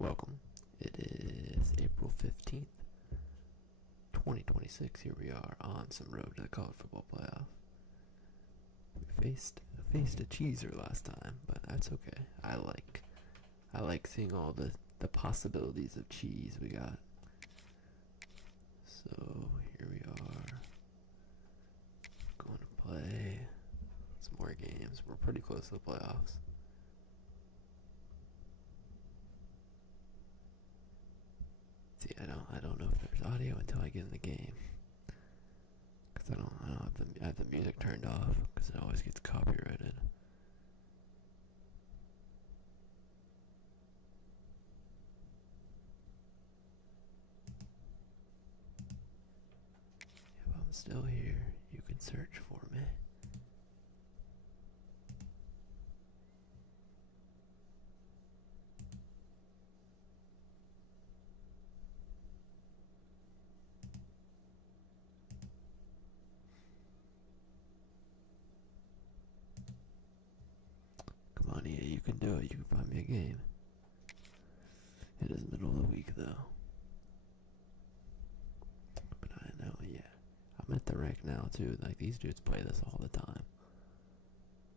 Welcome. It is April 15th, 2026. Here we are on some road to the college football playoff. We faced a cheeser last time, but that's okay. I like seeing all the possibilities of cheese we got. So here we are, going to play some more games. We're pretty close to the playoffs. See, I don't know if there's audio until I get in the game, cause I don't have the music turned off, cause it always gets copyrighted. If I'm still here, you can search for me. Come on, yeah, you can do it. You can find me a game. It is middle of the week, though. But I know, yeah. I'm at the rank now, too. Like, these dudes play this all the time.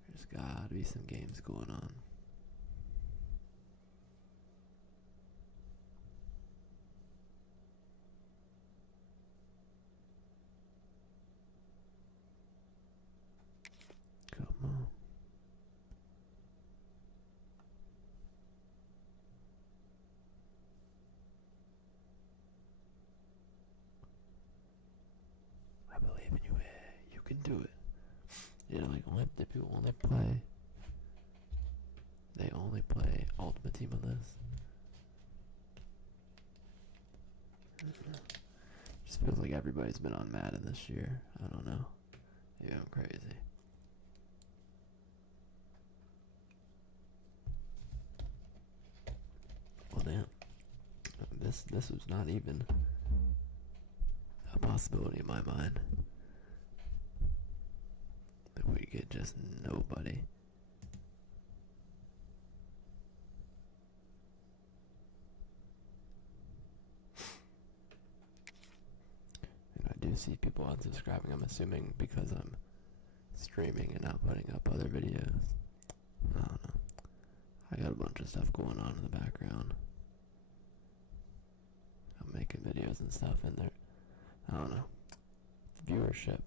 There's gotta be some games going on. Come on. I believe in you. You can do it. You know, like the people only play. They only play Ultimate Team on this. Just feels like everybody's been on Madden this year. I don't know. Maybe I'm crazy. Well, damn. This was not even a possibility in my mind. That we get just nobody. And I do see people unsubscribing, I'm assuming because I'm streaming and not putting up other videos. I don't know. I got a bunch of stuff going on in the background. I'm making videos and stuff, and there, I don't know. Viewership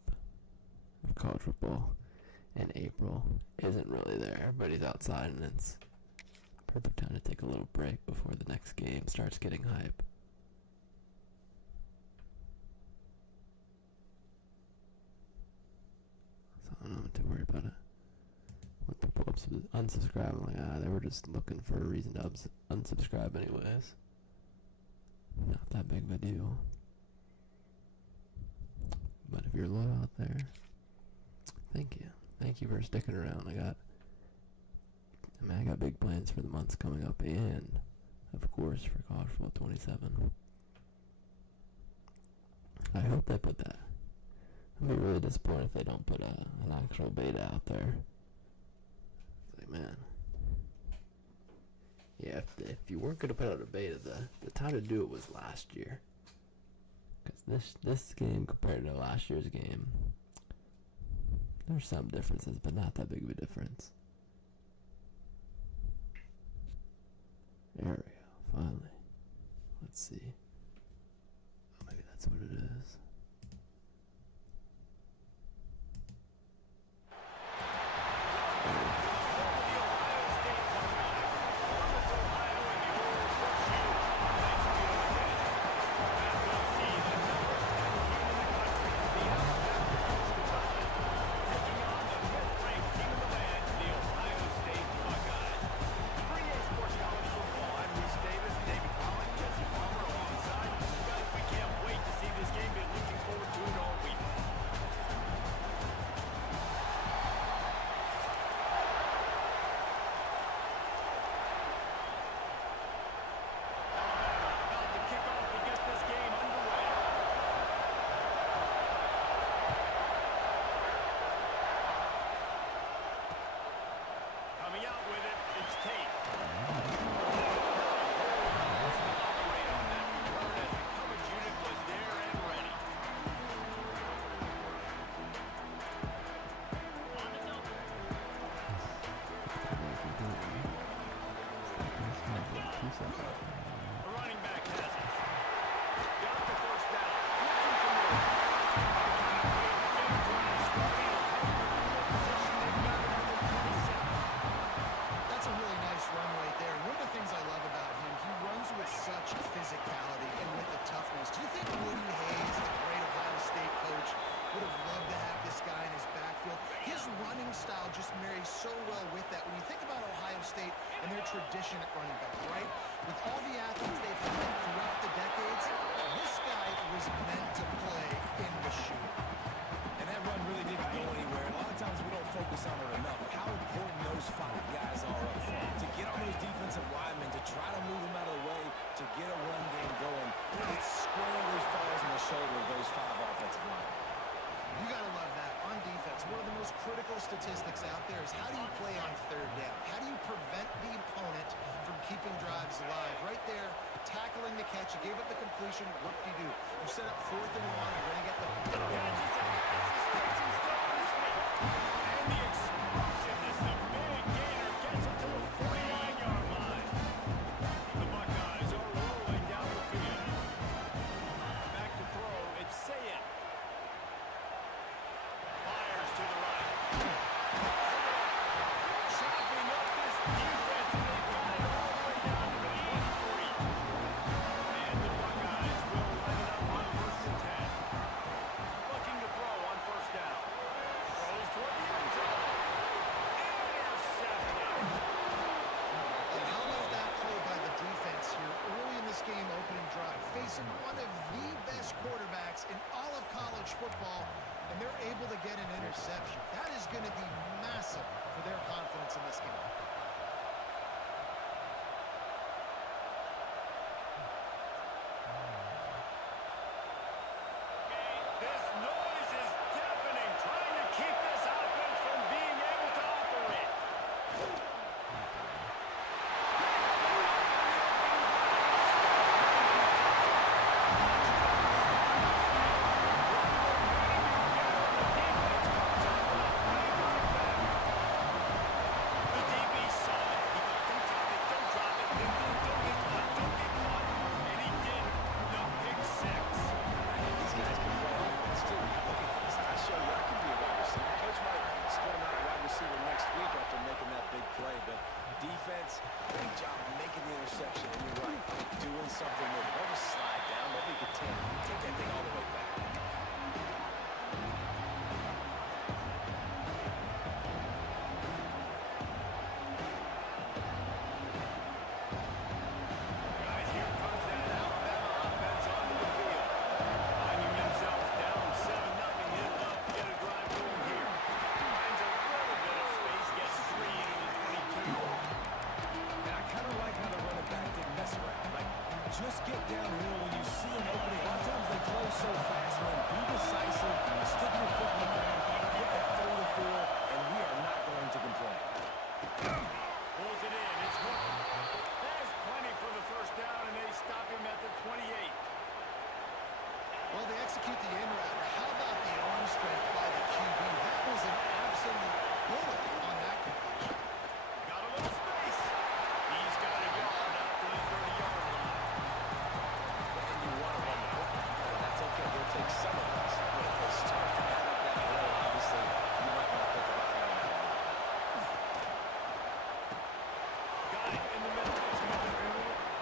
of college football in April isn't really there. Everybody's outside, and it's perfect time to take a little break before the next game starts getting hype. So I don't have to worry about it. When people unsubscribe, I'm like, they were just looking for a reason to unsubscribe anyways. Not that big of a deal. But if you're loyal out there, thank you. Thank you for sticking around. I got big plans for the months coming up, and of course for College Football 27. I hope they put that. I'd be really disappointed if they don't put an actual beta out there. It's like, man. Yeah, if you weren't going to put out a beta, the time to do it was last year. Because this game compared to last year's game, there's some differences, but not that big of a difference. There we go, finally. Let's see. Oh, maybe that's what it is. tradition at running back, right? With all the athletes they've had throughout the decades, this guy was meant to play in the shoe. And that run really didn't go anywhere. A lot of times we don't focus on it enough. How important those 5 guys are up front. To get on those defensive linemen, to try to move them out of the way, to get a run game going, it squarely falls on the shoulder of those 5 offensive linemen. You got to love that. On defense, one of the most critical statistics out there is how do you play on third down? How do you prevent the opponent from keeping drives alive? Right there, tackling the catch. You gave up the completion. What do you do? You set up 4th and 1. You're going to get the... And the explosiveness, the big gainer gets it to the 49-yard line. The Buckeyes are rolling down the field. Back to throw, it's Sayet. Fires to the right. Chopping up this defense, and they got it all the way down to the 23. And the Buckeyes will line it up on 1st and 10. Looking to throw on 1st down. Throws toward the end zone. Intercepted. And how about that play by the defense here early in this game opening drive, facing one of the best quarterbacks in all of college football, and they're able to get an interception. That is going to be massive for their confidence in this game. This noise is deafening, trying to keep this offense from being able to operate. The DB saw it. He thought, don't drop it, don't drop it. Don't get caught. And he did. The pick 6. These guys can play offense, too. Look at this. I show you I can be a wide receiver. Coach might split him out a wide receiver next week after making that big play. But defense, great job of making the interception. And you're right, doing something with it. Don't just slide down. Don't be content. Take that thing all the way back. Guys, here comes that Alabama offense onto the field. Finding themselves down 7-0. They'd love to get a drive going here. Finds a little bit of space, gets 3 into the 22. And I kind of like how the running back didn't mess around. Like, just get downhill when you see an opening. A lot of times they close so fast, man. Be decisive, stick your foot in the ground, hit that 3-4, and we are not going to complain. Pulls it in. It's good. There's plenty for the 1st down, and they stop him at the 28. Well, they execute the in route. How about the arm strength by the QB? That was an absolute bullet on that completion. Got a little space. He's got a yard out to the 30-yard line. And you want to run the football. And that's okay. He'll take some of this. But if they start to add up that road, obviously, you might want to think about that. Got it in the middle. It's moving.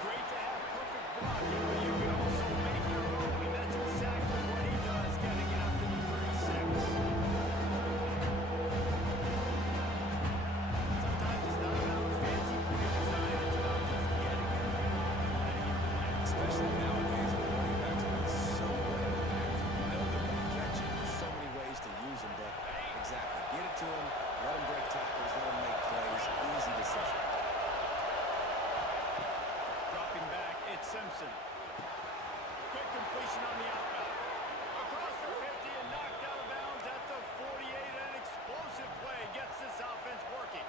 Great to have perfect blocking, but you can also make your own, and that's exactly what he does, getting it up to the 36. Sometimes it's not about fancy play design, it's about just getting it right, letting it play. Especially nowadays when running backs have been so well active. You know they're going to catch you. There's so many ways to use them, but exactly. Get it to them, let them break tackles, let them make plays. Easy decision. Dropping back, it's Simpson. Quick completion on the outbound. Across the 50 and knocked out of bounds at the 48. An explosive play gets this offense working.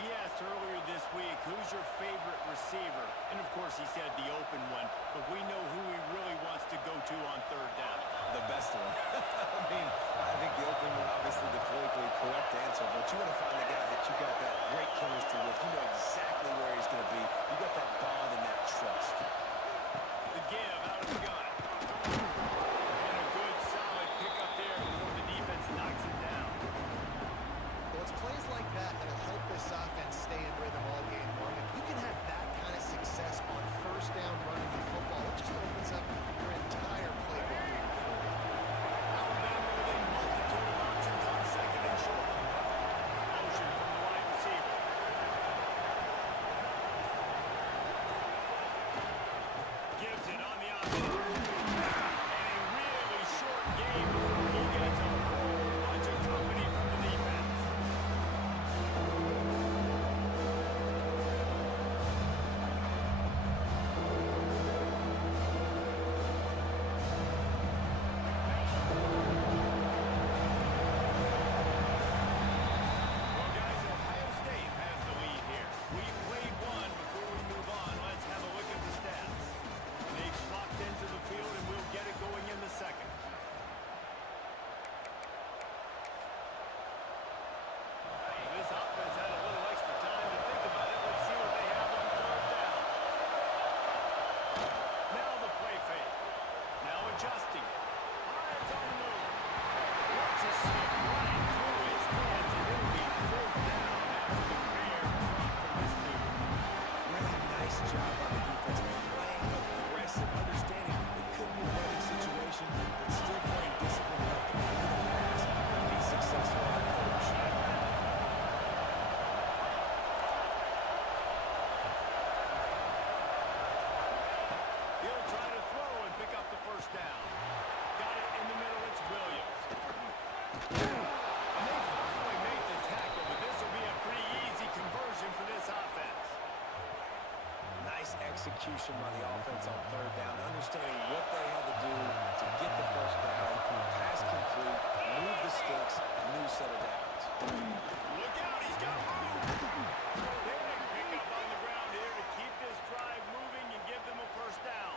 We asked earlier this week, who's your favorite receiver? And of course he said the open one, but we know who he really wants to go to on 3rd down. The best one. I mean, I think the opening one, obviously the politically correct answer, but you want to find the guy that you got that great chemistry with. You know exactly where he's going to be. You got that bond and that trust. The give out of the gun. And a good solid pickup there before the defense knocks him down. Well, it's plays like that that'll help this offense stay in rhythm all game long. If you can have that kind of success on 1st down running the football, it just opens up your entire playbook moving forward. Alabama with a multitude of options on 2nd and short. Motion from the wide execution by the offense on third down, understanding what they had to do to get the first down, pass complete, move the sticks, new set of downs. Look out, he's got room. Big pick up on the ground here to keep this drive moving and give them a first down.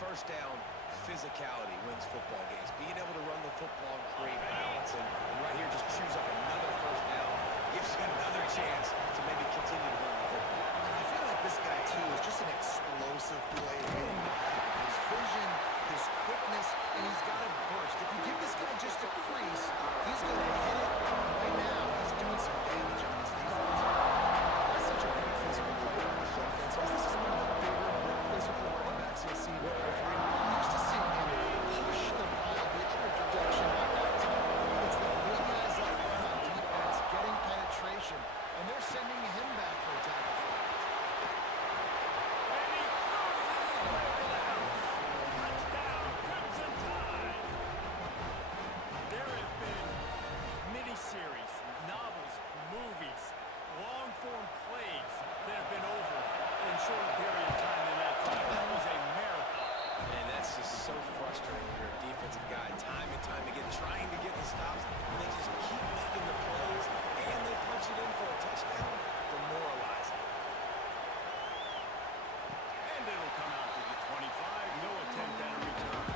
First down, physicality wins football games. Being able to run the football and create balance, and right here just chews up another first down, gives you another chance to maybe continue to run the football. And I feel like this guy, too, is just an explosive play. His vision, his quickness, and he's got a burst. If you give this guy just a crease, he's going to hit it. Right now, he's doing some damage on his defense. That's such a great physical play on this offense, because this is one of the bigger, more physical running backs you'll see in the country. I'm used to seeing him push the ball the other direction on that team. It's the big guys up front on defense getting penetration, and they're sending him back for a tackle for loss. And he cruises his way to the house. Touchdown, Crimson Tide. There have been miniseries, novels, movies, long-form plays that have been over in a short period of time in that drive. That was a marathon. And that's just so frustrating when you're a defensive guy, time and time again, trying to get the stops, and they just keep making the plays, and they punch it in for a touchdown. Demoralizing. And it'll come out to the 25. No attempt at a return.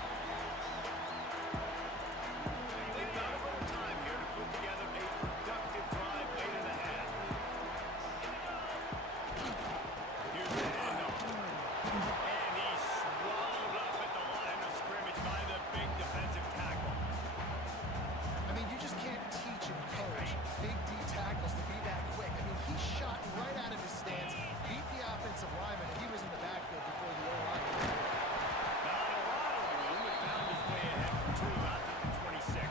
They've got a little time here to put together a productive drive late in the half. Here's the handoff. And he's swallowed up at the line of scrimmage by the big defensive tackle. I mean, you just can't teach and coach big D tackles to be that quick. I mean, he shot right out of his stance, beat the offensive lineman, and he was in the backfield before the O-line. Not a lot of room, but found his way ahead for two out to the 26.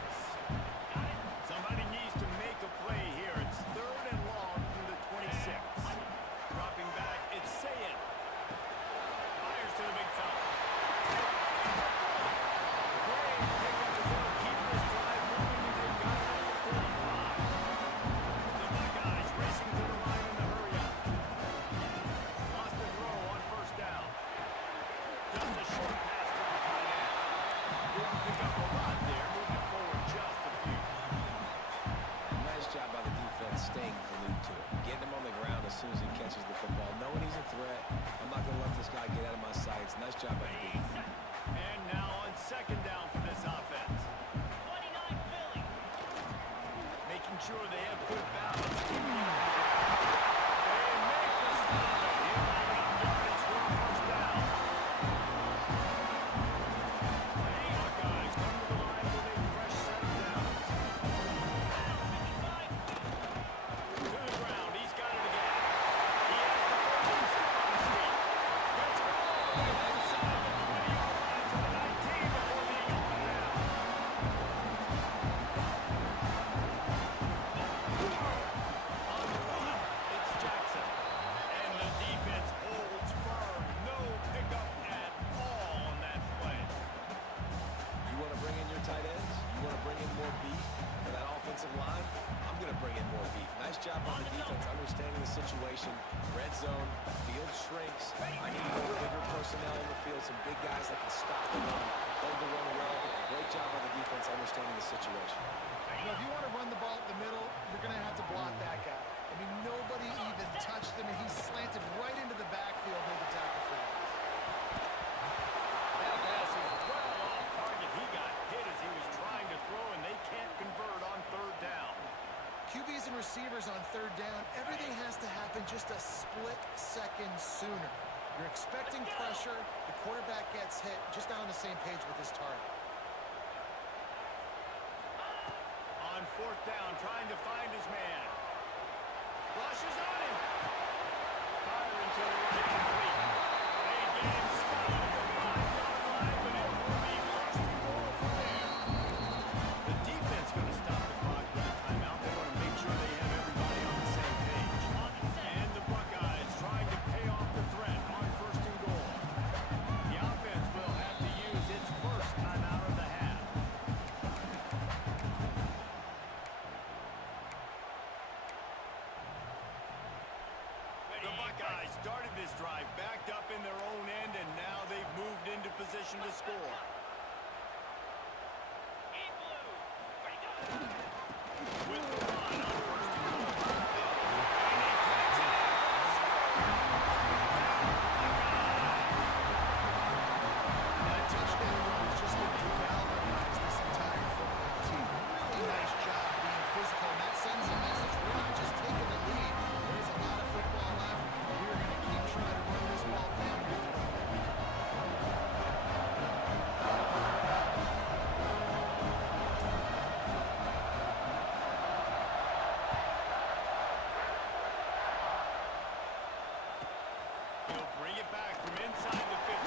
Somebody needs to make a play here. It's third and long from the 26. Dropping back, it's Sayin. Fires to the big fella. Great pickup as they'll keep this drive moving, and they've got it at the 45. The Buckeyes racing to the line in the hurry up. Lost the throw on first down. Just a short pass to the tight end. Didn't pick up a lot there, moving forward just a few. Nice job by the defense staying glued to it. Getting him on the ground as soon as he catches the football. Knowing he's a threat. I'm not going to let this guy get out of my sights. Nice job by the defense. And now on second down for this offense. 29 Philly. Making sure they have good balance. Keeping it on the ground. They make the stop. He'll have enough yardage for a first down. Buckeyes come to the line with a fresh set of downs. To the ground. He's got it again. He has the first and still on his feet. Gets it all the way inside the 20-yard line to the 19 before being hauled down. On the run, it's Jackson. And the defense holds firm. No pickup at all on that play. You want to bring in your tight ends? You want to bring in more beef for that offensive line? I'm going to bring in more beef. Nice job by the defense understanding the situation. Red zone, field shrinks. I need more bigger personnel in the field, some big guys that can stop the run, hold the run well. Great job by the defense understanding the situation. You know, if you want to run the ball up the middle, you're going to have to block that guy. I mean, nobody even touched him, and he slanted right into the backfield near the tackle for loss. That pass is well off target. He got hit as he was trying to throw, and they can't convert on third down. QBs and receivers on third down, everything has to happen just a split second sooner. You're expecting pressure, the quarterback gets hit, just not on the same page with his target. On fourth down, trying to find his man. Rushes on him. Firing to the right, complete. They gain stop at the 5-yard line, but it will be first and goal from there. The defense going to stop the clock with a timeout. They want to make sure they have everybody on the same page. And the Buckeyes trying to pay off the threat on first and goal. The offense will have to use its first timeout started this drive backed up in their own end, and now they've moved into position to score. In blue. Ready, go. With the run on first and goal. And he cuts it in for a score. That touchdown run is just going to galvanize this entire football team. Really nice job being physical, and that sends a message. We're not just taking the lead. There's a lot of football left. We're going to keep trying to run this ball down your throat. He'll bring it back from inside the 15.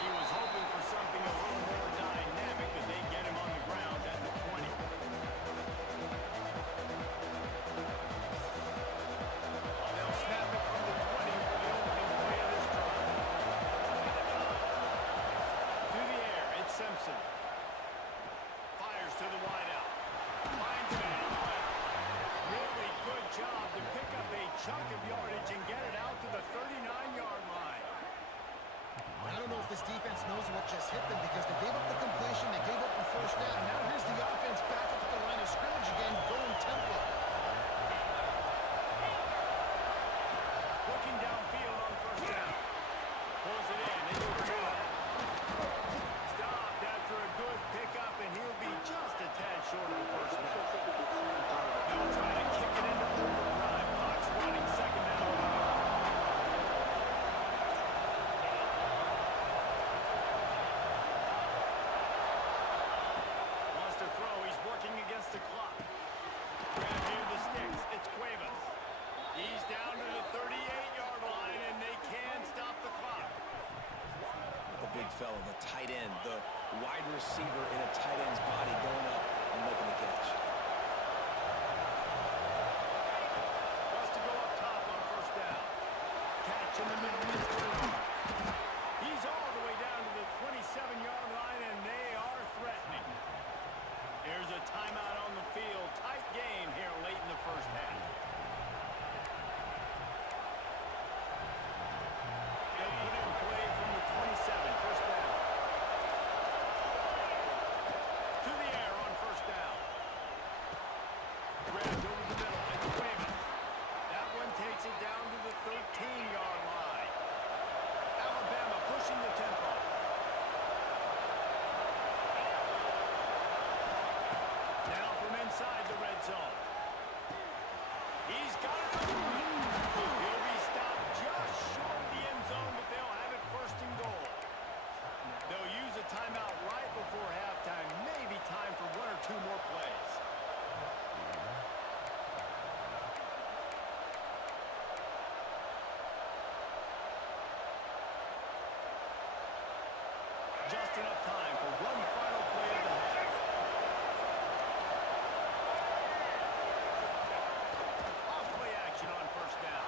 He was hoping for something a little more dynamic, but they get him on the ground at the 20. They'll snap it from the 20 for the opening play of this drive. Through the air, it's Simpson. Fires to the wideout. Finds a man on the left. Really good job to pick up a chunk of yardage and get it out to the 39-yard line. I don't know if this defense knows what just hit them because they gave up the completion, they gave up the first down. Now here's the offense back up at the line of scrimmage again, going tempo. Looking downfield on first down. Pulls it in into the middle. Stopped after a good pickup, and he'll be just a tad short of the first down. They'll try to kick it into overdrive. Clock's running, second down. Wants to throw. He's working against the clock. Grab near the sticks. It's Cuevas. He's down to the 38-yard line, and they can stop the clock. The big fella, the tight end, the wide receiver in a tight end's body going up and making the catch. Wants to go up top on first down. Catch in the middle. Is through. He's all the way down to the 27-yard line, and they are threatening. There's a timeout on the field. Tight game here late in the first half. They'll put in play from the 27, first down. To the air on first down. Grabbed over the middle. It's Cuevas. That one takes it down to the 13-yard line. Alabama pushing the tempo. Now from inside the red zone. He's got it on the run. He'll be stopped just short of the end zone, but they'll have it first and goal. They'll use a timeout right before halftime. Maybe time for one or two more plays. Just enough time for one final play of the half. Off play action on first down.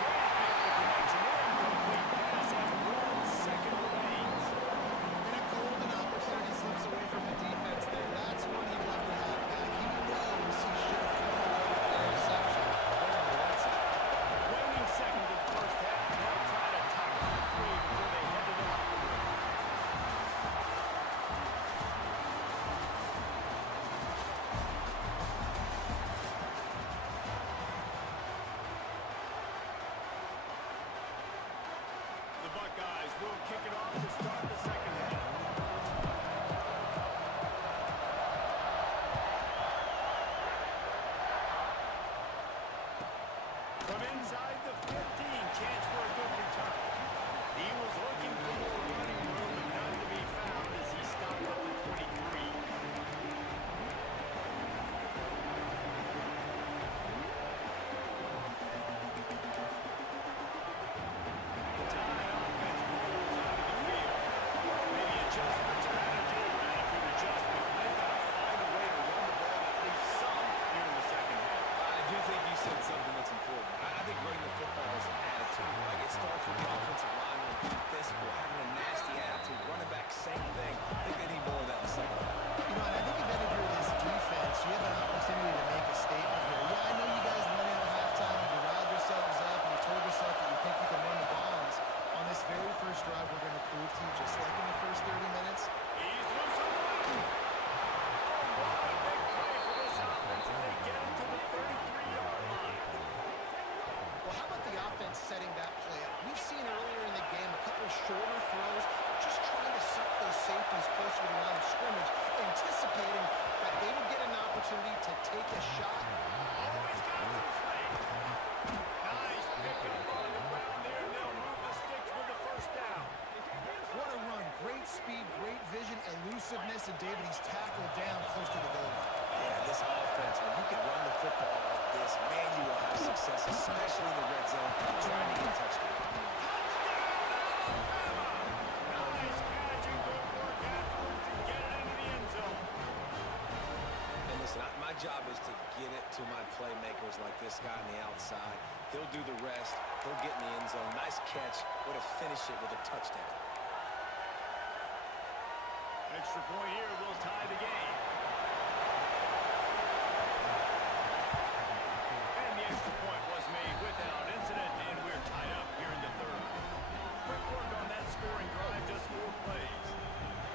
Can't make the connection. Incomplete pass and 1 second remains. And a golden opportunity slips away from the defense there. That's when he left the halfback. He knows he should have thrown away the interception. There on the right side. Waning seconds of the first half. They'll try to tack on the 3 before they head to the locker room. The Buckeyes will kick it off to start the second half. From inside the 15, chance for a good return. He was looking for more running room, but none to be found as he stopped at the 23. The Tide offense rolls onto the field. Maybe adjustments or attitude adjustments. They've got to find a way to run the ball at least some here in the second half. I do think you said something that's important. I think running the football is an attitude. Like it starts with the offensive lineman, being physical, having a nasty attitude. Running back, same thing. I think they need more of that in the second half. You know, and I think if any of this defense, you have an opportunity to make a statement here. Yeah, I know you guys went in at halftime and you riled yourselves defense setting that play up. We've seen earlier in the game a couple shorter throws, just trying to suck those safeties closer to the line of scrimmage, anticipating that they would get an opportunity to take a shot. Oh, he's got some space. Nice pickup on the ground there. They'll move the sticks with the first down. What a run. Great speed, great vision, elusiveness, and David, he's tackled down close to the goal line. Yeah, this offense, when you can run the football like this, man, you will have success, especially in the red zone, trying to get a touchdown. Nice catch and good work afterwards to get it into the end zone. And listen, my job is to get it to my playmakers like this guy on the outside. He'll do the rest. He'll get in the end zone. Nice catch. Way to finish it with a touchdown. Extra point here will tie the game. And the extra point was made without incident, and we're tied up here in the third. Quick work on that scoring drive, just 4 plays.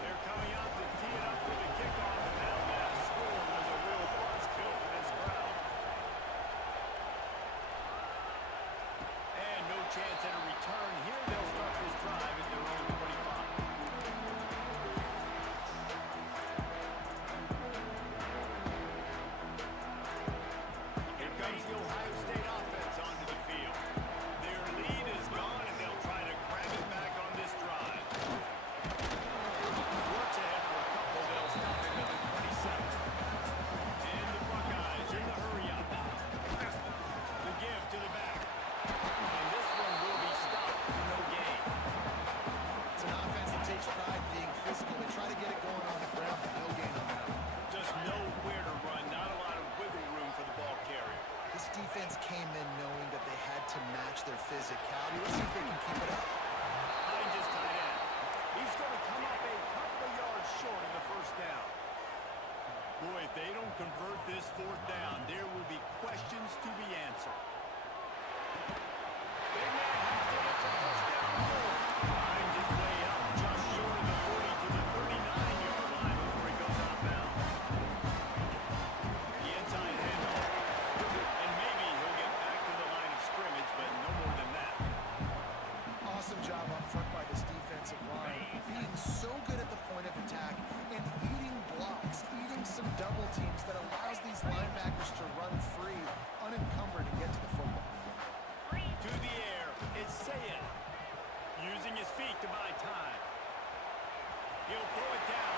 They're coming out to tee it up with a kickoff, and that score was a real buzzkill for this crowd. And no chance at a return here. They'll start this drive at their own 25. Here comes the Ohio State offense onto the field. Their lead is gone, and they'll try to grab it back on this drive. Works ahead for a couple. They'll stop him at the 27. And the Buckeyes in the hurry-up. The give to the back. And this one will be stopped for no gain. It's an offense that takes pride in being physical. They try to get it going on the ground, but no gain on that. Just nowhere to run. Not a lot of wiggle room for the ball carrier. This defense came in knowing that they had to match their physicality. Let's see if they can keep it up. Hines is tight end. He's going to come up a couple of yards short of the first down. Boy, if they don't convert this 4th down, there will be questions to be answered. Big man has it. It's a first down goal. Hines is way up just short of the 40 to the 39-yard line before he goes out of bounds. The inside handoff. And maybe he'll get back to the line of scrimmage, but no more than that. Awesome job up front by this defensive line. Being so good at the point of attack and eating blocks, eating some double teams that allows these linebackers to run free, unencumbered, and get to the football. To the air, it's Sayed. Using his feet to buy time. He'll throw it down.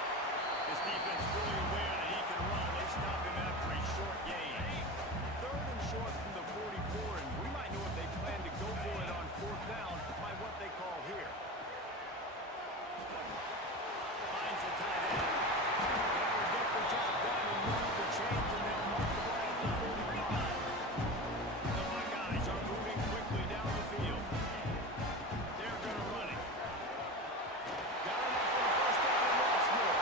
This defense fully aware that he can run. They stop him after a short gain. 3rd and short from the 44, and we might know if they plan to go for it on 4th down by what they call here. Finds the tight end. That will get the job done and move the chains, and they'll mark the ball at the 45. The Buckeyes are moving quickly down the field. They're going to run it. Got enough for the first down and lots more.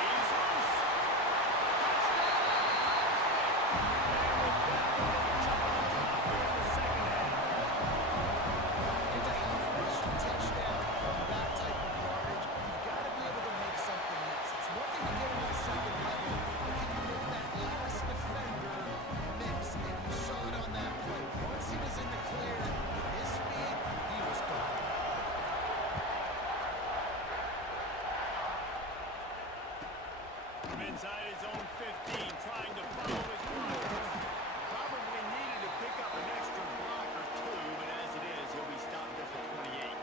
He's loose. From inside his own 15, trying to follow his blockers. Probably needed to pick up an extra block or 2, but as it is, he'll be stopped at the 28.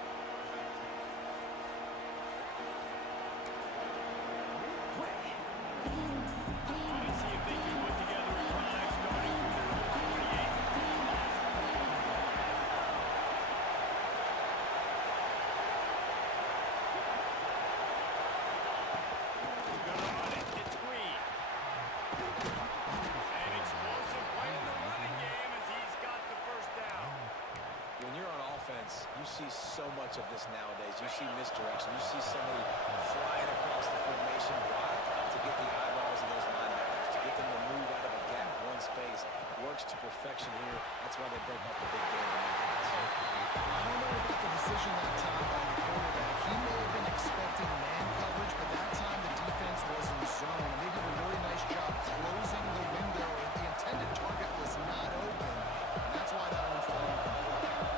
Let's see if they can put together a drive starting from their own 28. Gonna run it. It's Green. An explosive play in the running game as he's got the first down. When you're on offense, you see so much of this nowadays. You see misdirection. You see somebody flying across the formation. Why? To get the eyeballs of those linebackers, to get them to move out of a gap, one space. Works to perfection here. That's why they break off the big game on offense. I don't know about the decision that time by the quarterback. He may have been expecting man coverage, but that time the defense was in zone. They did a really nice job closing the window. The intended target was not open, and that's why that one fell.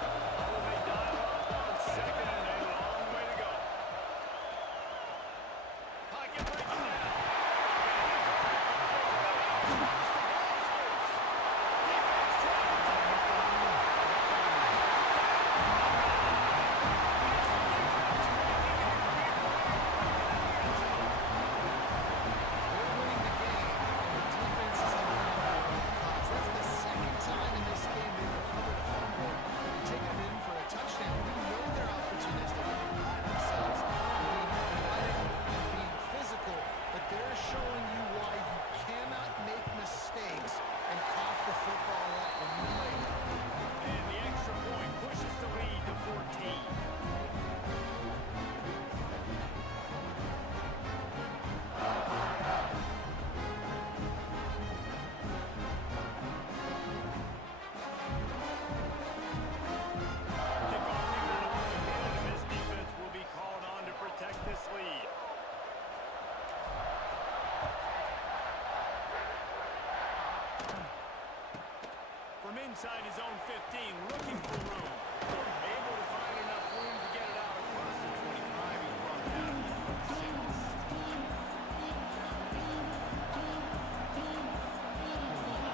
from inside his own 15, looking for room. Able to find enough room to get it out across the 25. He's brought down to the 26.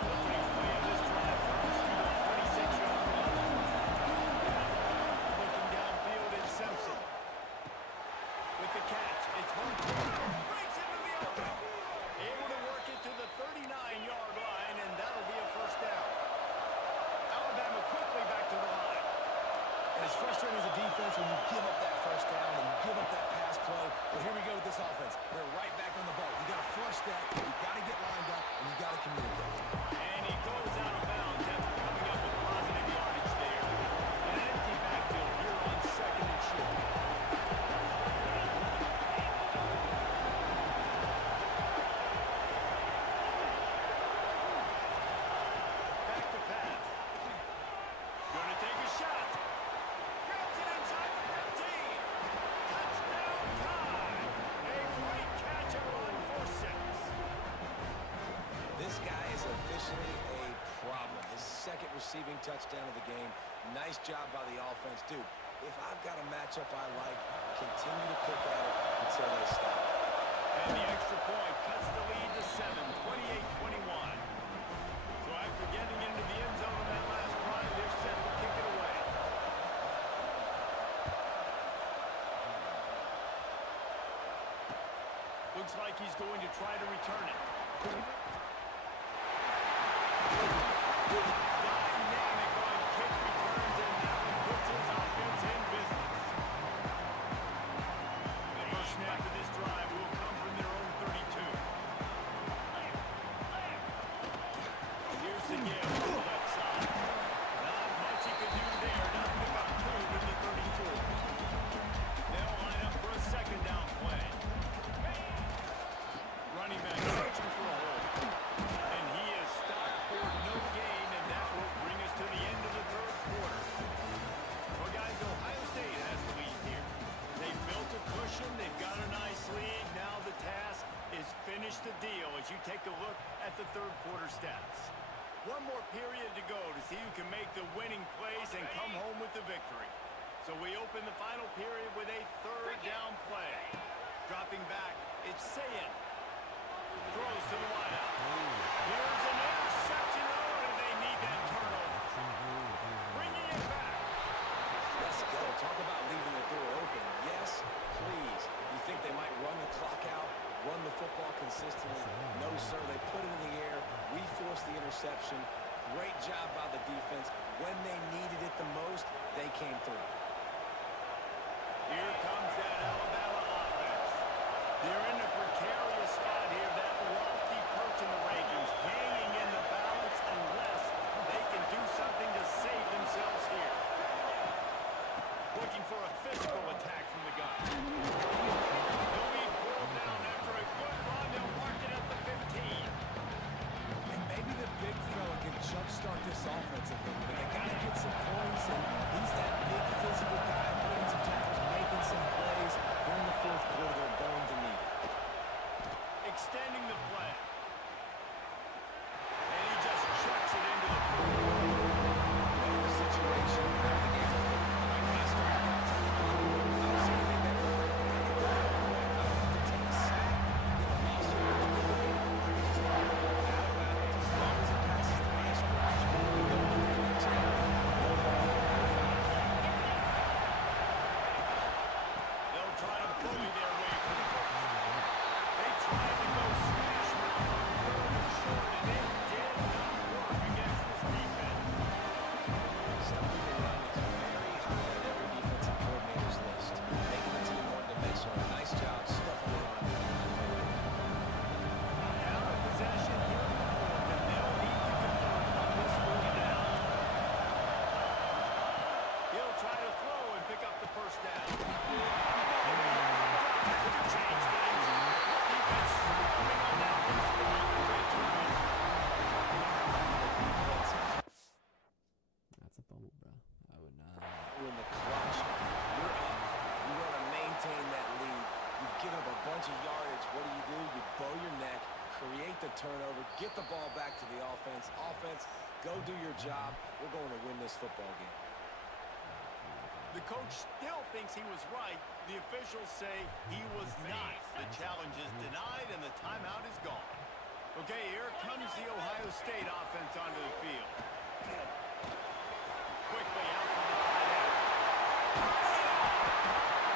Opening play of this drive comes from the 26-yard line. Looking downfield, it's Simpson. With the catch, it's Longform. Breaks into the open. Able to work it to the 39-yard line, and that'll be a first down. Alabama quickly back to the line. And it's frustrating as a defense when you give up that first down and you give up that pass play. But here we go with this offense. They're right back on the ball. You got to flush that. You got to get lined up, and you got to communicate. And he goes out of bounds after coming up with positive yardage there. An empty backfield here on second and short. Back to pass. Gonna take a shot. Grabs it inside the 15. Touchdown time. A great catch and run for 6. This guy is officially a problem. His second receiving touchdown of the game. Nice job by the offense. Dude, if I've got a matchup I like, continue to pick at it until they stop. And the extra point cuts the lead to 7, 28-21. So after getting into the end zone on that last drive, they're set to kick it away. Looks like he's going to try to return it. Dynamic on kick returns, and that one puts his offense in business. The first snap of this drive will come from their own 32. Here's the give on the left side. Not much he can do there. Nothing but move in the 34. They'll line up for a second down play. Running back searching for a hole. And he is stopped for no gain, and that will bring us to the end of the third quarter. Well, guys, Ohio State has the lead here. They've built a cushion. They've got a nice lead. Now the task is finish the deal as you take a look at the third quarter stats. One more period to go to see who can make the winning plays and come home with the victory. So we open the final period with a third down play. Dropping back, it's Sayin. Throws to the wideout. Here's an interception. Oh, and they need that turnover. Bringing it back. Let's go. Talk about leaving the door open. Yes, please. You think they might run the clock out, run the football consistently? No, sir. They put it in the air. We forced the interception. Great job by the defense. When they needed it the most, they came through. Here comes that Alabama offense. They're in a precarious spot here. That lofty perch in the rankings, hanging in the balance unless they can do something to save themselves here. Looking for a physical attack from the gun. They'll be pulled down after a good run. They'll mark it at the 15. And maybe the big fella can jumpstart this offense a little bit. They got to get some points, and he's that big physical guy, making some tackles, making some plays. During the fourth quarter, they're going to need it. Extending the play. And he just chucks it into the fourth quarter. What a situation. Now the game's over. I started that time. I don't see anything there. I get that. I don't have to take a sack. Get a loss here. I can just follow Alabama as long as it passes the line of scrimmage. We go to the next game. They'll try to bully their way through the football. They tried to go smash mouth on third and short, and it did not work against this defense. Stopping the run is very high on every defensive coordinator's list. Making the team one-dimensional. Nice job stuffing the run. Now in possession here in the fourth, and they'll need to convert on this fourth down. He'll try to throw and pick up the first down. Has to change things. Defense swarming on that loose ball. Great turnover. That's a bumble, bro. I would not. In the clutch, you're up. You want to maintain that lead. You've given up a bunch of yardage. What do? You bow your neck, create the turnover, get the ball back to the offense. Offense, Go do your job. We're going to win this football game. The coach still thinks he was right. The officials say he was not. The challenge is denied, and the timeout is gone. Okay, here comes the Ohio State offense onto the field. Quickly out to the tight end.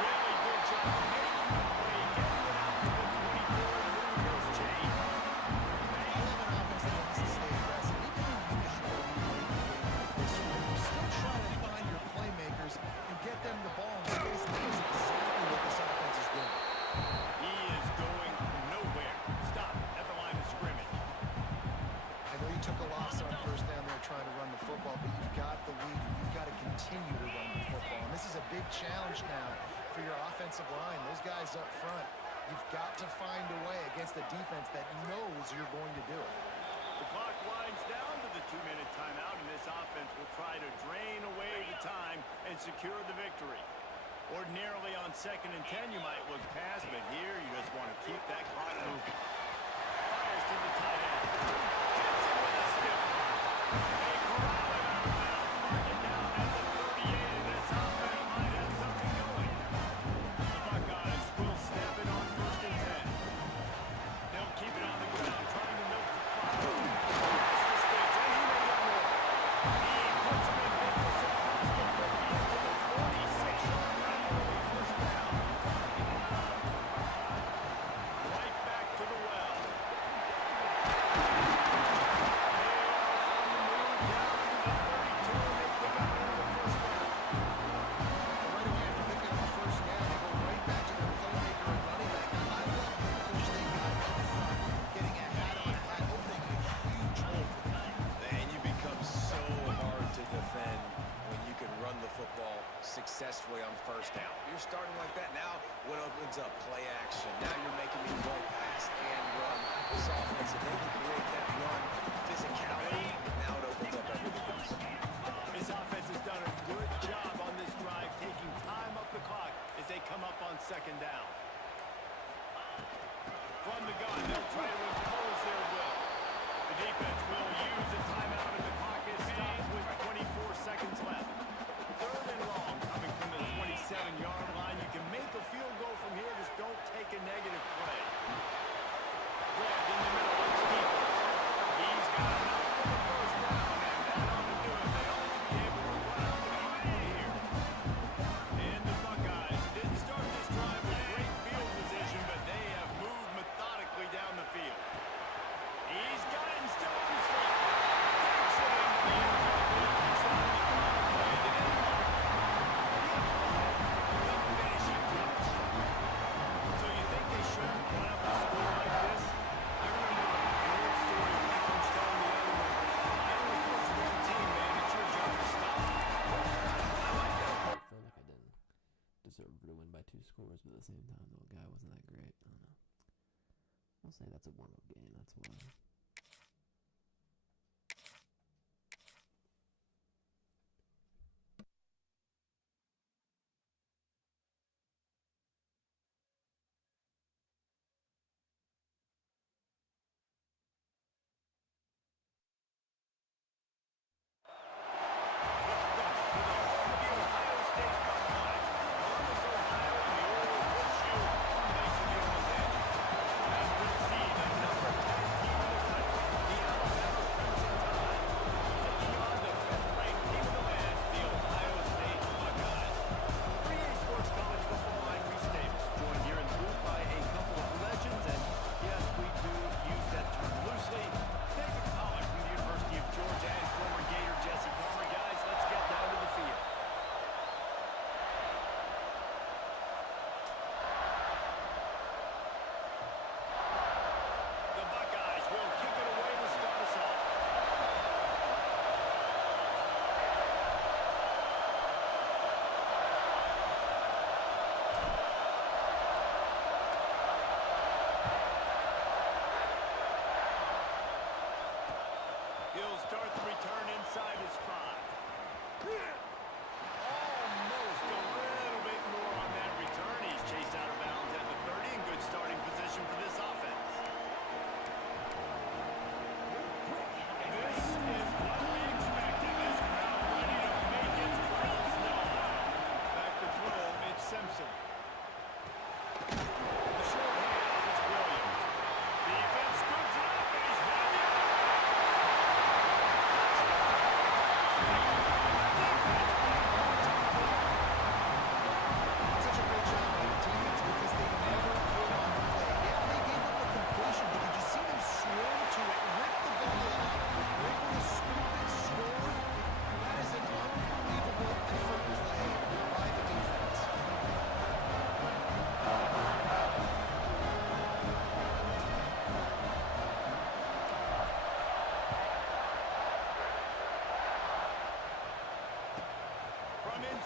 Really good job making the play, getting it out to the 24 and moving those chains. I love an offense that wants to stay aggressive. Even when you got the lead late in the game like this, you still try to find your playmakers and get them the ball in space. And that is exactly what this offense is doing. He is going nowhere. Stop at the line of scrimmage. I know you took a loss on first down there trying to run the football, but you've got the lead and you've got to continue to run the football. And this is a big challenge now for your offensive line. Those guys up front, you've got to find a way against a defense that knows you're going to do it. The clock winds down to the 2-minute timeout, and this offense will try to drain away the time and secure the victory. Ordinarily on 2nd and 10, you might look past, but here you just want to keep that clock moving. Fires to the tight end. Hits him with a stiff one. They corral him out of bounds. Mark it down at the 38, and this offense might have something going. The Buckeyes will snap it on 1st and 10. They'll keep it on the ground, trying to milk the clock. Across the sticks, and he may get more. He puts him in business across the 50 into the 46-yard line. Early first down. Right back to the well. Successfully on first down. You're starting like that now. What opens up? Play action. Now you're making me play pass and run. This offense, if they can create that run, physicality, now it opens up everything else. This offense has done a good job on this drive, taking time up the clock as they come up on 2nd down. From the gun, they'll try to impose their will. The defense will use a timeout, and the clock is stopped with 24 seconds left. 3rd and long, coming from the 27-yard line. You can make a field goal from here. Just don't take a negative play. Grabbed in the middle. It's Peoples. He's got enough for the first down.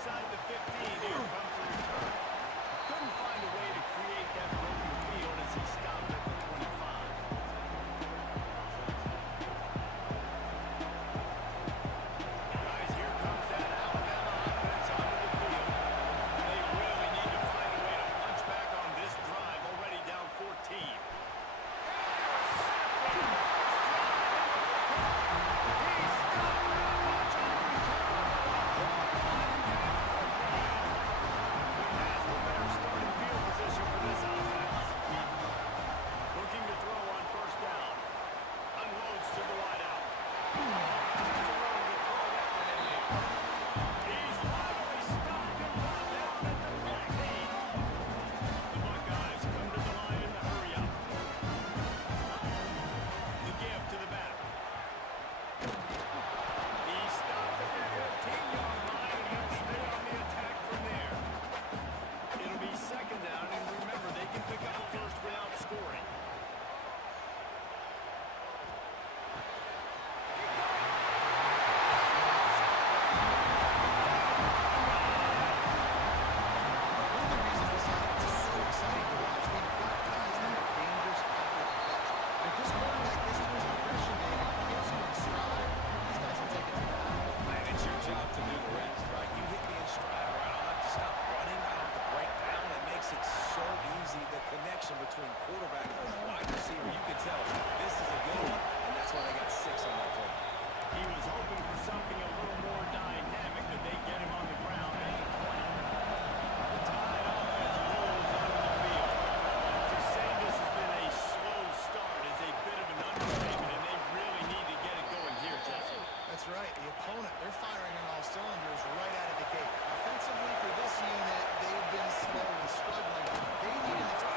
inside the 15. Here comes the return. Couldn't find a way to create that broken field as he stopped at the 25. Guys, here comes that Alabama offense onto the field. They really need to find a way to punch back on this drive, already down 14. Between quarterback and wide receiver, you can tell this is a good one, and that's why they got 6 on that play. He was hoping for something a little more dynamic, but they get him on the ground at the 20. The Tide offense rolls onto the field. To say this has been a slow start is a bit of an understatement, and they really need to get it going here, Jesse. That's right. The opponent, they're firing on all cylinders right out of the gate. Offensively for this unit, they've been slow and struggling. They need an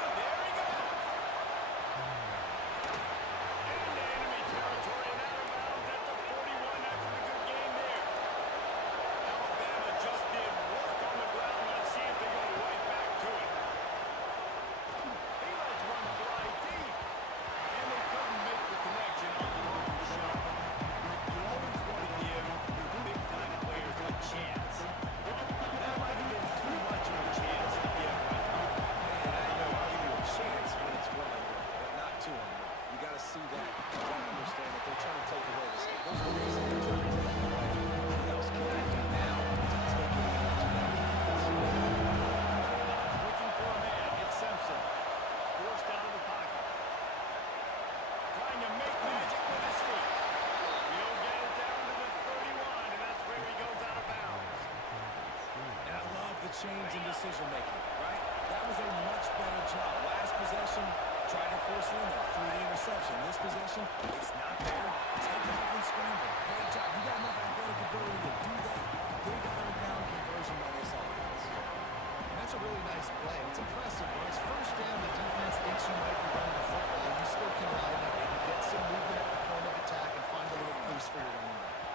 change in decision-making, right? That was a much better job. Last possession, tried to force in there, threw the interception. This possession, it's not there. Take it off and scramble. Great job. You got enough athletic ability to do that. Big third down conversion by this offense. And that's a really nice play. It's impressive. When it's first down, the defense thinks you might be running the football. You still can line up and get some movement at the point of attack and find a little crease for your running back.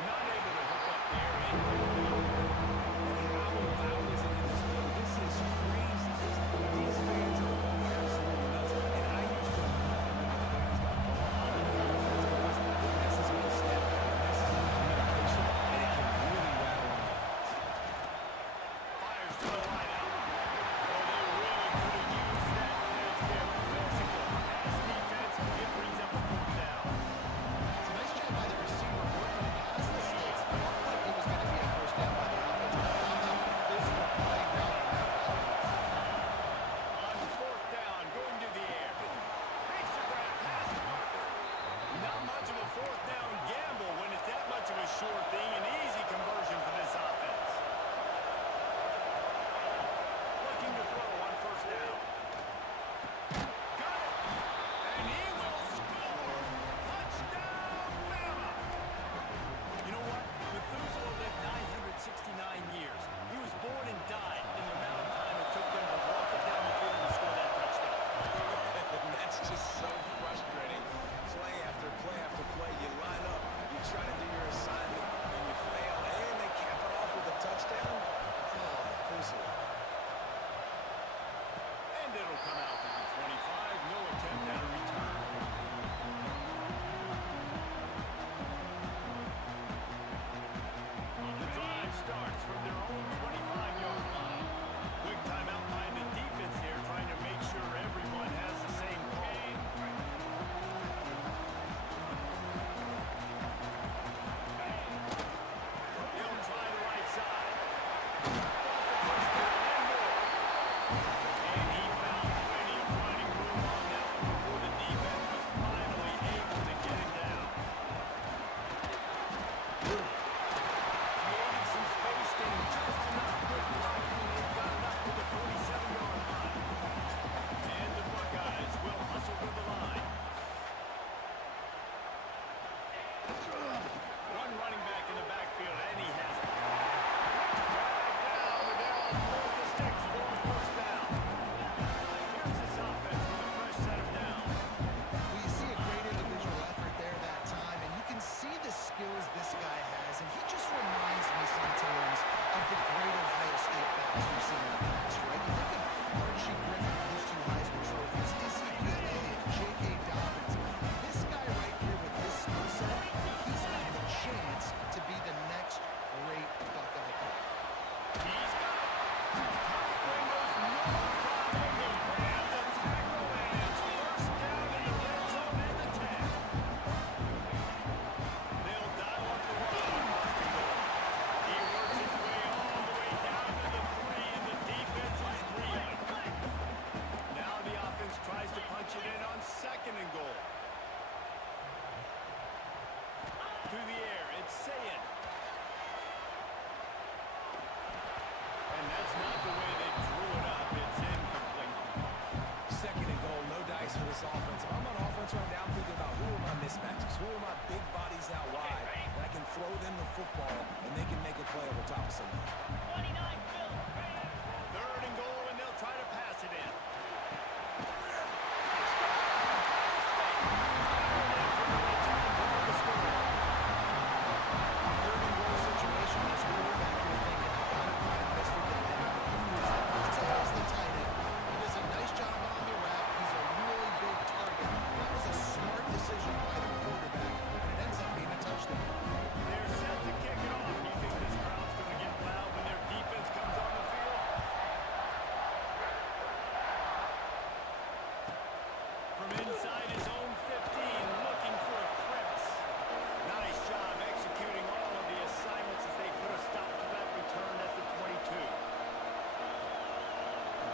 Not able to hook up there. This is crazy. These fans are absolutely nuts. And I used to fans got this is a step back. This is communication, and it can really rattle an offense. Fires to the wideout. Oh, they really could have used that edge there. Physical pass defense. It brings up a fourth down. It's a nice job by the receiver working past the sticks. It looked like it was going to be a first down by the offense, but how about the physical play route in that offense? On fourth down, going to the air. Makes a grab pass to Parker. Not much of a fourth down gamble when it's that much of a sure thing. An easy conversion for this offense. Looking to throw on first down. Got it. And he will score. Touchdown, Bama. You know what? Methuselah lived 969 years. He was born and died in the amount of time it took them to walk it down the field and score that touchdown. And that's just so frustrating. Play after play after play. You line up, you try to do your assignment, and you fail. them the football, and they can make a play over top of somebody. 29 Philly. Third and goal, and they'll try to pass it in. Third and goal situation, this quarterback here thinking, I gotta find Mr. Dependable. It's always the tight end. He does a nice job on the route. He's a really big target. That was a smart decision by the quarterback, and it ends up being a touchdown. They're set to kick it off. You think this crowd's going to get loud when their defense comes on the field? From inside his own 15, looking for a crevice. Nice job executing all of the assignments as they put a stop to that return at the 22.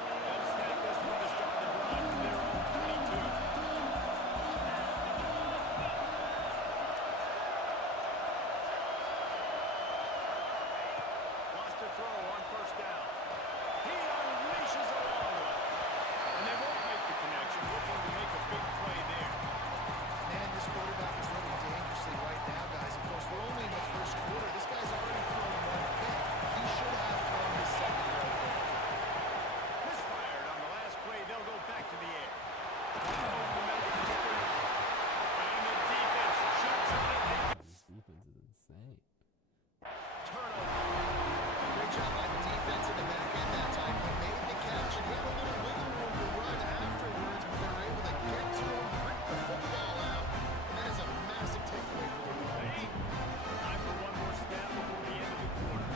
They'll snap this one to start the drive from their own 22. Lost a throw on first down. He unleashes a long one. And they won't make the connection, looking to make a big play there. Man, this quarterback is running dangerously right now, guys. Of course, we're only in the first quarter. This guy's already thrown one pick. He should have thrown his second right there. Misfired on the last play. They'll go back to the air. Over the middle to Sprinter. And the defense shoots on it. This defense is insane. Turnover. Great job by the defense in the back end that time. He made the catch, and he had a little wiggle room to run afterwards, but they were able to get to him, rip the football out. And that is a massive takeaway for the defense. Time for one more snap before the end of the quarter.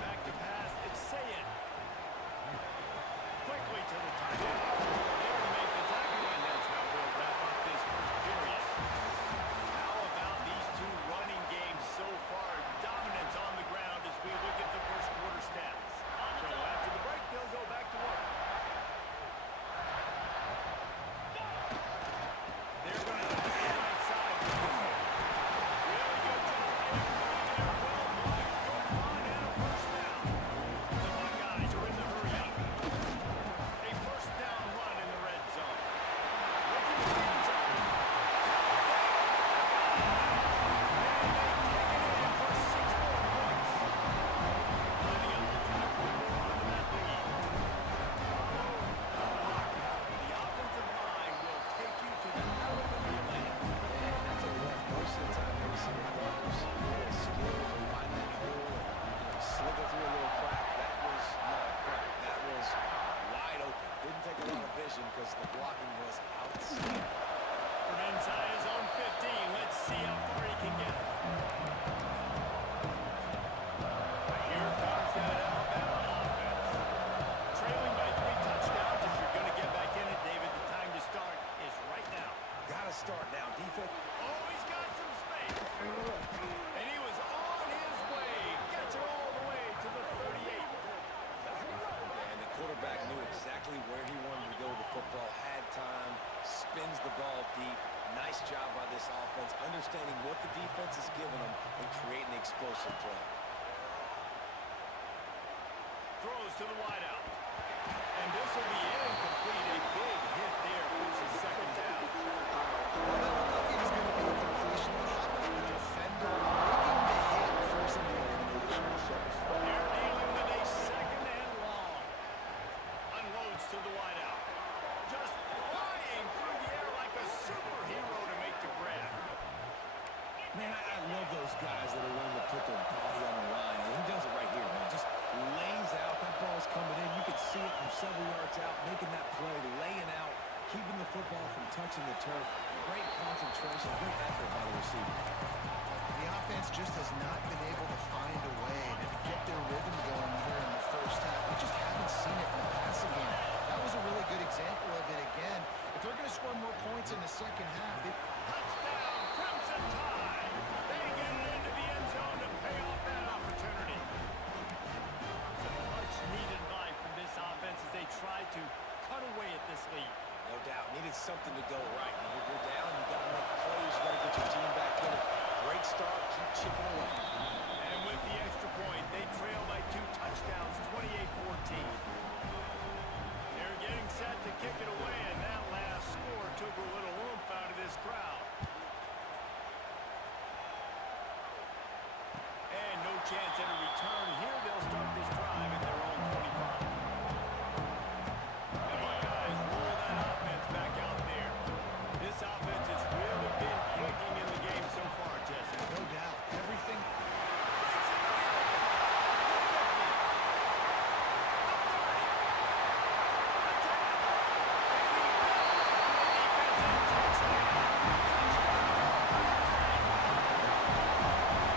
Back to pass. It's Sayed. Quickly to the tight end. There to make the tackle, and that's how we'll wrap up this first period. How about these two running games so far? Dominance on the ground as we look at the first quarter stats. So after the break, they'll go back to work. They're going to have to stay outside with this one. Really good job by everybody there. Well blocked. Good run and a first down. The Buckeyes are in the hurry up. A first down run in the red zone. Looking for the end zone. And they take it in for 6 more points. Lining up to try to put more onto that lead. The offensive line will take you to the hallelujah land. And I tell you what, most of the time when you see the runners, they're skilled to find that hole and slither through a little crack. That was not a crack. That was wide open. Didn't take a lot of vision because the blocking was outstanding. From inside his own 15, let's see how far he can get. Here comes that Alabama offense. Trailing by 3 touchdowns. If you're going to get back in it, David, the time to start is right now. Gotta start now. Defense. Oh, he's got some space. And he was on his way. Gets it all the way to the 38. And the quarterback knew exactly where he wanted to go with the football, had time, spins the ball deep. Nice job by this offense, understanding what the defense is giving them and creating the explosive play. Throws to the wideout. And this will be incomplete. A big hit there forces second down. Well, that looked like it was going to be a completion, but how about the defender making the hit, forcing the incompletion? They're dealing with a second and long. Unloads to the wideout. Just flying through the air like a superhero to make the grab. Man, I love those guys that are willing to put their body on the line. And he does it right here, man. Just lays out. That ball's coming in. You can see it from several yards out, making that play, laying out, keeping the football from touching the turf. Great concentration, great effort by the receiver. The offense just has not been able to find a way to get their rhythm going here in the first half. We just haven't seen it in the passing game. That was a really good example of it again. If they're going to score more points in the second half, Touchdown, Crimson Tide. They get it into the end zone to pay off that opportunity. Some much-needed life from this offense as they try to cut away at this lead. No doubt. Needed something to go right. When you're down, you got to make plays. You got to get your team back in it. Great start. Keep chipping away. And with the extra point, they trail by 2 touchdowns, 28-14. They're getting set to kick it away, and that last score took a little oomph out of this crowd. chance at a return. Here they'll start this drive at their own 25. The Buckeyes roll that offense back out there. This offense has really been clicking in the game so far, Jesse. No doubt. Everything. Breaks into the open.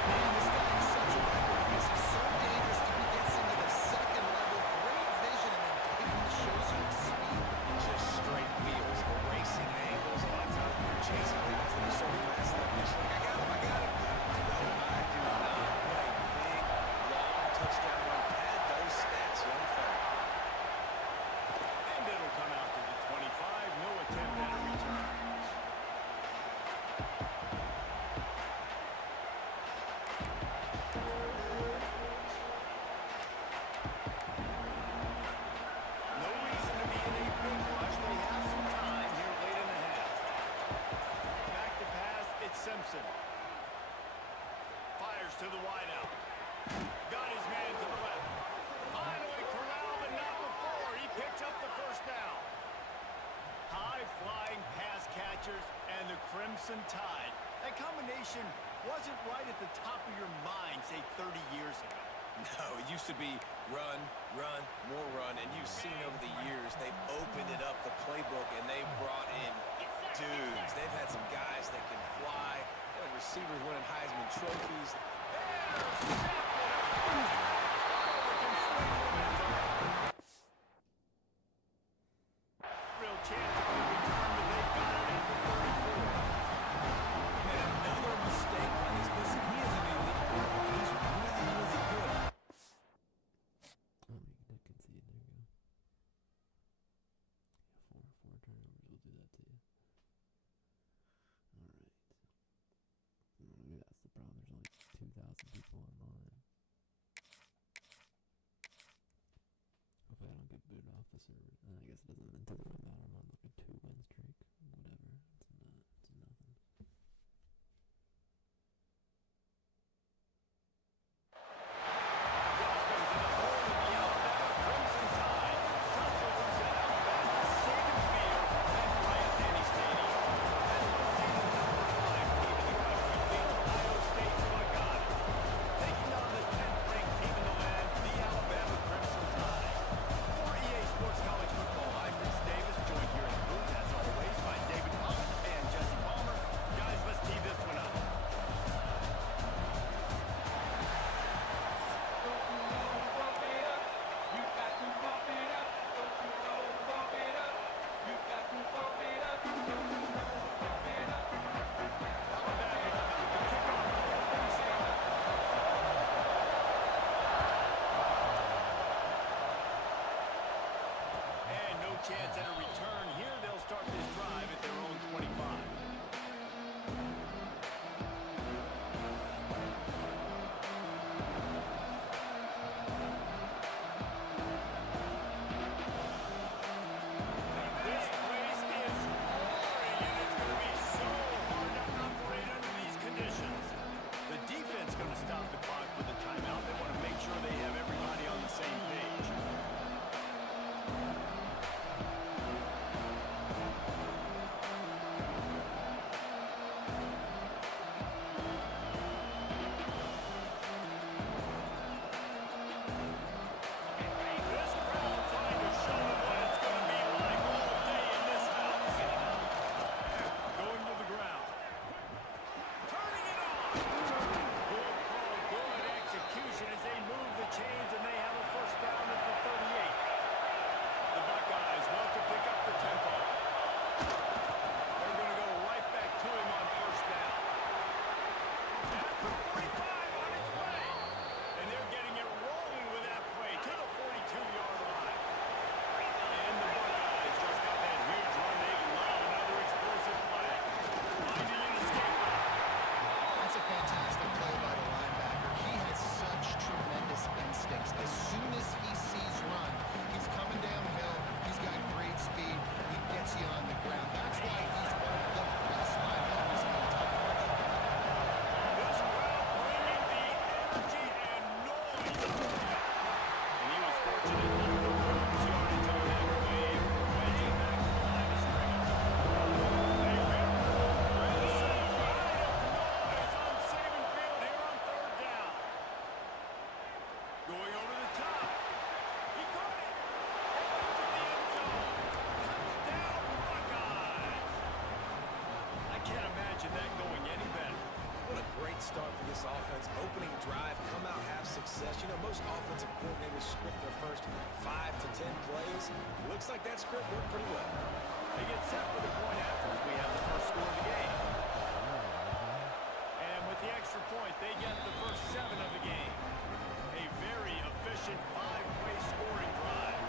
Man, this guy is such a weapon because he's so dangerous if he gets into the second level. Great vision, and then David shows you his speed. Just straight wheels, erasing angles. A lot of times when you're chasing guys that are so fast like this, you're like, I got him. No, I do not. What a big, long touchdown run. Pad those stats, young fella. And it'll come out to the 25. No attempt at a return. No reason to be in a big rush. They have some time here late in the half. Back to pass, it's Simpson. Fires to the wideout. Got his man to the left. Finally corralled, but not before. He picks up the first down. High-flying pass catchers and the Crimson Tide. That combination wasn't right at the top of your mind, say, 30 years ago. No, it used to be run, run, more run, and you've seen over the years they've opened it up, the playbook, and they've brought in dudes. They've had some guys that can fly, they have receivers winning Heisman trophies. Real chance of a return, but they got it at the 34. And another mistake by this. Listen, he isn't an elite quarterback. He's really, really good. Oh, you can concede. There you go. Yeah, four turnovers will do that to you. All right. Maybe that's the problem. There's only 2,000 people online. start for this offense. Opening drive, come out, have success. You know, most offensive coordinators script their first 5 to 10 plays. Looks like that script worked pretty well. They get set for the point after as we have the first score of the game. And with the extra point, they get the first 7 of the game. A very efficient 5-way scoring drive.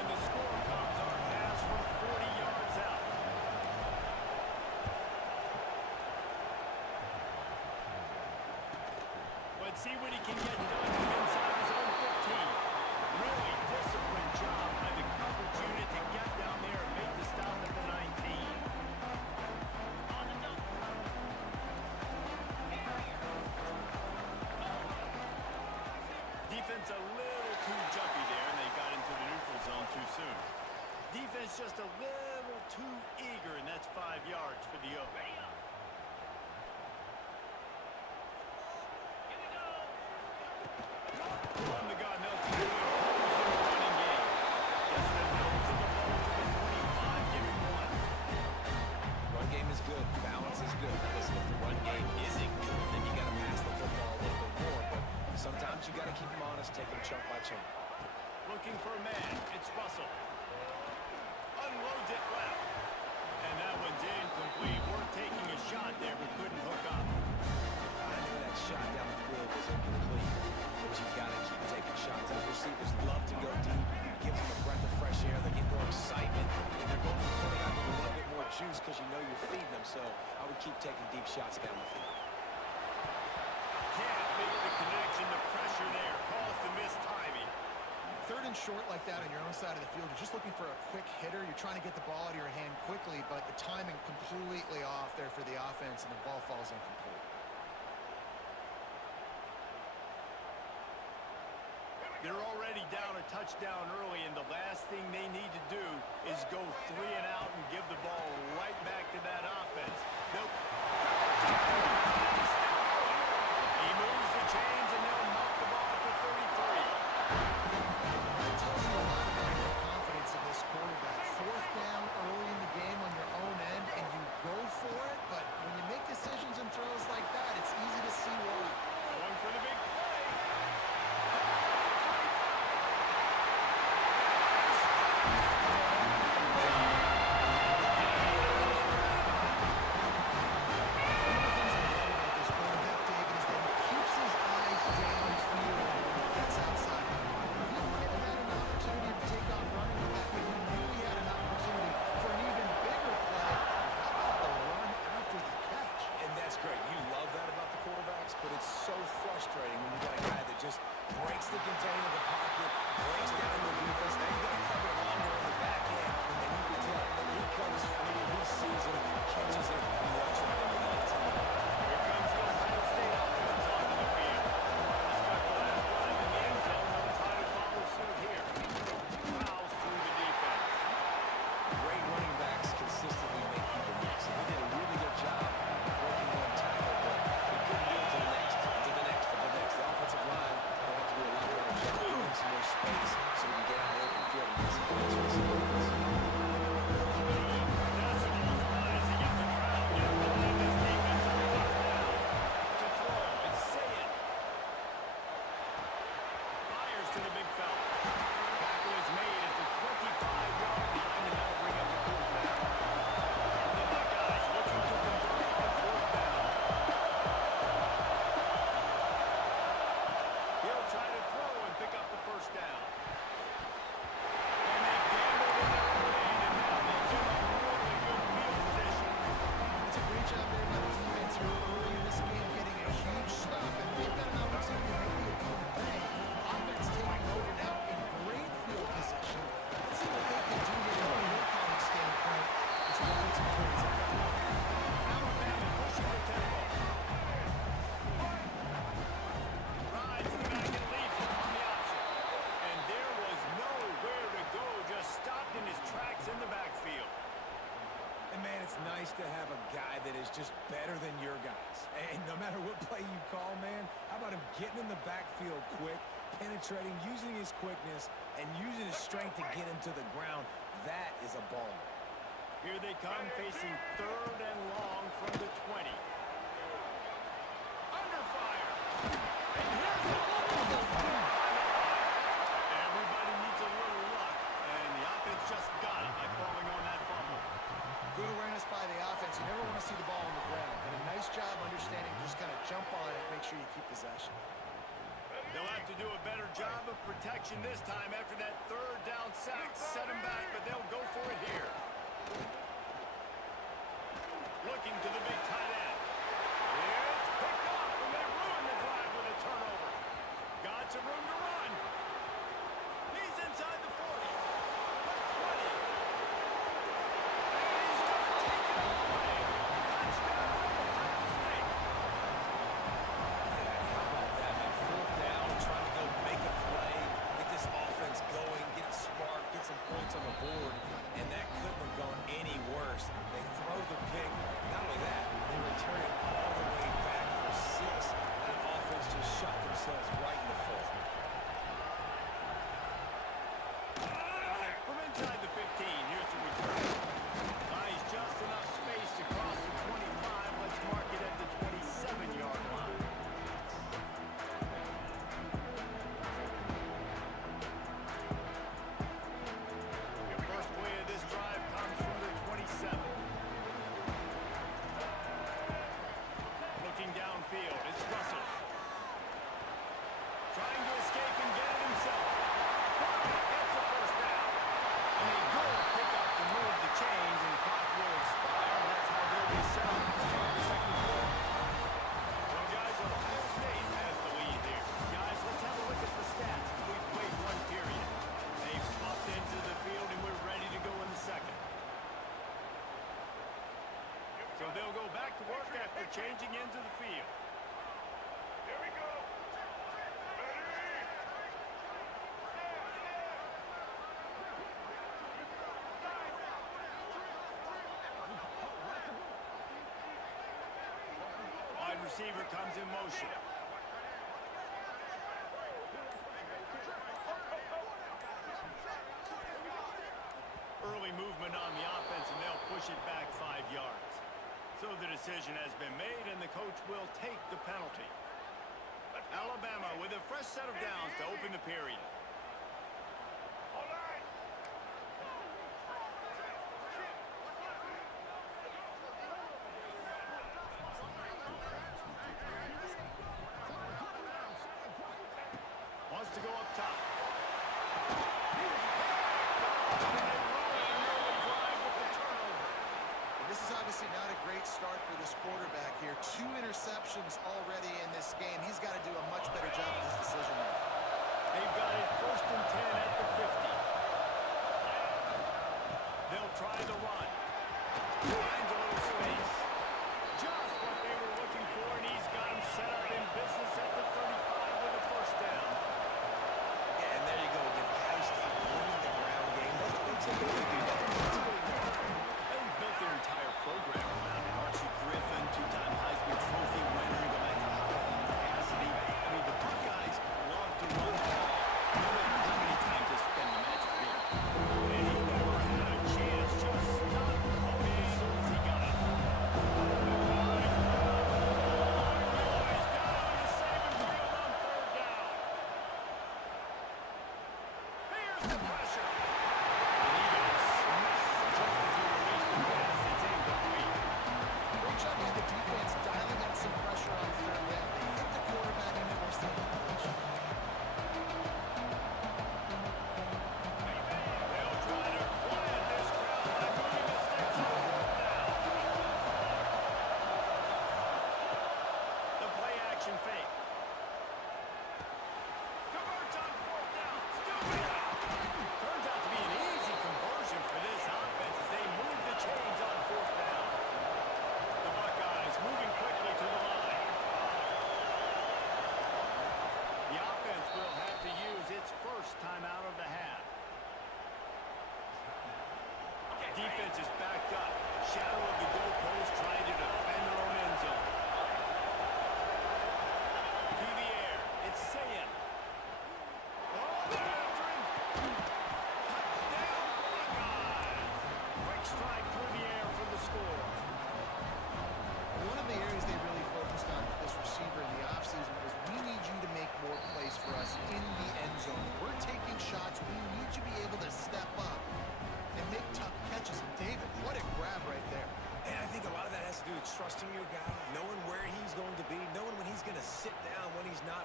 And the score comes on a pass from 40 yards out. Let's see what he can get done from inside his own 15. Really disciplined job by the coverage unit to get down there and make the stop at the 19. On the double. Defense a little too jumpy there, and they got into the neutral zone too soon. Defense just a little too eager, and that's 5 yards for the O. Ready up. Here we go. On the gun, Nelson doing pose in the running game. Gets the nose of the ball to the 25, giving 1. Run game is good. Balance is good. Now listen, if the run game isn't good, then you got to pass the football a little bit more. But sometimes you got to keep them honest, take them chunk by chunk. Looking for a man. It's Russell. Unloads it left. And that one's incomplete. We're taking a shot there, but couldn't hook up. I knew that shot down the field was incomplete, but you got to keep taking shots. Those receivers love to go deep. Give them a breath of fresh air. They get more excitement, and they're going to be putting out with a little bit more juice because you know you're feeding them. So I would keep taking deep shots down the field. Can't make the connection. The pressure there caused the missed timing. 3rd and short like that on your own side of the field, you're just looking for a quick hitter. You're trying to get the ball out of your hand quickly, but the timing completely off there for the offense, and the ball falls incomplete. They're already down a touchdown early, and the last thing they need to do is go 3 and out and give the ball right back to that offense. Nope. He moves the chains, and they'll knock the ball at the 33. That tells you a lot about their confidence in this quarterback. 4th down early in the game on your own end, and you go for it, but when you make decisions and throws like that, it's easy to see why. Going for the big play. But it's so frustrating when you got a guy that just breaks the container of the pocket, breaks down the defense. Now you got to cover longer on the back end, and you can tell he comes free, he sees it, catches it, and walks right into the end zone. Here comes the Ohio State offense onto the field. He's got the last drive in the end zone. They'll try to follow suit here. Fouls through the defense. Great running backs consistently make people miss, and he did a really good job breaking one tackle, but he couldn't do it to the next, to the next, to the next. The offensive line will have to do a lot better job giving some more space so we can get out in the open field and make some plays for the receivers. Decimal rising up the crowd. Gets behind this defensive lockdown. To throw, it's Sayed. Fires to the big fella. Tackle is made at the 25-yard line, and that'll bring up the 4th down. The Buckeyes looking to convert on 4th down. He'll try to throw and pick up the 1st down. And they gambled in their lane, and now they give up really good field position. It's a great job there by the defense here early in this game, getting a huge stop, and they've got an opportunity to make the opponent pay. Offense taking over now in great field position. Let's see what they can do here from a play calling standpoint, which will put some points up. Alabama pushing the tempo. Rides the back and leaves it on the option. And there was nowhere to go, just stopped in his tracks in the backfield. And man, it's nice to have a guy that is just better than your guys. And no matter what play you call, man, how about him getting in the backfield quick, penetrating, using his quickness, and using his strength to get him to the ground? That is a ball. Here they come, facing 3rd and long from the 20. Under sure you keep possession. They'll have to do a better job of protection this time after that third down sack. Set them back, but they'll go for it here. Looking to the big tight end. It's picked off, and they ruin the drive with a turnover. Got some room to run. He's inside the 40. The 20. And he's going to take it all the way. Touchdown, Ohio State. Yeah, how about that, man? Fourth down, trying to go make a play, get this offense going, get a spark, get some points on the board, and that couldn't have gone any worse. They throw the pick. Not only that, they return it all the way back for 6. That offense just shot themselves right in the foot. From inside the 15, here's the return. Buys just enough space to cross the 25. Let's mark it at the 27-yard line. First play of this drive comes from the 27. Looking downfield, it's Russell. Trying to escape and get it himself. Gets the first down. And a good pickup to move the chains, and the clock will expire, and that's how they'll be set up to start the second quarter. Well, guys, Ohio State has the lead here. Guys, let's have a look at the stats as we've played one period. They've swapped into the field, and we're ready to go in the second. So they'll go back to work after changing into the field. Here we go. Wide receiver comes in motion. Early movement on the offense, and they'll push it back 5 yards. So the decision has been made, and the coach will take the penalty. Alabama with a fresh set of downs to open the period. Wants to go up top. And they roll an early drive with the turnover. This is obviously not a great start for this quarterback here. 2 interceptions already in this game. He's got to do a much better job of his decision making. They've got it 1st and 10 at the 50. They'll try the run. Finds a little space. Just what they were looking for, and he's got him set up in business at the 35 with a first down. Yeah, and there you go again. Ohio State winning the ground game. They typically do that. That's what he knows. They've built their entire program around it. Archie Griffin, 2-time Heisman Trophy winner. Go back to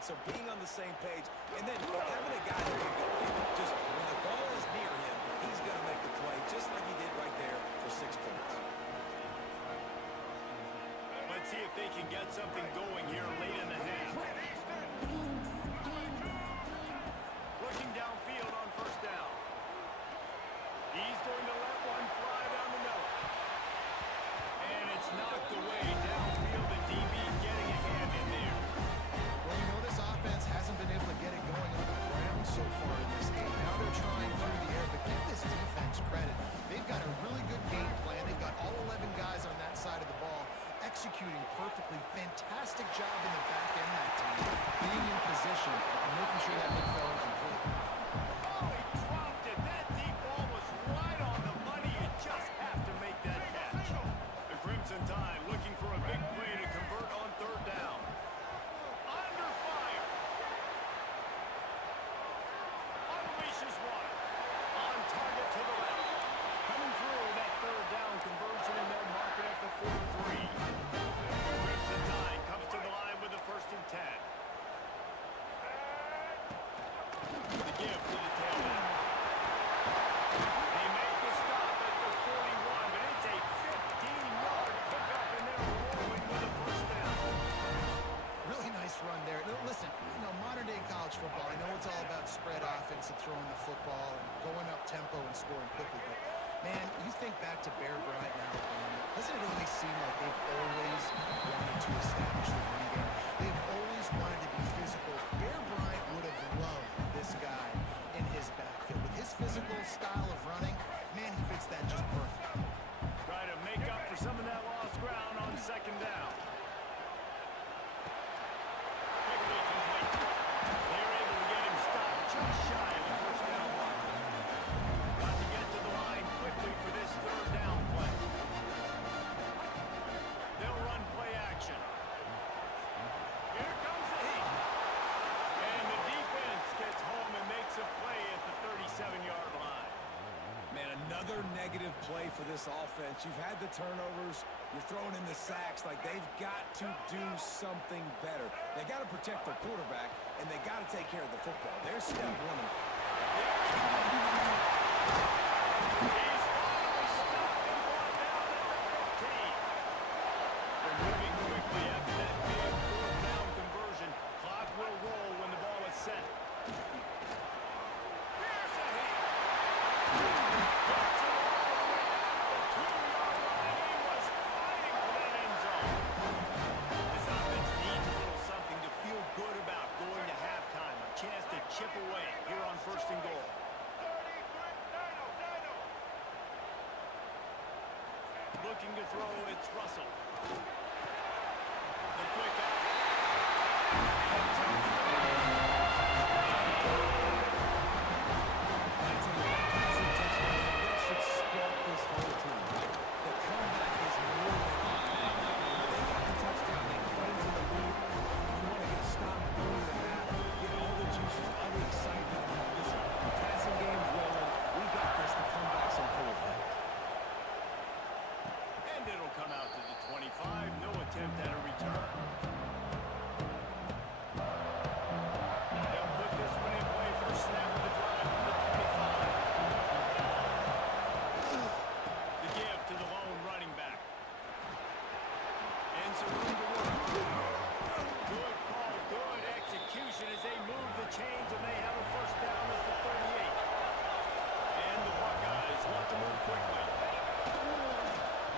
want. So being on the same page and then having a guy that can go in, just when the ball is near him, he's going to make the play just like he did right there for 6 points. Let's see if they can get something going here late in the half. Looking downfield on first down. He's going to let one fly down the middle. And it's knocked away downfield. The DB getting a hand in there. Well, you know this offense hasn't been able to get it going on the ground so far in this game. Now they're trying through the air, but give this defense credit. They've got a really good game plan. They've got all 11 guys on that side of the ball executing perfectly. Fantastic job in the back end that time, being in position and making sure that big fella complete. Oh, he dropped it. That deep ball was right on the money. You just have to make that catch. The Crimson Tide looking for a big play to convert on third down. Under fire. Unleashes one. On target to the left. Coming through that third down conversion, and they'll mark it at the 43. The Crimson Tide comes to the line with a 1st and 10. The give to the tailback. They make the stop at the 41, but it's a 15-yard pickup, and they're rolling with a 1st down. Really nice run there. Listen, you know, modern-day college football, I know it's all about spread offense and throwing the football and going up tempo and scoring quickly, but, man, you think back to Bear Bryant and Alabama, doesn't it always seem like they've always wanted to establish the run game? They've always wanted to be physical. Bear Bryant would have loved this guy in his backfield. With his physical style of running, man, he fits that just perfect. Try to make up for some of that lost ground on 2nd down. Quickly complete. They're able to get him stopped just shy of the 1st down mark. Got to get to the line quickly for this 3rd down play. They'll run play action. Here comes the heat. And the defense gets home and makes a play at the 37-yard line. Man, another negative play for this offense. You've had the turnovers. You're throwing in the sacks. Like, they've got to do something better. They got to protect their quarterback, and they got to take care of the football. There's step one. He's finally stopped and brought down at the 15. They're moving quickly after that big 4th down conversion. Clock will roll when the ball is set. Here's a hit. Gets it all the way down to the 2-yard line. He was fighting for that end zone. This offense needs a little something to feel good about going to halftime. A chance to chip away here on 1st and goal. Looking to throw, it's Russell. The quick out. That's a passing touchdown. That should spark this whole team. The comeback is more than they got the touchdown. They cut into the lead. You want to get a stop early in the half, get all the juices, all the excitement. Listen, the passing game's rolling. We got this. The comeback's in full effect. And it'll come out to the 25. No attempt at a return. They'll put this one in play. First snap of the drive from the 25. The give to the lone running back. And some room to work. Good call, good execution as they move the chains, and they have a 1st down at the 38. And the Buckeyes want to move quickly.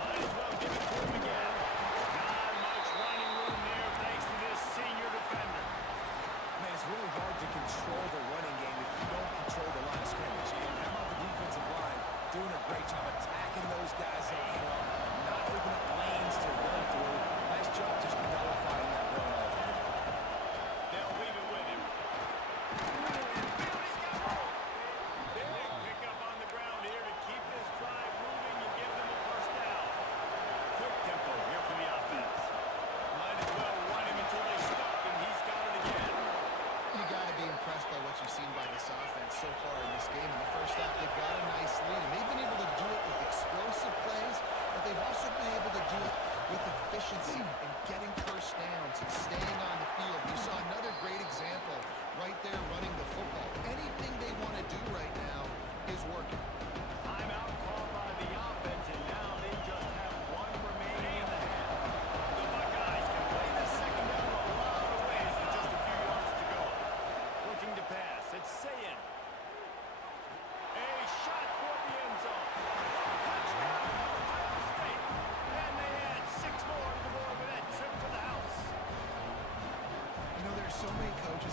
Might as well give it to him again. Not much running room there thanks to this senior defender. Man, it's really hard to control the running game if you don't control the line of scrimmage. And how about the defensive line doing a great job attacking those guys up front, not opening up lanes to run through. Nice job just nullifying that run all the way. They'll leave it with him. Big pickup on the ground here to keep this drive moving and give them a 1st down. Quick tempo here for the offense. Might as well run him until they stop him. He's got it again. You got to be impressed by what you've seen by this offense so far in this game. In the first half, they've got a nice lead, and they've been able to do it with explosive plays, but they've also been able to do it with efficiency and getting 1st downs and staying on the field. You saw another great example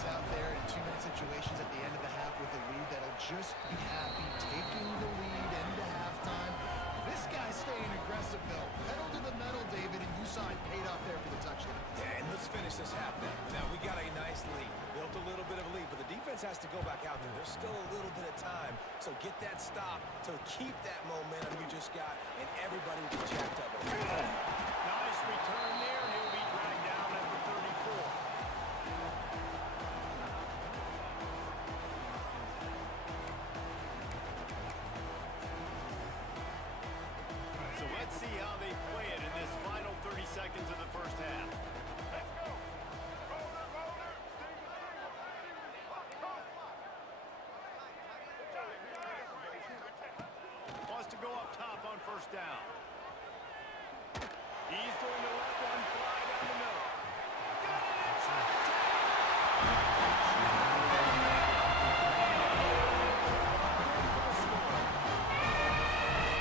goes out there in 2-minute situations at the end of the half with a lead that'll just be happy taking the lead into halftime. This guy's staying aggressive, though. Pedal to the metal, David, and you saw it paid off there for the touchdown. Yeah, and let's finish this half now. Now, we got a nice lead. Built a little bit of a lead, but the defense has to go back out there. There's still a little bit of time. So get that stop to keep that momentum you just got, and everybody will be jacked up. Nice return there, and he'll be dragged down at the 34. So let's see how they play it in this final 30 seconds of the first half. Let's go. Roller, roller. Wants to go up top on first down. He's going to let one fly down the middle. Got it inside the 10.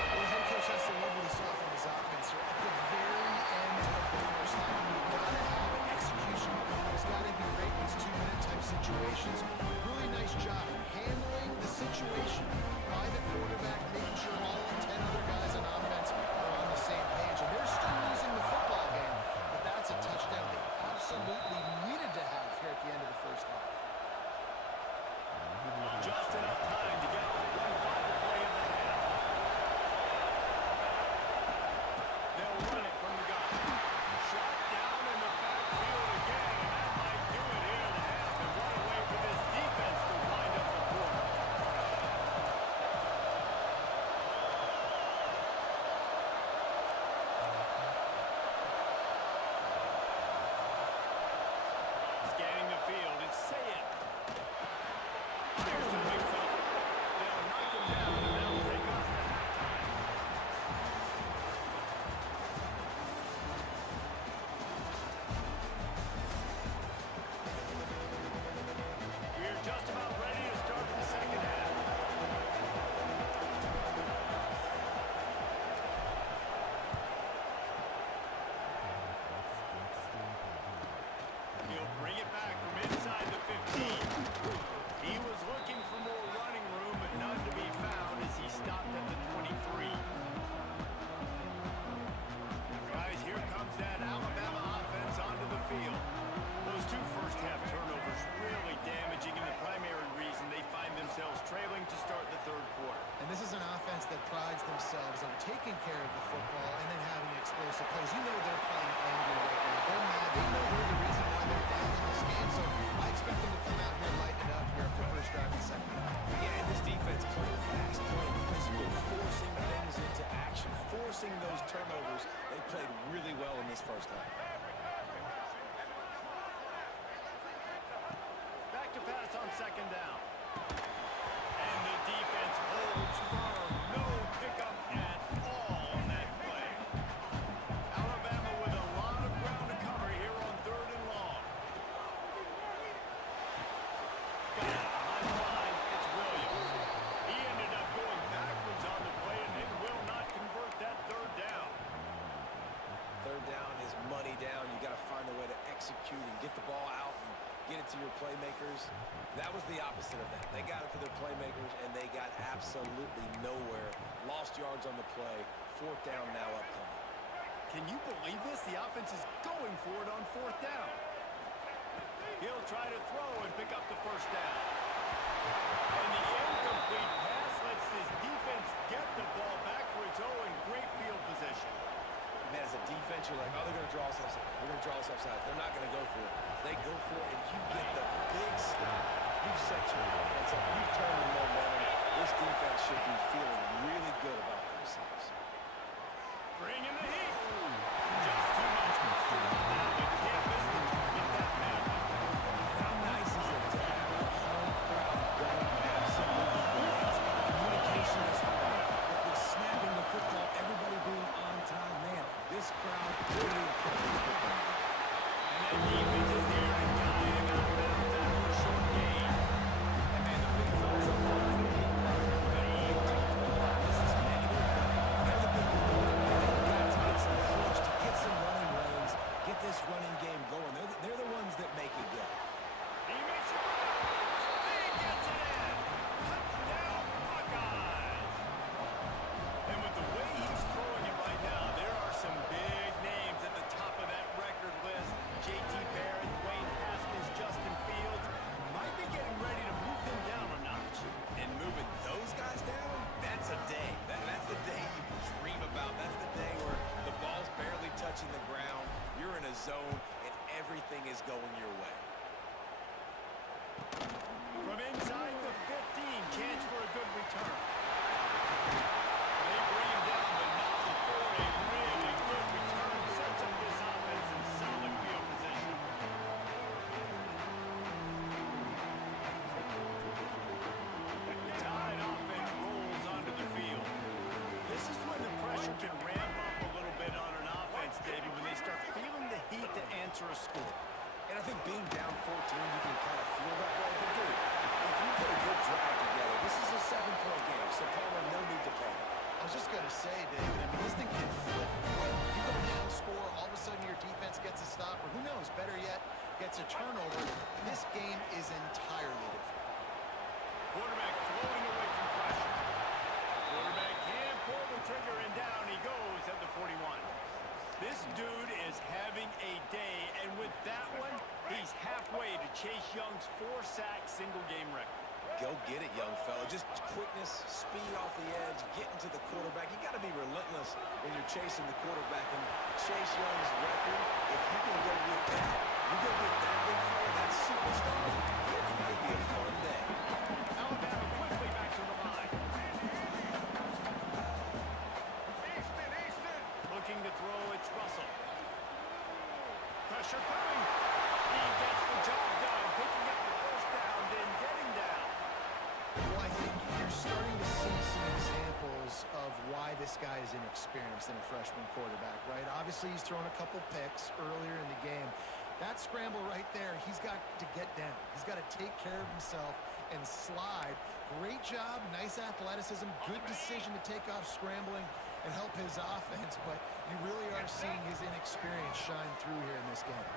Well, the head coach has to level this off in his offense here at the very end of the first half. You've got to have execution. It's got to be great in these 2-minute type situations. Really nice job handling the situation by the quarterback, making sure all 10 other guys on offense are on the same page. And they're still losing the football game, but that's a touchdown they absolutely needed to have here at the end of the first half. Just enough time to get off one final play of the half. They'll run it from the gun. Shot down in the backfield again, and that might do it here in the half. And what a way for this defense to wind up the quarter. Scanning the field, it's Sayed. There's the big fella. They'll knock him down, and that'll take us to halftime. We're just about ready to start the second half. He'll bring it back from inside the 15. He was looking for more running room, but none to be found as he stopped at the 23. Guys, here comes that Alabama offense onto the field. Those two first-half turnovers really damaging, and the primary reason they find themselves trailing to start the third quarter. And this is an offense that prides themselves on taking care of the football and then having explosive plays. You know they're playing angry right now. They're mad. They know they're the reason why they're down in this game. So I expect them to come out here and lighten it up here after the first drive and second half. Yeah, and this defense playing fast, playing physical, forcing things into action, forcing those turnovers. They played really well in this first half. Back to pass on second down. And the defense holds firm. No pickup at all on that play. Alabama with a lot of ground to cover here on third and long. Got it behind the line. It's Williams. He ended up going backwards on the play, and they will not convert that third down. Third down is money down. You got to find a way to execute and get the ball out and get it to your playmakers. That was the opposite of that. They got it to their playmakers, and they got absolutely nowhere. Lost yards on the play. Fourth down now upcoming. Can you believe this? The offense is going for it on fourth down. He'll try to throw and pick up the first down. And the incomplete pass lets this defense get the ball back for its own. Great field position. Man, as a defense, you're like, oh, they're going to draw us offside. We're going to draw us offside. They're not going to go for it. They go for it, and you get the big stop. You've set your offense up. You've turned the momentum. This defense should be feeling really good about themselves. Bring in the heat. Just too much mustard on that, but can't miss the target that man. How nice is it to have the home crowd going absolutely crazy? Communication is hard. But with snapping the football, everybody being on time, man, this crowd really affects the football. And that defense is there to guide him turnover, this game is entirely different. Quarterback floating away from pressure. Quarterback can't pull the trigger, and down he goes at the 41. This dude is having a day, and with that one, he's halfway to Chase Young's 4-sack single-game record. Go get it, young fella. Just quickness, speed off the edge, getting to the quarterback. You got to be relentless when you're chasing the quarterback. And Chase Young's record, if you can go get that, you go get that big fella, that superstar, it's going to be a fun day. Alabama quickly back to the line. Looking to throw, it's Russell. Pressure coming. He gets the job done, picking up the first down, then getting down. Well, I think you're starting to see some examples of why this guy is inexperienced in a freshman quarterback, right? Obviously, he's thrown a couple picks earlier in the game. That scramble right there, he's got to get down. He's got to take care of himself and slide. Great job, nice athleticism, good decision to take off scrambling and help his offense, but you really are seeing his inexperience shine through here in this game.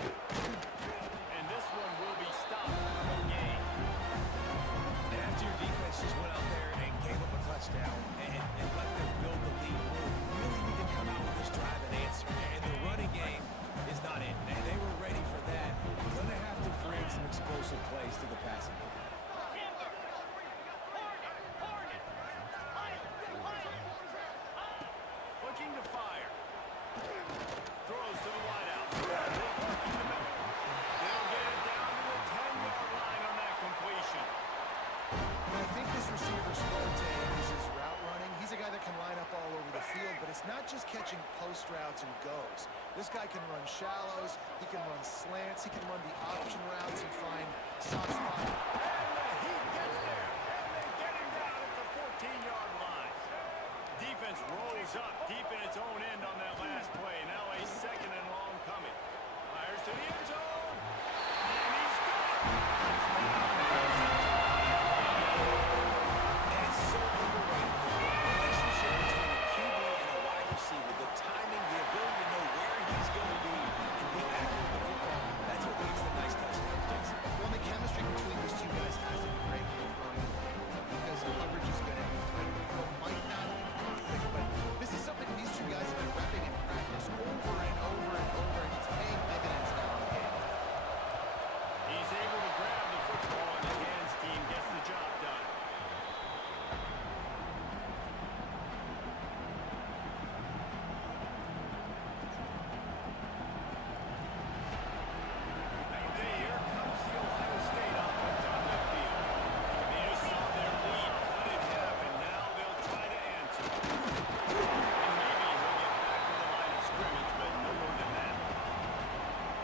And this one will be stopped for no gain. And after your defense just went out there and gave up a touchdown and let them build the lead, you really need to come out with this drive and answer. And the running game is not in. And they were ready for that. Going to have to bring some explosive plays to the passing game. Looking to fire. Throws to the wideout. Working the middle. They'll get it down to the 10-yard line on that completion. And I think this receiver's forte is his route running. He's a guy that can line up all over the field, but it's not just catching post routes and goes. This guy can run shallows, he can run slants, he can run the option routes and find soft spots. And the heat gets there. And they get him down at the 14-yard line. Defense rolls up deep in its own end on that last play. Now a second and long coming. Fires to the end zone. And he's gone. And it's so underrated. The relationship between the QB and the wide receiver, the timing, the ability to know where he's going to be and be accurate with the football, that's what leads to nice touchdowns, Jason. Well, the chemistry between these two guys has to be great because coverage is going to be threatened. Might not be perfect, but this is something these two guys have been repping in practice over and over and over, and it's paying dividends now in the game. He's able to grab the football, and the hands team gets the job done. Okay, here comes the Ohio State offense on the field. They just saw their lead cut in half, and now they'll try to answer. And maybe he'll get back to the line of scrimmage, but no more than that.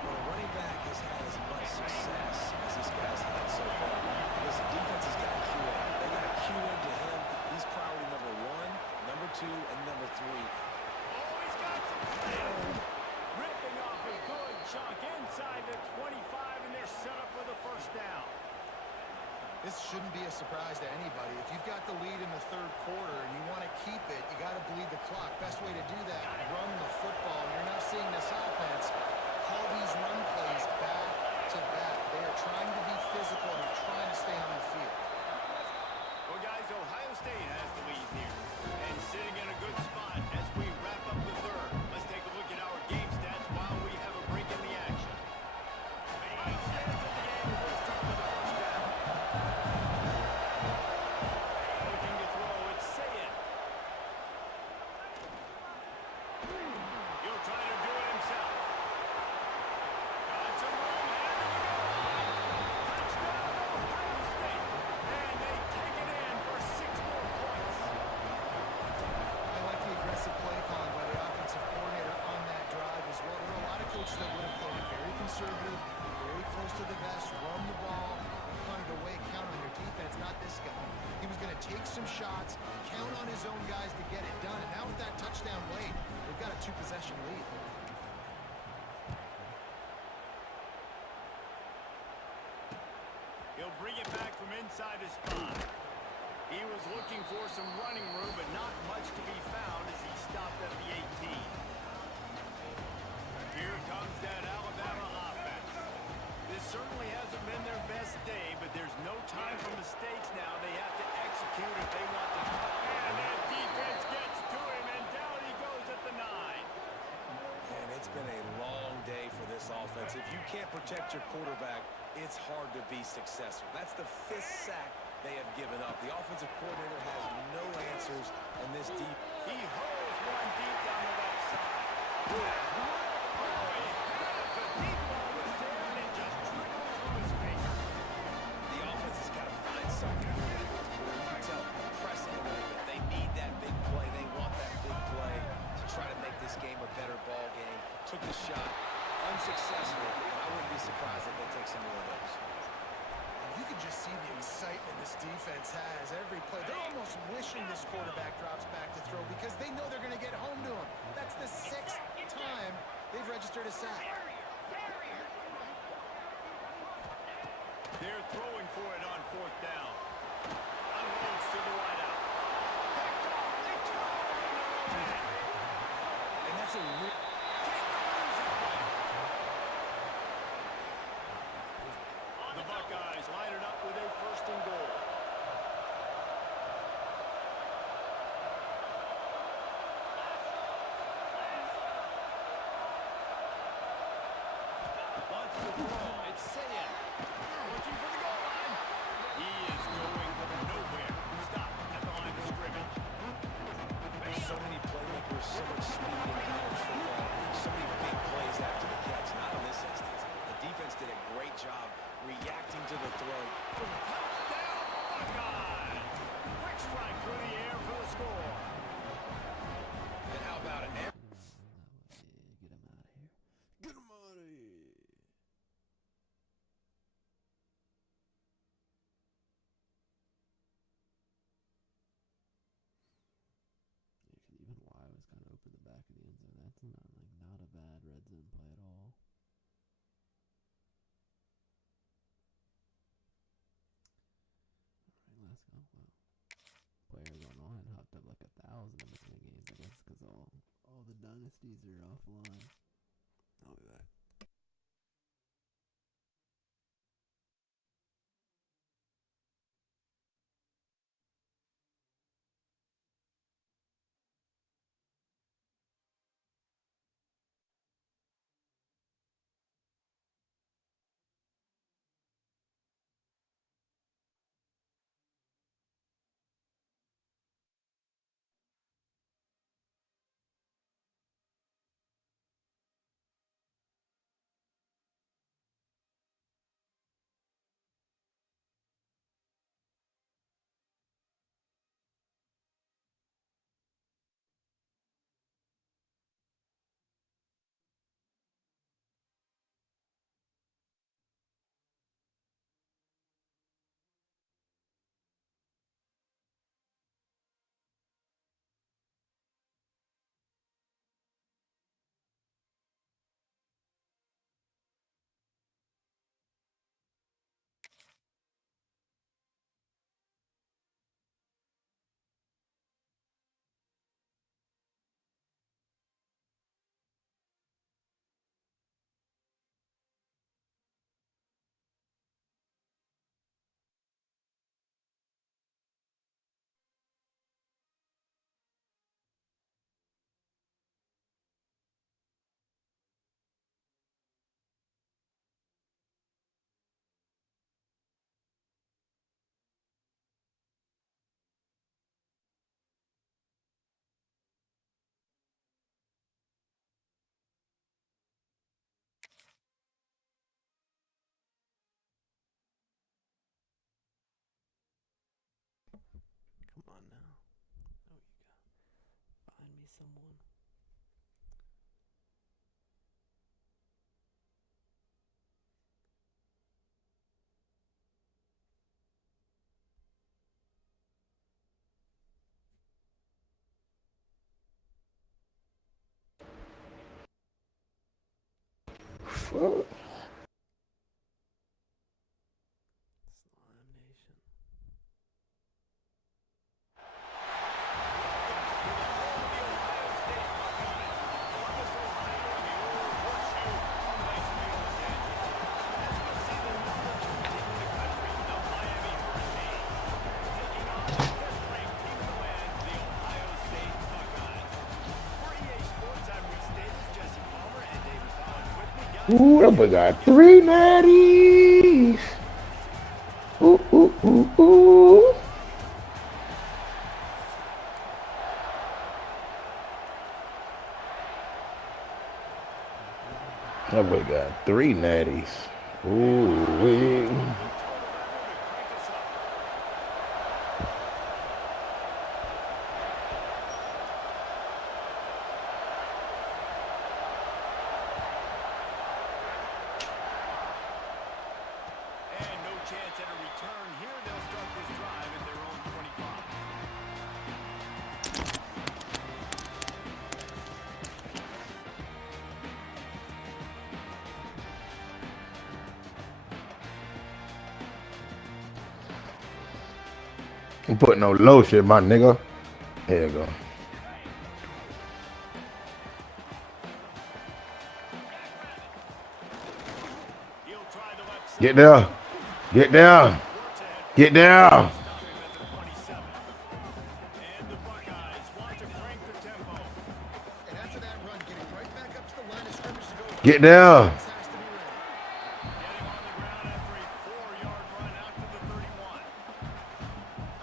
Well, a running back has had as much success as this guy's had so far. Listen, defense has got to cue in. They got to cue into him. He's priority number 1, number 2, and number 3. Oh, he's got some speed. Ripping off a good chunk inside the 25, and they're set up for the first down. This shouldn't be a surprise to anybody. If you've got the lead in the third quarter and you want to keep it, you got to bleed the clock. Best way to do that, run the football. And you're now seeing this offense call these run plays back to back. They are trying to be physical and they're trying to stay on the field. Well, guys, Ohio State has the lead here and sitting in a good spot as we wrap up the third. Let's take a look at our game stats while we have a break in the action. Final stats of the game. We'll start with the first down. Looking to throw, it's Sayed. He'll try to do it himself. Got some room, and there we go. Touchdown, Ohio State. And they take it in for 6 more points. I like the aggressive play calling by the offensive coordinator on that drive as well. There are a lot of coaches that would have played very conservative, very close to the vest, run the ball, and punted away, count on your defense. Not this guy. He was going to take some shots, count on his own guys to get it done. And now with that touchdown late, they've got a 2-possession lead. He'll bring it back from inside his 5. He was looking for some running room, but not much to be found as he stopped at the 18. Here comes that Alabama offense. This certainly hasn't been their best day, but there's no time for mistakes now. They have to execute if they want to. And that defense gets to him, and down he goes at the 9. And it's been a long day for this offense. If you can't protect your quarterback, it's hard to be successful. That's the 5th sack they have given up. The offensive coordinator has no answers, and this deep. He hurls one deep down the left side. Oh, he had it. The deep ball was there, and it just trickled through his fingers. The offense has got to find something. You can tell, pressing a little bit. They need that big play. They want that big play to try to make this game a better ball game. Took the shot, unsuccessful. I wouldn't be surprised if they take some more of those. You can just see the excitement this defense has every play. They're almost wishing this quarterback drops back to throw because they know they're going to get home to him. That's the 6th time they've registered a sack. They're throwing for it on 4th down. Unloads to the wideout. Picked off. They turn it. And that's a real. The Buckeyes line it up with a 1st and goal. Wants to throw. It's Sayan. Looking for the goal line. He is going nowhere. Stop at the line of scrimmage. So many playmakers, so much speed in college football, so many big plays after the catch. Not in this instance. The defense did a great job reacting to the throw. Touchdown, Buckeyes! Quick strike through the air for the score. And how about it? Get him out of here. Get him out of here. Even Y was kind of open the back of the end zone. That's not a bad red zone play at all. All right, let's go. Wow. Players online hopped up like 1,000 in between games. I guess because all the dynasties are offline. I'll be back. Come on now. Oh, you go. Find me someone. Slime Nation. Ooh, that boy got 3 natties. Ooh, ooh, ooh, ooh. That boy got 3 natties. Ooh, wee. And no chance at a return here. They'll start this drive at their own 25. I'm putting no low shit, my nigga. Here you go. He'll try the left side. Get there. Get there. Get there. Stop him at the 27. And the Buckeyes want to crank the tempo. And after that run, getting right back up to the line of scrimmage to go. Get there. This has to be ready. Getting on the ground after a 4-yard run out to the 31.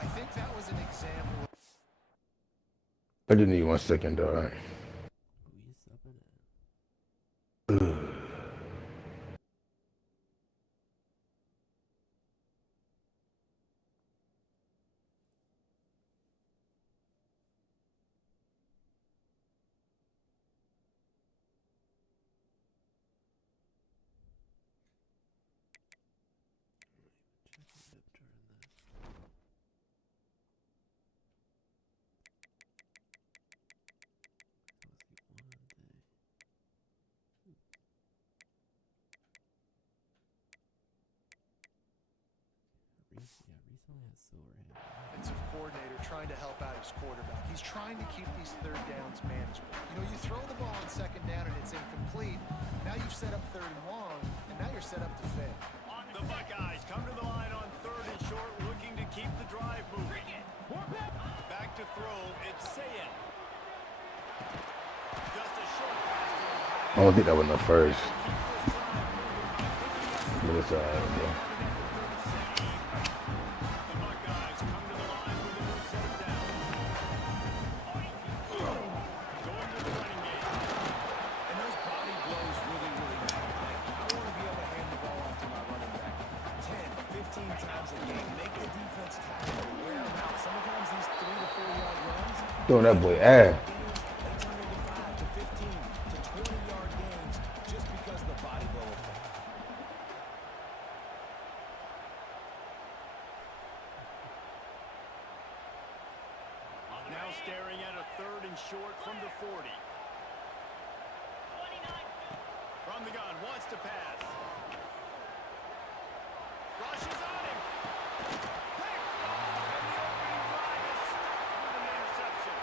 I think that was an example. I just need 1 second, though. All right. Offensive coordinator trying to help out his quarterback. He's trying to keep these third downs manageable. You know, you throw the ball on second down and it's incomplete. Now you've set up third and long, and now you're set up to fail. The Buckeyes come to the line on 3rd and short, looking to keep the drive moving. Back to throw, it's Sayin. Just a short pass. I don't think that was enough first. But it's all right, bro. The Buckeyes come to the line with a new set of downs. Going to the running game. And those body blows really, really matter. Like, I want to be able to hand the ball off to my running back 10, 15 times a game. Make the defense tackle, wear them out. Sometimes these 3 to 4 yard runs, Throwing that boy ass. they turn into 5 to 15 to 20 yard gains just because of the body blow effect. Now staring at a 3rd and short from the 40. From the gun, wants to pass. Rushes on him. Picked off, and the opening drive is stopped with an interception.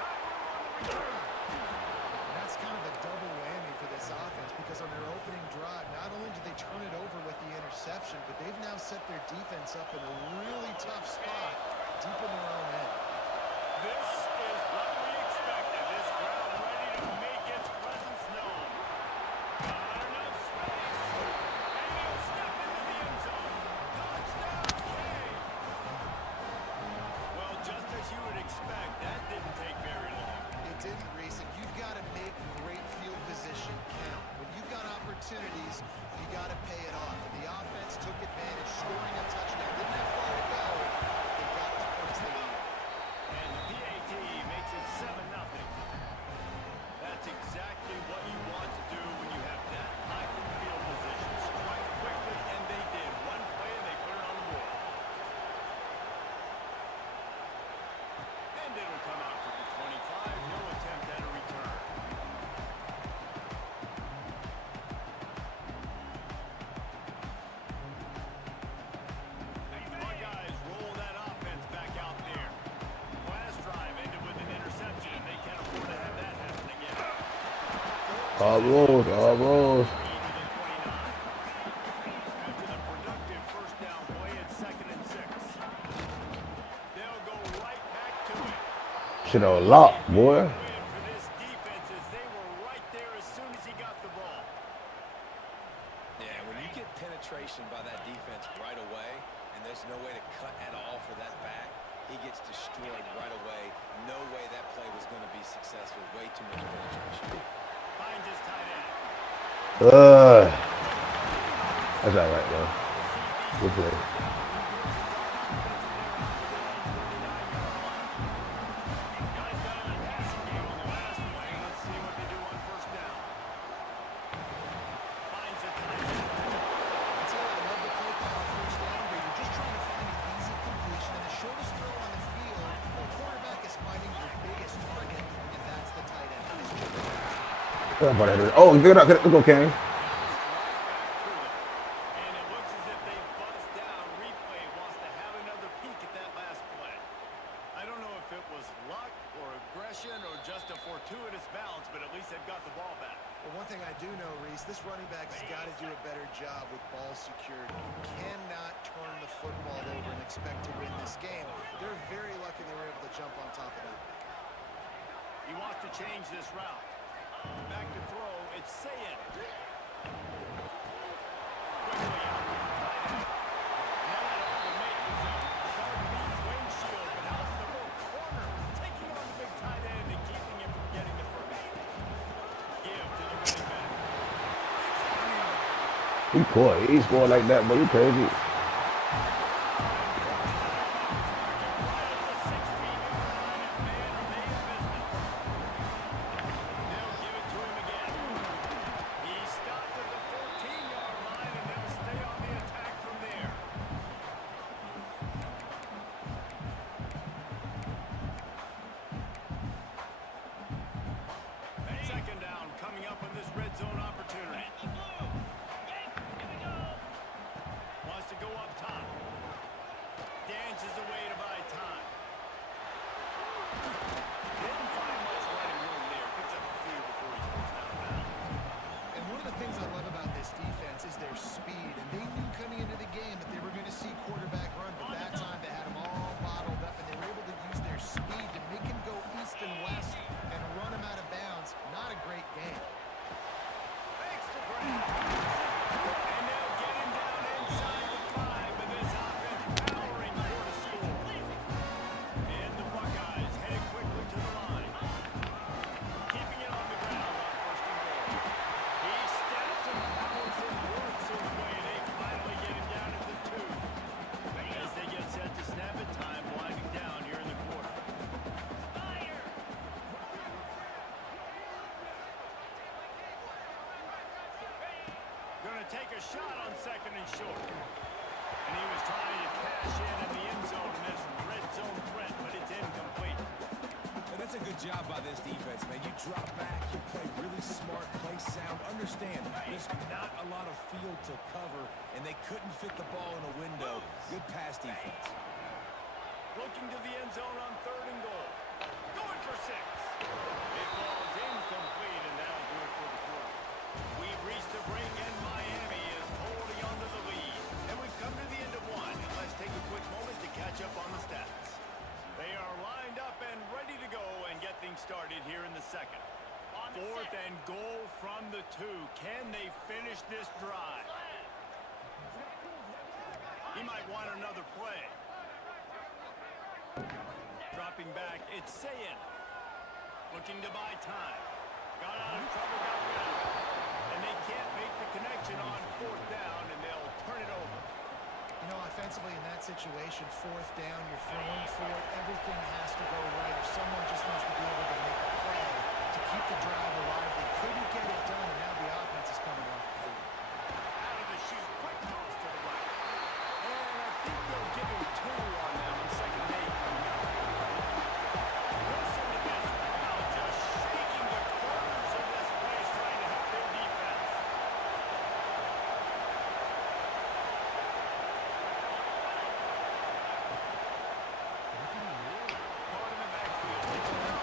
Got room on the return. And that's kind of a double whammy for this offense because on their opening drive, not only did they turn it over with the interception, but they've now set their defense up in a really tough spot deep in their own end. This is what we expected. This crowd ready to make its presence known. Not enough space. And he'll step into the end zone. Touchdown, King. Well, just as you would expect, that didn't take very long. It didn't, Reese, and you've got to make great field position count. When you've got opportunities, you got to pay it off. And the offense took advantage, scoring a touchdown. Didn't have far to go. They got the points they needed. And the PAT makes it 7-0. That's exactly what you want to do when you have that high field position. Strike quickly, and they did. One play, and they put it on the board. And it'll come out to the 25. No attempt at a return. The Buckeyes roll that offense back out there. Last drive ended with an interception, and they can't afford to have that happen again. All rolls, all rolls. After the productive first down play at 2nd and 6. They'll go right back to it. Shit on lock, boy. Win for this defense as they were right there as soon as he got the ball. penetration by that defense right away, and there's no way to cut at all for that back. He gets destroyed right away. No way that play was going to be successful. Way too much penetration. Finds his tight end. That's all right, though. Good play. Oh, good up. Let's go, Kenny. And it looks as if they buzzed down. Replay wants to have another peek at that last play. I don't know if it was luck or aggression or just a fortuitous bounce, but at least they've got the ball back. Well, one thing I do know, Reese, this running back has got to do a better job with ball security. You cannot turn the football over and expect to win this game. They're very lucky they were able to jump on top of that. He wants to change this route. Back to throw. It's Sayin. Quickly out to the tight end. Now that all the make was a guard-beat windshield, but out to the little corner, taking on the big tight end and keeping him from getting the first. Give to the running back. He coy. He scored like that, but he crazy. Second down coming up on this red zone opportunity. Wants to go up top. Dances away to buy time. Didn't find much running room there. Picks up a few before he's forced out of bounds. And one of the things I love about this defense is their speed. And they knew coming into the game that they were going to see quarterback run, but that time they had them all bottled up, and they were able to use their speed to make him go east and west and run him out of bounds. Not a great game. Makes the grab. And they'll get him down inside the 5 with this offense powering for the score. And the Buckeyes headed quickly to the line. Keeping it on the ground on first and goal. He steps and powers and works his way. They finally get him down at the 2. As they get set to snap it, time winding down here in the quarter. Gonna take a shot on second and short. And he was trying to cash in the end zone in this red zone threat, but it's incomplete. And that's a good job by this defense, man. You drop back, you play really smart, play sound. Understand, there's not a lot of field to cover, and they couldn't fit the ball in a window. Good pass defense. Looking to the end zone on third and goal. Going for 6. It falls incomplete, and that'll do it for the quarter. We've reached the brink, and Miami is holding on to the lead. And we've come to the end of one. And let's take a quick moment to catch up on the stats. They are lined up and ready to go and get things started here in the second. Fourth and goal from the 2. Can they finish this drive? He might want another play. Dropping back, it's Sayin. Looking to buy time. Got out of trouble, got rid of it. And they can't make the connection on fourth down, and they'll turn it over. You know, offensively in that situation, fourth down, you're throwing for it. Everything has to go right, or someone just needs to be able to make a play to keep the drive alive. They couldn't get it done, and now the offense is coming off the field. Out of the chute, quick toss to the right. And I think they'll give him 2 on them on second and 8 coming up. Listen to this crowd just shaking the corners of this place trying to help their defense. Caught in the backfield. It's a run.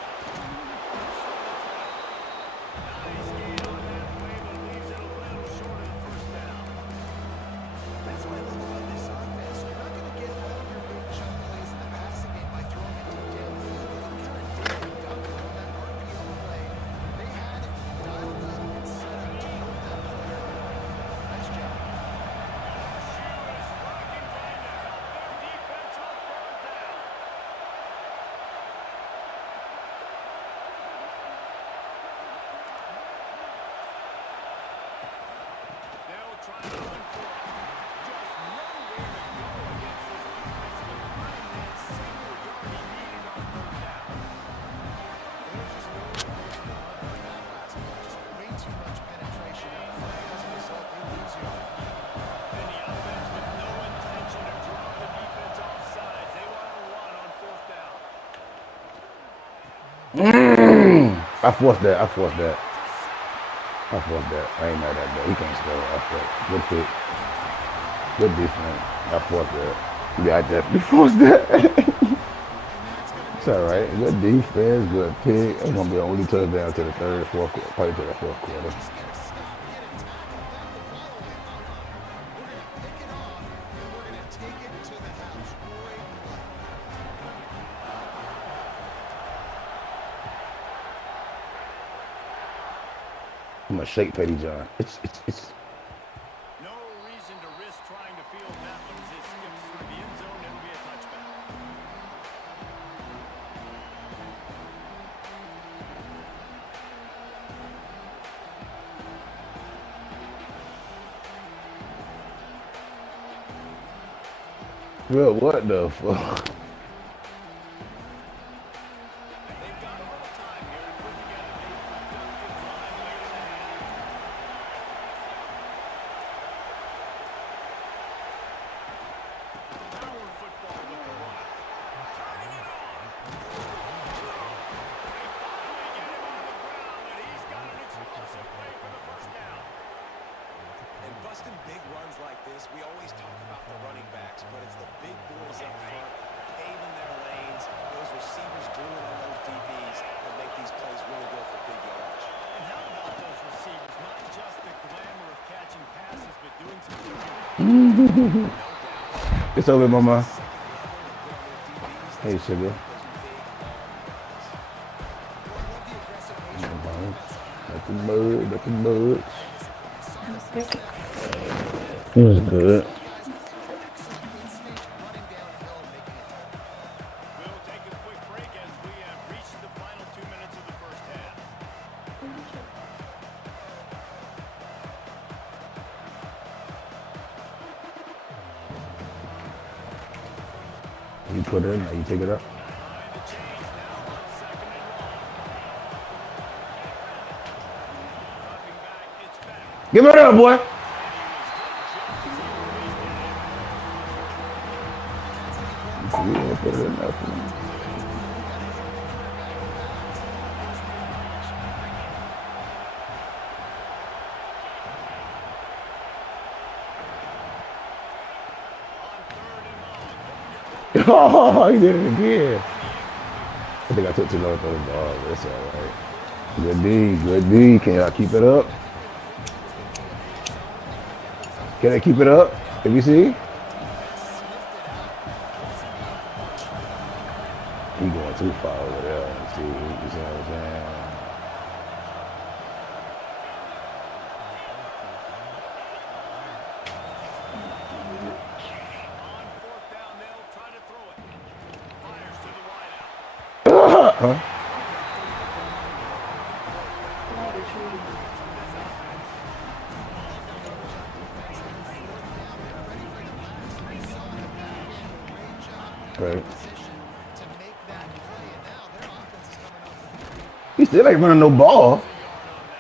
Nice gain on that play, but leaves it a little I forced that. I forced that. I forced that. I ain't mad at that. He can't score. I forced. Good pick. Good defense. I forced that. Yeah, I definitely forced that. It's all right. Good defense. Good pick. It's gonna be the only touchdown to the third, fourth, probably to the fourth quarter. I'm gonna shake Petty John. It's. No reason to risk trying to field that one as it skips through the end zone. It'll be a touchback. Bro, what the fuck? They've got a little time here to put together a productive drive later in the half. Power football with the run. Turning it on. They finally get him on the ground, and he's got an explosive play for the first down. And busting big runs like this, we always talk about the running backs, but it's the big boys up front, paving their lanes, those receivers gluing on those DBs that make these plays really go for big yardage. And how about those receivers? Not just the glamour of catching passes, but doing some It's over, mama. Hey, sugar. Nothing but, nothing but. It was good. We'll take a quick break as we have reached the final 2 minutes of the first half. You put it in, you take it up. Behind the chains now on 2nd and long. Dropping back, it's back. Give it up, boy. Yeah, put it in there for me. Oh, he did it again. I think I took too long to throw the ball, but it's all right. Good D, good D. Can y'all keep it up? Can they keep it up? Can you see? He going too far over there. See, you see what I'm saying? On 4th down, they'll try to throw it. Fires to the wideout. Huh? Right. He still ain't running no ball.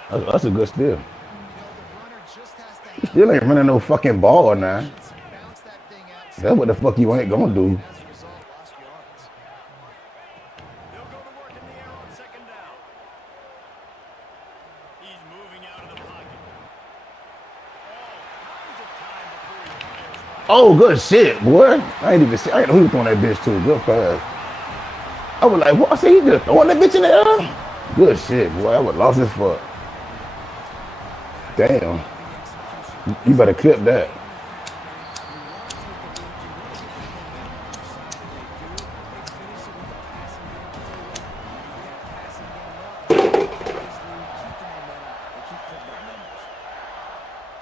That's a good steal. He still ain't running no fucking ball now. That's what the fuck you ain't gonna do. They'll go to work in the air on 2nd down. He's moving out of the pocket. All kinds of time before he fires right. Oh, good shit, boy. I ain't even see. I ain't know he was throwing that bitch too. Good pass. I was like, what? I said, he just throwing that bitch in the air? Good shit, boy. I would lost his fuck. Damn. You better clip that.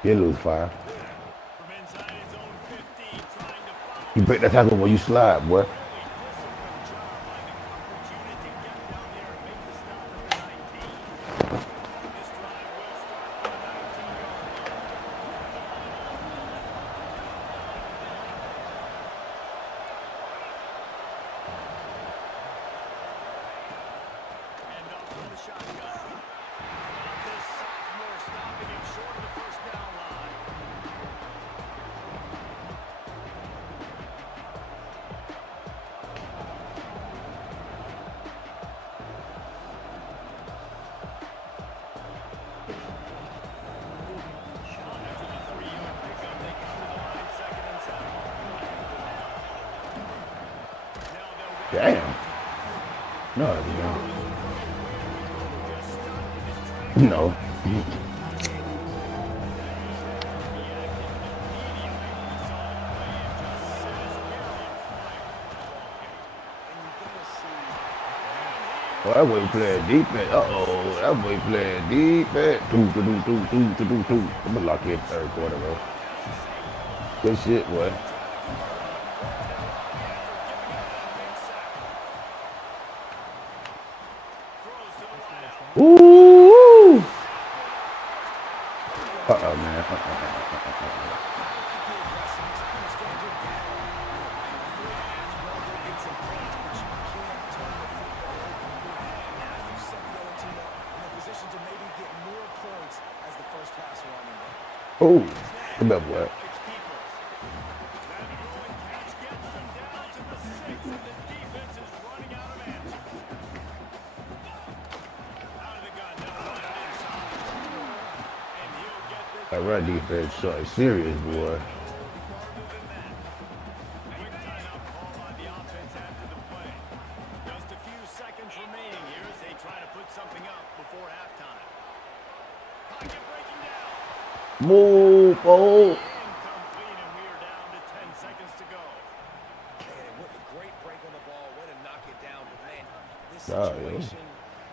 You lose 5. From inside his own 15, trying to follow. You break that tackle when you slide, boy. Really disciplined job by the coverage unit to get down there and make the stop at the 19. This drive will start from the 19-yard line. And off from the shotgun. How about this sophomore stopping him short of the first down line? Damn. No, it's not. No. Oh, that boy playing defense. Uh-oh, that boy playing defense. I'm gonna lock in third quarter, bro. Good shit, boy. Ooh! Uh-oh, man. Oh, come here, boy. That run defense so serious, boy. Just a few seconds remaining here as they try to put something up before halftime. Pocket breaking down. Move, oh. Incomplete, and we are down to 10 seconds to go. Man, what a great break on the ball. Way to knock it down. But, man, this Oh, situation,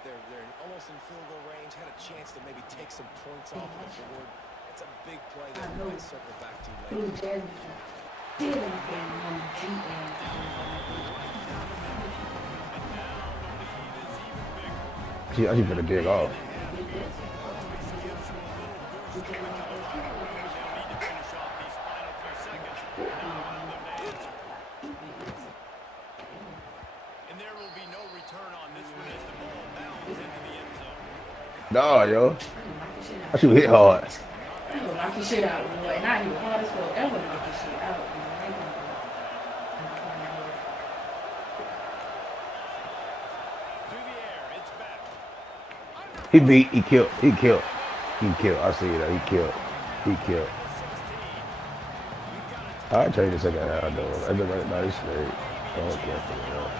they're almost in field goal range. Had a chance to maybe take some points off of the board. It's a big play that we might circle back to later. I should better dig off. And there will be no return on this one as the ball bounds into the end zone. Nah, yo. I should hit hard. Knock your shit out, boy. Not even hard as well. Ever knock your shit out, boy. He beat, he killed. I see that. He killed. I'll tell you the second half, though. I look like nice straight. I don't care for that.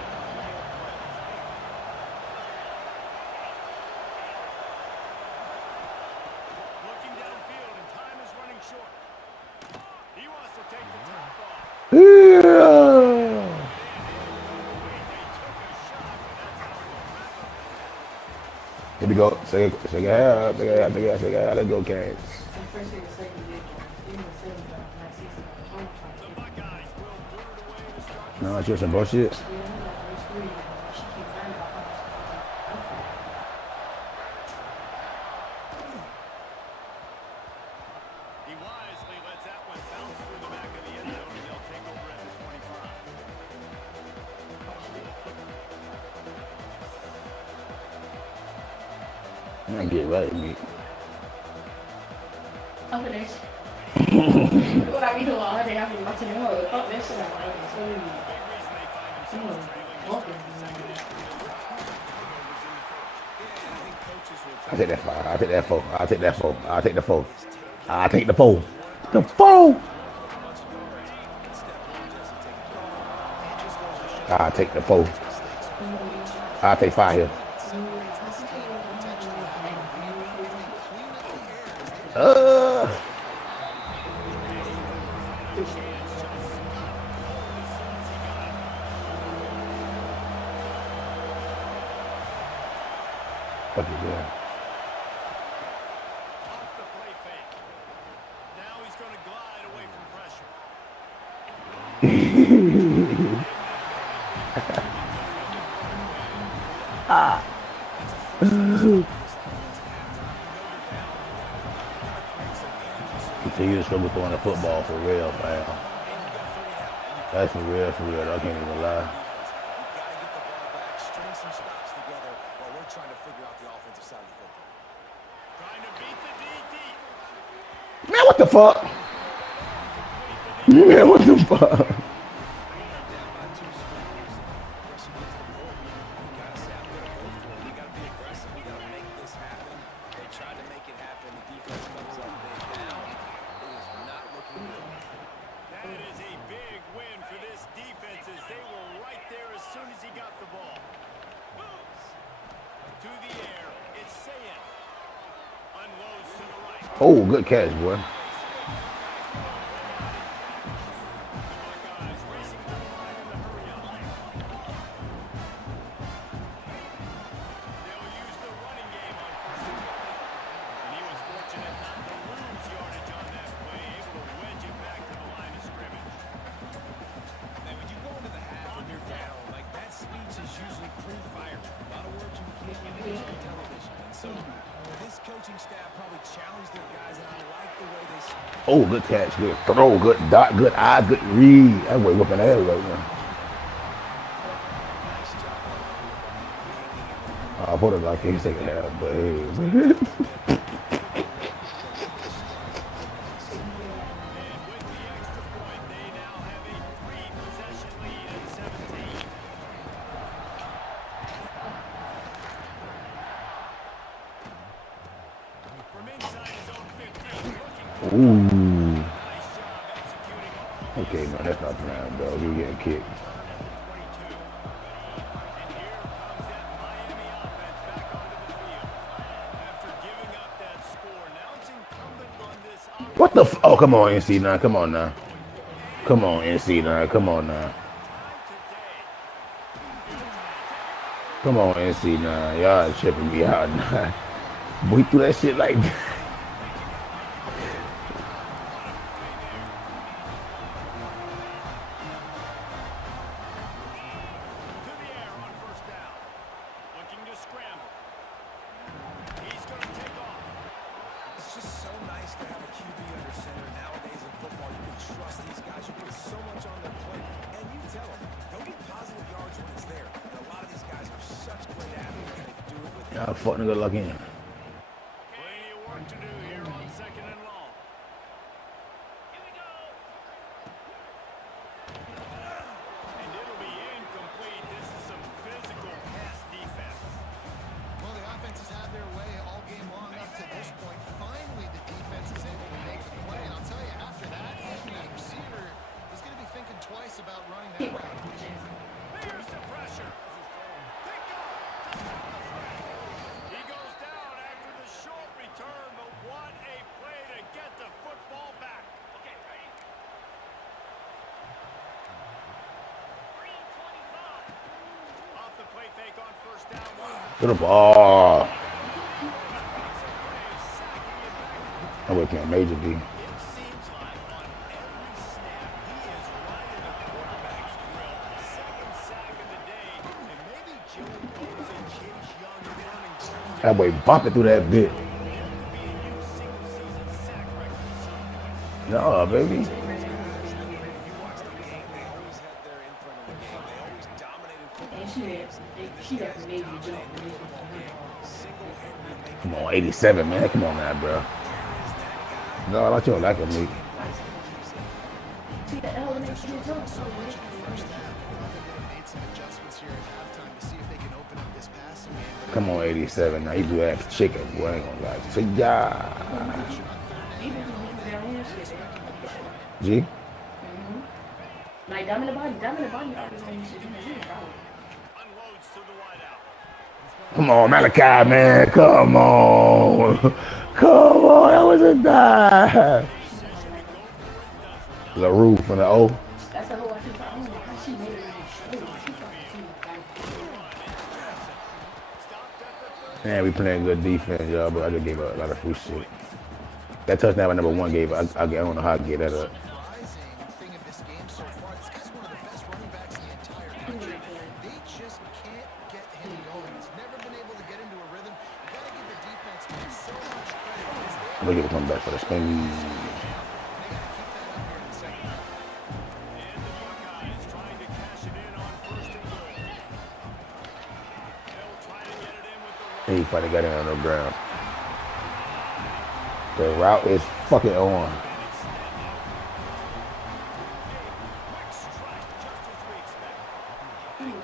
Looking downfield, and time is running short. He wants to take the top off. Yeah. Here we go. Second half. Let's go, Canes. No, it's just some bullshit. He wisely lets that one bounce through the back of the end zone, and they'll take over at the 25. I'm gonna get right, mate. Over there. What I be doing all day, I be watching them all. Fuck that shit out. I take that 5. I take that 4. I take that 4. I take the 4. I take the 4. The 4. I take the 4. I take 5 here. Fuck it, yeah. Off the play fake. Now he's going to glide away from pressure. Continue to struggle throwing the football for real, man. That's for real, I can't even lie. Man, what the fuck? Man, what the fuck? That is a big win for this defense as they were right there as soon as he Oh, good catch, boy. Buckeyes racing to the line in the hurry-up. They'll use the running game on first and goal. And he was fortunate not to lose yardage on that play, able to wedge it back to the line of scrimmage. Now, when you go into the half and you're down, like that speech is usually pre-fired. A lot of words you can't use on television. And so this coaching staff probably challenged their guys, and I like the way they. Oh, good catch, good throw, good dot, good eye, good read. That boy whooping ass right now. I put it like he's taking half, but hey. And with the extra point, they now have a 3-possession lead at 17. From inside his own 15, looking for Ooh. nice job executing all Okay, man, that's not playing, dog. You getting kicked. And here comes that Miami offense back onto the field. After giving up that score, now it's incumbent on this offense. What the oh, come on, NC9. Come on now. Come on, NC9. Come on now. Come on, NC9. Y'all tripping me out now. We threw that shit like that. To the air on first down. Looking to scramble. He's going to take off. It's just so nice to have a QB under center nowadays in football. You can trust these guys. You put so much on their plate, and you tell them, go get positive yards when it's there. And a lot of these guys are such great athletes. They do it with Y'all fucking good luck in. Plenty of work to do here on second and long. Here we go. And it'll be incomplete. This is some physical pass defense. Well, the offense has had their way all game long up to this point. Finally, the defense is able to make the play. And I'll tell you, after that, even that receiver is going to be thinking twice about running that route. Here's the pressure. Pick up to stop the threat. He goes down after the short return, but what a play to get the football back. Okay, ready? 3:25. Off the play fake on first down. To the ball. I would can't major D. It seems like on every snap, he is right in the quarterback's grill. Second sack of the day, and maybe Joey Bosa and Chase Young running close to That boy bumping through that bit. be a new single-season sack record somewhere. No, baby. You watch the game, they always had their imprint on the game. They always dominated football. And she got the major jump. Single-handedly making Come on, 87, man. Come on now, bro. No, I thought you don't like him, Meek. See the element she jump. First half, they made some adjustments here at halftime to see if they can open up this passing game. Come on, 87. Now, you do that chicken, boy. I ain't gonna lie. Say, yeah. G? Like, down in the body, always when you should do it. Unloads to the wideout. Come on, Malachi, man. Come on. Come on. That was a dive. LaRue from the O. That's the whole I think. I don't know how she made it. She Man, we playing good defense, y'all, but I just gave up a lot of free shit. That touchdown by number 1 gave up. I don't know how I can get that up. Surprising thing of this game so far, this guy's one of the best running backs in the entire country. They just can't get him going. He's never been able to get into a rhythm. You got to give the defense so much credit. It's there. I'm gonna give it come back for the spin. They got to keep that up here in the second half. And the Buckeyes trying to cash it in on first and goal. They'll try to get it in with the run. He probably got it on the ground. The route is fucking on. Quick strike, just as we expected.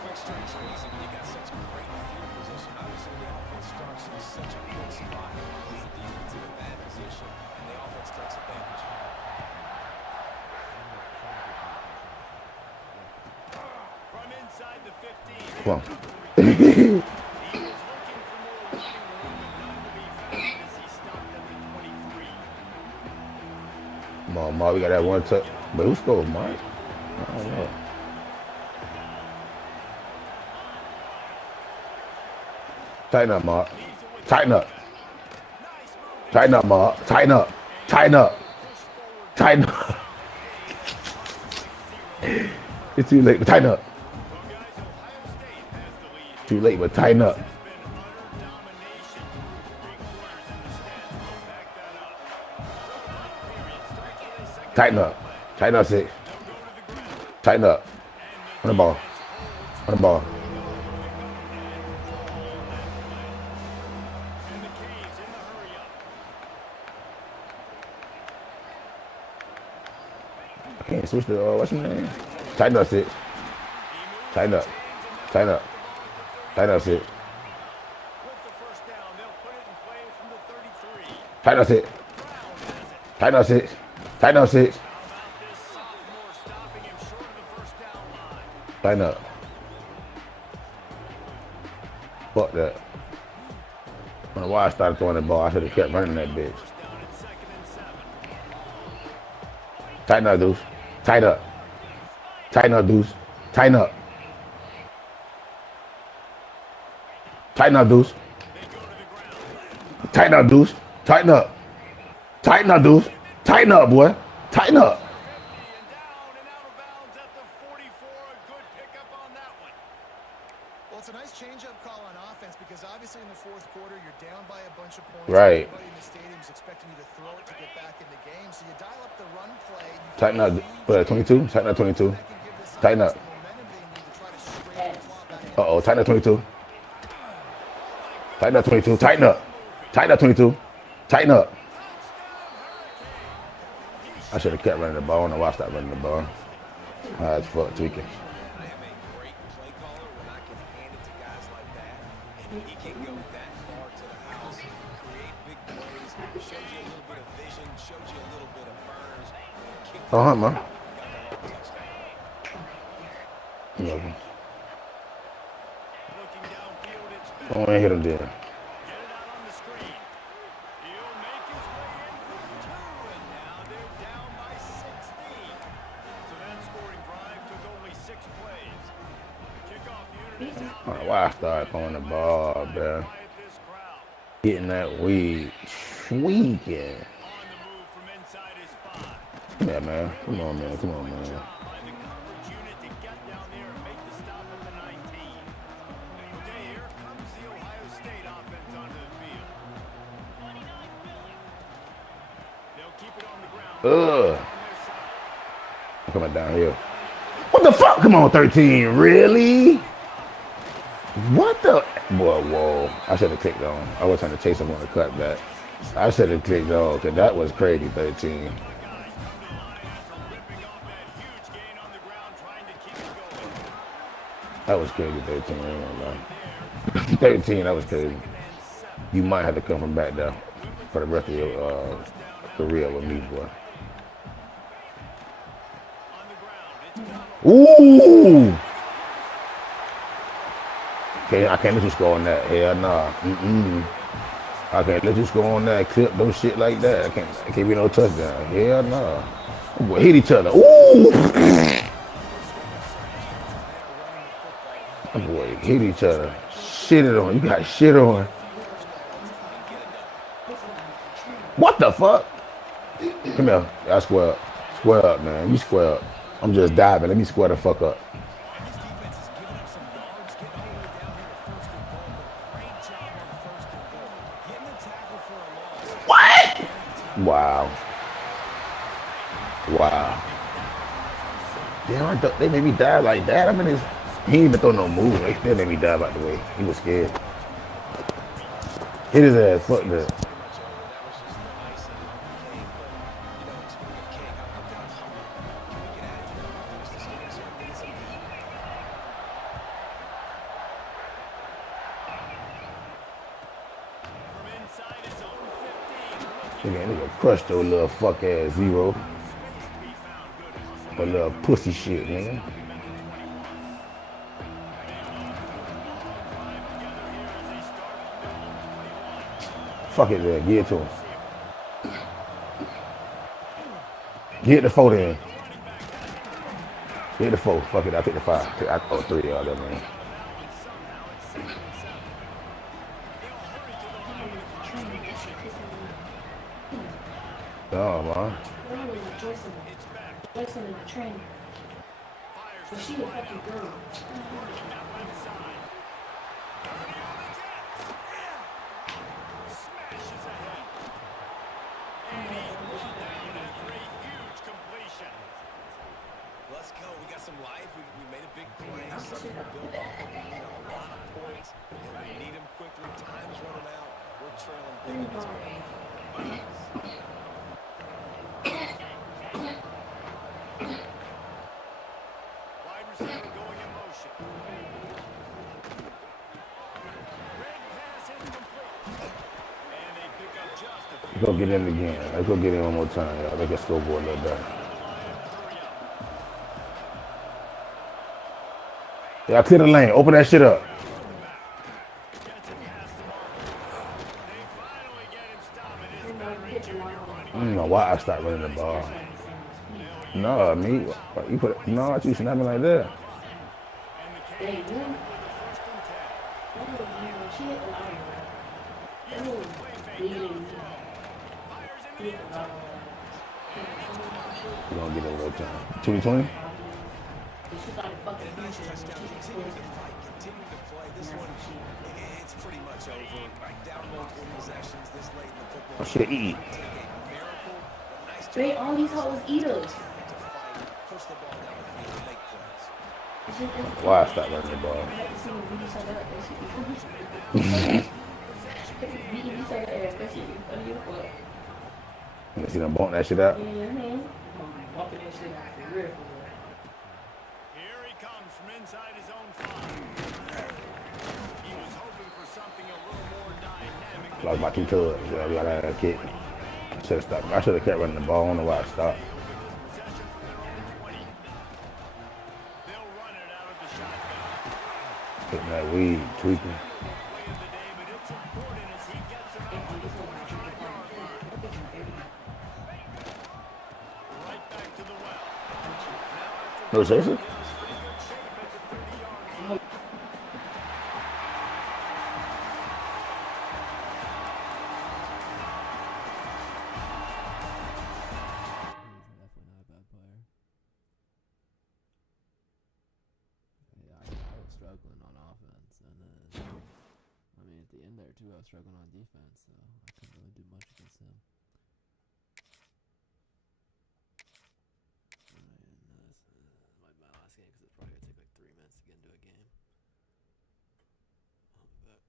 quick strikes are easy when you got such great field position. Obviously, the offense starts in such a good spot. It puts the defense in a bad position, and the offense takes advantage. From inside the 15. Come on. He was looking for more running room and none to be found as he stopped at the 23. on, Mark. We got that one touch. But who scored, Mark? I don't know. Tighten up, Mark. Tighten up. Tighten up, Mark. Tighten up. Tighten up. Tighten up. It's too late, but tighten up. Too late, but tighten up. Tighten up. Tighten up, 6. Tighten up. On the ball. On the ball. I can't switch the, what's your name? Tighten up, 6. Tighten up. Tighten up. Tighten up, 6. Tighten up, 6. Tighten up, 6. Tighten up, 6. Tighten up. Fuck that. I don't know why I started throwing the ball. I should have kept running that bitch. Tighten up, Deuce. Tighten up. Tighten up, Deuce. Tighten up. Tighten up, Deuce. Tighten up, Deuce. Tighten up. Tighten up, Deuce. Tighten up, boy. Tighten up. Well, it's a nice change-up call on offense because obviously in the fourth quarter you're down by a bunch of points. Right. Everybody in the stadium is expecting you to throw it to get back in the game, so you dial up the run play. Tighten up. Put at 22. Tighten up 22. Tighten up. Uh-oh. Tighten up 22. Tighten up 22. Tighten up. Tighten up 22. Tighten up. I should have kept running the ball. I don't know why I stopped running the ball. It's fuck tweaking. He can go that far to the house, create big plays, shows you a little bit of vision, shows you a little bit of burns. Oh, man. Yeah. Go on and hit him there. I don't know why I started throwing the ball, bro. Getting that weed. Tweaking. Yeah, man. Come on, man. Come on, man. Ugh. I'm coming down here. What the fuck? Come on, 13. Really? What the? Boy, whoa. I should have clicked on. I was trying to chase him on the cutback. I should have clicked on because that was crazy, 13. That was crazy, 13. I ain't gonna lie. 13, that was crazy. You might have to come from back there for the rest of your career with me, boy. Ooh! Okay, I can't let you score on that. Hell nah. I can't let you score on that clip, no shit like that. I can't be no touchdown. Hell nah. Oh boy, hit each other. Ooh! Oh boy, hit each other. Shit it on. You got shit on. What the fuck? Come here. I square up. Square up, man. You square up. I'm just diving. Let me square the fuck up. What? Wow. Wow. Damn, they made me dive like that. I mean, he didn't even throw no move. They still made me dive out the way. He was scared. Hit his ass. Fuck that. Nigga crushed your little fuck ass zero. A little pussy shit, nigga. Fuck it there, give it to him. Get the 4 then. Get the 4. Fuck it. I'll take the 5. Oh, 3 yards, I mean. Oh, man. Joyce in the train. But she a fucking girl. Smashes ahead. And he's brought down after a huge completion. Let's go. We got some life. We made a big play. Something to build off of. We need a lot of points. And we need them quickly. Time's running out. We're trailing big in this game. Wide receiver going in motion. Red pass incomplete. And they pick up just a few. Let's go get in again. Let's go get in one more time, y'all. Make us scoreboard a little better. Y'all clear the lane. Open that shit up. Gets it past the mark. They finally get him stopped. It is veteran junior running. I don't know why I stopped running the ball. No, me. You put no, you snapping like that. And the They Canes do. with the first and 10. She hit the line. Here's the play fake down throw. Fires into the end zone. We're gonna get in a little time. 2020? She's like fucking Nice touchdown. Continuing to fight. Continuing to play. This one, it's pretty much over. Down multiple possessions this late in the football. Oh shit, eat. Take a miracle, but nice job. They all these hoes eaters. To fight, push the ball down the field, and make plays. Why I stopped running the ball? You see them bump that shit out? Here he comes from inside his own 5. He was hoping for something a little more dynamic. Lost my 2 tugs. Yeah, we got that kick. Should have stopped. I should have kept running the ball. I don't know why I stopped. Possession from their own 20. They'll run it out of the shotgun. Hitting that weed, tweaking. Play of the day, but it's important as he gets him out to the 45-yard line. Right back to the well. No, seriously? He's definitely not a bad player. Yeah, I was struggling on offense, and then I mean at the end there too, I was struggling on defense, so I couldn't really do much against him. This might be my last game because it's probably gonna take like 3 minutes to get into a game. I'll be back.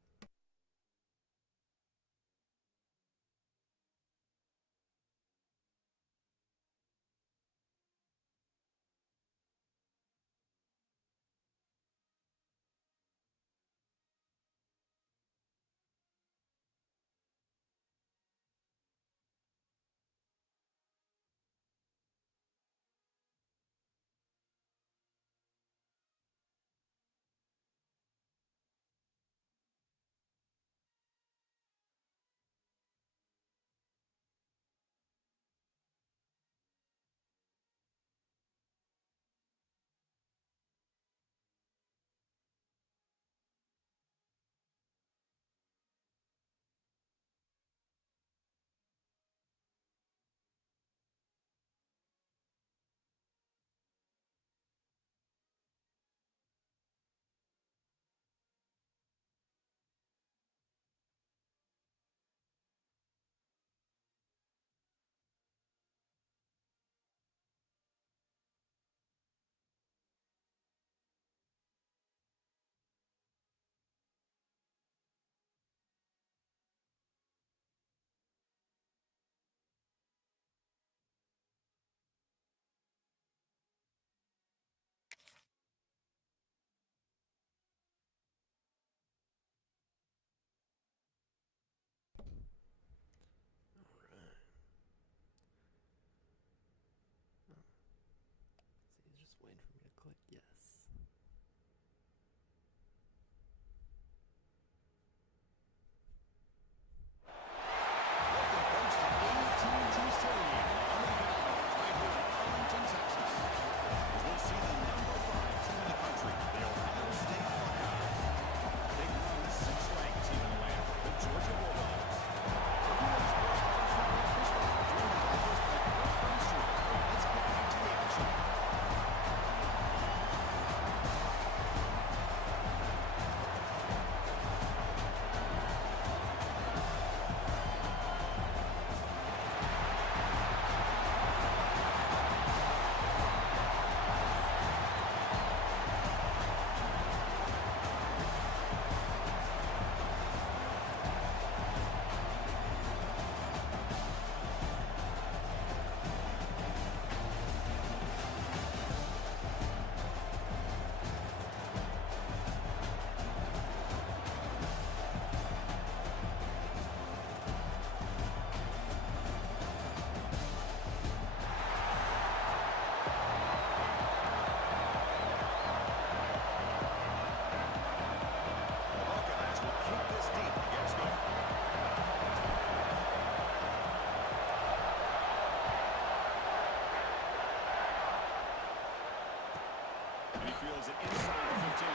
fields it inside the 15.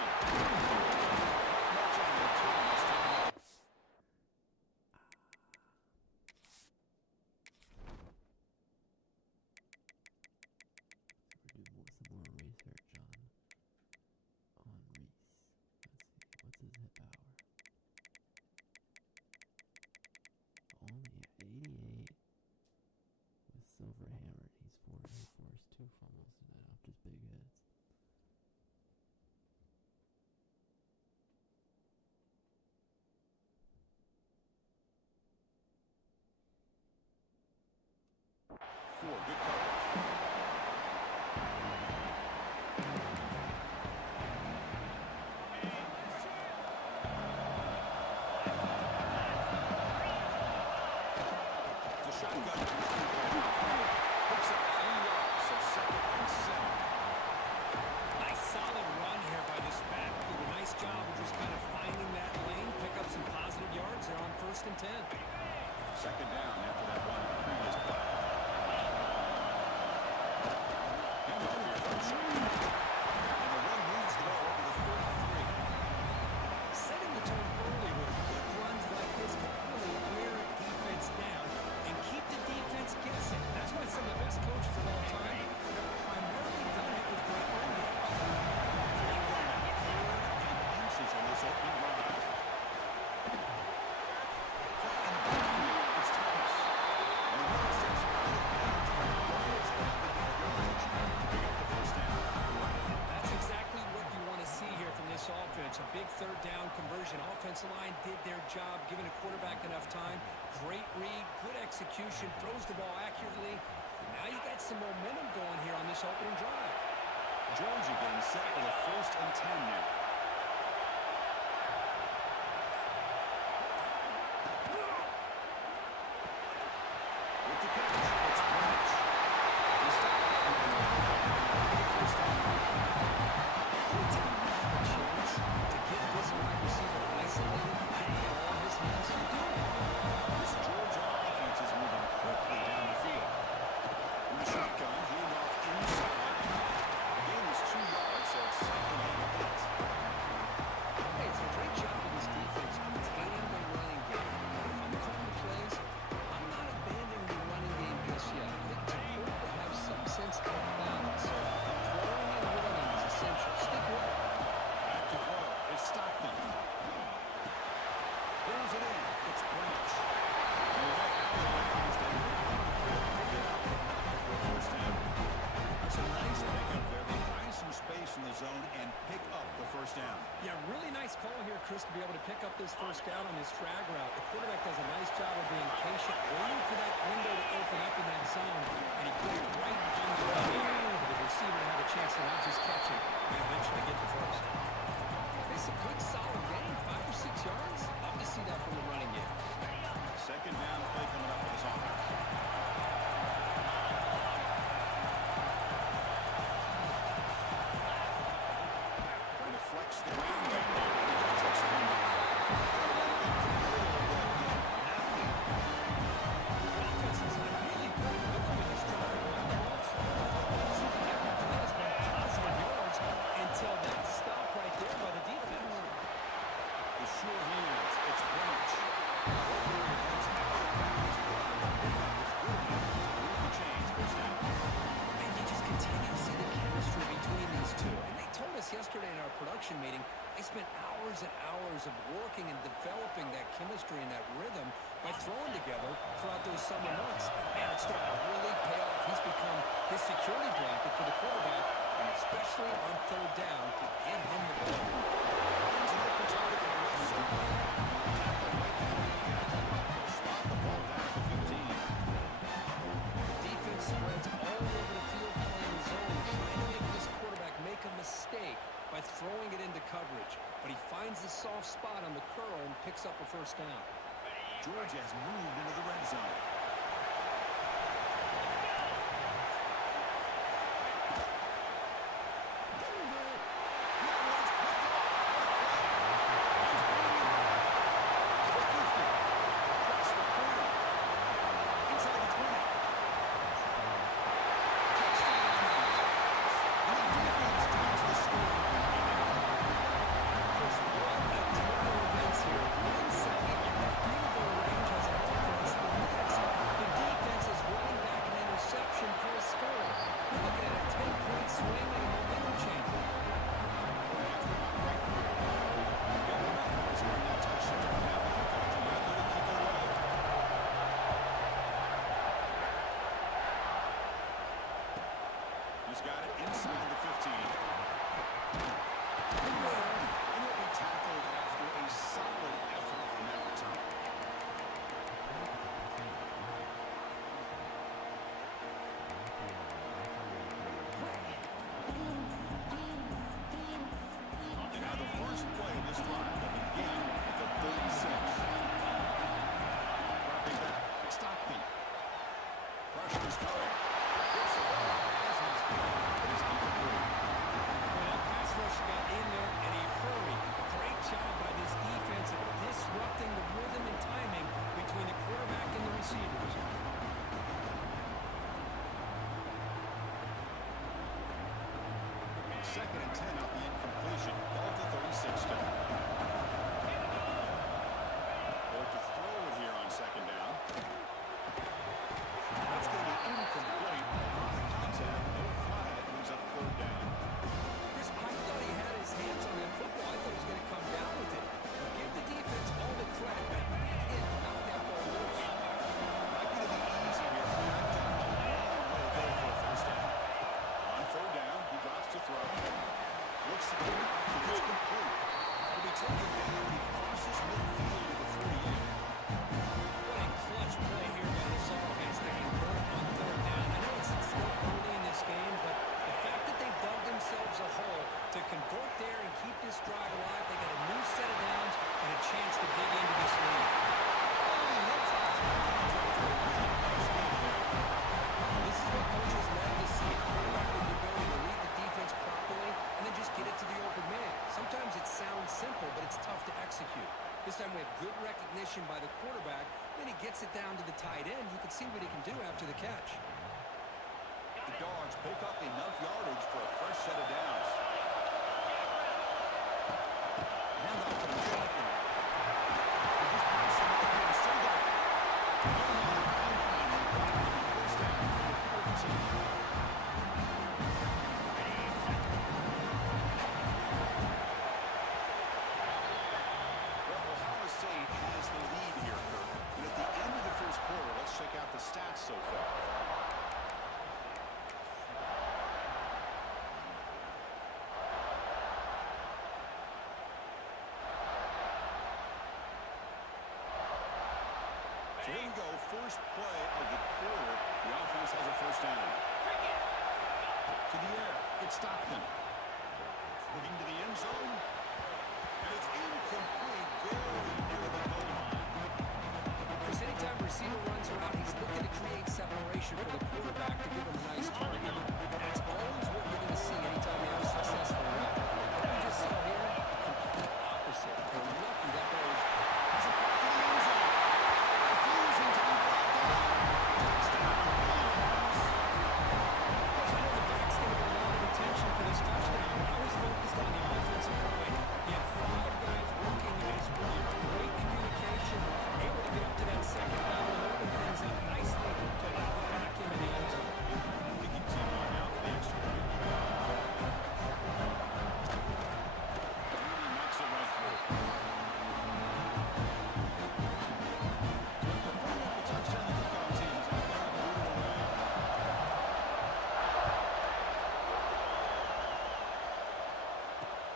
Much on the return this time. We're doing some more research on Reese. Let's see, what's his hit power? Only 88 with silver hammer. He's forced 2 fumbles now, just big hits. Four, good coverage. It's a shotgun. Picks up 3 yards, so 2nd and 7. Nice solid run here by this back. Did a nice job of just kind of finding that lane, pick up some positive yards there on 1st and 10. 2nd down after that run in the previous play. Handoff here for Sharp. And the run moves the ball over the 33. Setting the tone early with good runs like this can really wear a defense down and keep the defense guessing. That's why some of the best coaches of all time have primarily done it with great run games. Inches on this opening drive. That's exactly what you want to see here from this offense. A big 3rd down conversion. Offensive line did their job, giving a quarterback enough time. Great read, good execution, throws the ball accurately. Now you got some momentum going here on this opening drive. Georgia getting set for the 1st and 10 now. With the catch, it's Branch. He stopped it and first down. Every time you have a chance to get this wide receiver isolated and all his hands, you do it. This Georgia offense is moving quickly down the field. In the shotgun, handoff inside. The game is 2 yards, so it's 2nd and 8. Hey, it's a great job of this defense containing the running game. If I'm calling the plays, I'm not abandoning the running game just yet. I think it's important to have some sense of balance. So throwing and running is essential. Stick with it. Back to throw is Stockton. Pulls it in. It's Branch. And with that out of bounds, they pick it up for a 1st down. That's a nice pickup there. They find some space in the zone and pick up the 1st down. Yeah, really nice call here, Chris, to be able to pick up this 1st down on this drag route. The quarterback does a nice job of being patient, waiting for that window to open up in that zone, and he put it right on the running for the receiver to have a chance to not just catch it, but eventually get the 1st. It's a good, solid gain, 5 or 6 yards. Love to see that from the running game. 2nd down play coming up for this offense. Trying to flex the ground game there. Touchdown. Offense is in a really good rhythm in this drive. Seems like every play has been positive yards until that stop right there by the defense. The sure hands. It's Branch. The chains. 1st down. And you just continue to see the chemistry between these two. And they told us yesterday in our production meeting, they spent hours and hours of working and developing that chemistry and that rhythm by throwing together throughout those summer months. And it's starting to really pay off. He's become his security blanket for the quarterback, and especially on 3rd down, get him the ball. It's an open target on the left side. Tackle right there. They'll spot the ball down at the 15. Defense spreads all over the field playing zone, trying to make this quarterback make a mistake by throwing it into coverage. But he finds the soft spot on the curl and picks up a 1st down. Georgia has moved into the red zone. Touchdown. And the defense takes the score. second and 10 off the incompletion. Ball at the 36 still. They'll to throw it here on second down. That's going to be incomplete. On the contact, no flag, moves up third down. Chris, I thought he had his hands on that football. I thought he was going to come down with it. But give the defense all the credit. That big hit knocked that ball loose. Might be to be easy here. Back down a long way to go for a first down. On third down, he drops to throw. Looks to get it off, and it's complete. It'll be taken down. He crosses midfield to the 48. What a clutch play here by this offense to convert on third down. I know it's still early in this game, but the fact that they dug themselves a hole to convert there and keep this drive alive, they got a new set of downs and a chance to dig into this lead. This is what coaches love to see. A quarterback with the ability to read the defense properly and then just get it to the open man. Sometimes it sounds simple, but it's tough to execute. This time we have good recognition by the quarterback. Then he gets it down to the tight end. You can see what he can do after the catch. The Dogs pick up enough yardage for a fresh set of downs. Handoff to the shotgun. They just pass it over here and still got it. First down for the 14. Well, Ohio State has the lead here, Kirk. But at the end of the first quarter, let's check out the stats so far. So here we go, first play of the quarter. The offense has a first down. To the air, it's Stockton. Looking to the end zone. And it's incomplete, very near the goal line. Chris, anytime receiver runs around, he's looking to create separation for the quarterback to give him a nice target. That's always what you're going to see anytime you have a successful route. What we just saw here, complete opposite. They're lucky that ball was Has it back to the end zone. Refusing to be brought down. Touchdown, Lions. I know the back's going to get a lot of attention for this touchdown. I was focused on the offensive line. You had 5 guys working as one. Great communication. Able to get up to that second down and open things up nicely to allow the back into the end zone. I think he team on now for the extra point. Really knocks it right through. To bring up a touchdown, the kickoff team is out there to move it away.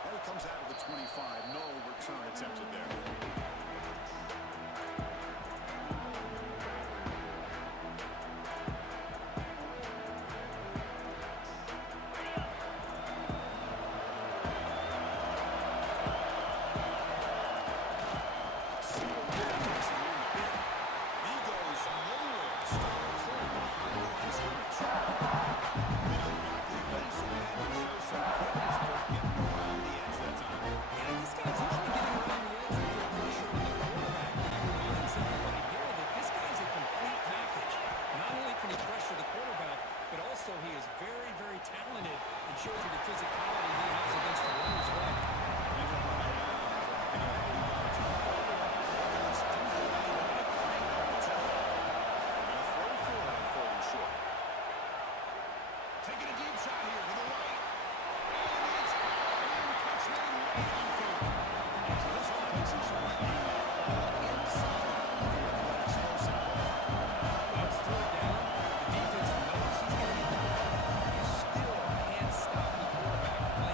Now he comes out of the 25. No return attempted there. Single down takes the handoff. He goes nowhere. Stop clear behind the line of scrimmage. They don't knock the defensive end and show some quickness for getting around the edge that time. Yeah, this guy's usually getting around the edge with good pressure on the quarterback. He reminds everybody here that this guy's a complete package. Not only can he pressure the quarterback, but also he is very, very talented and shows you the physicality he has against the run as well. Taking a deep shot here to the right. And it's catch made right downfield. So this offense is playing inside the explosive play. Well, it's third down. The defense knows he's going to get the ball. You still can't stop the quarterback from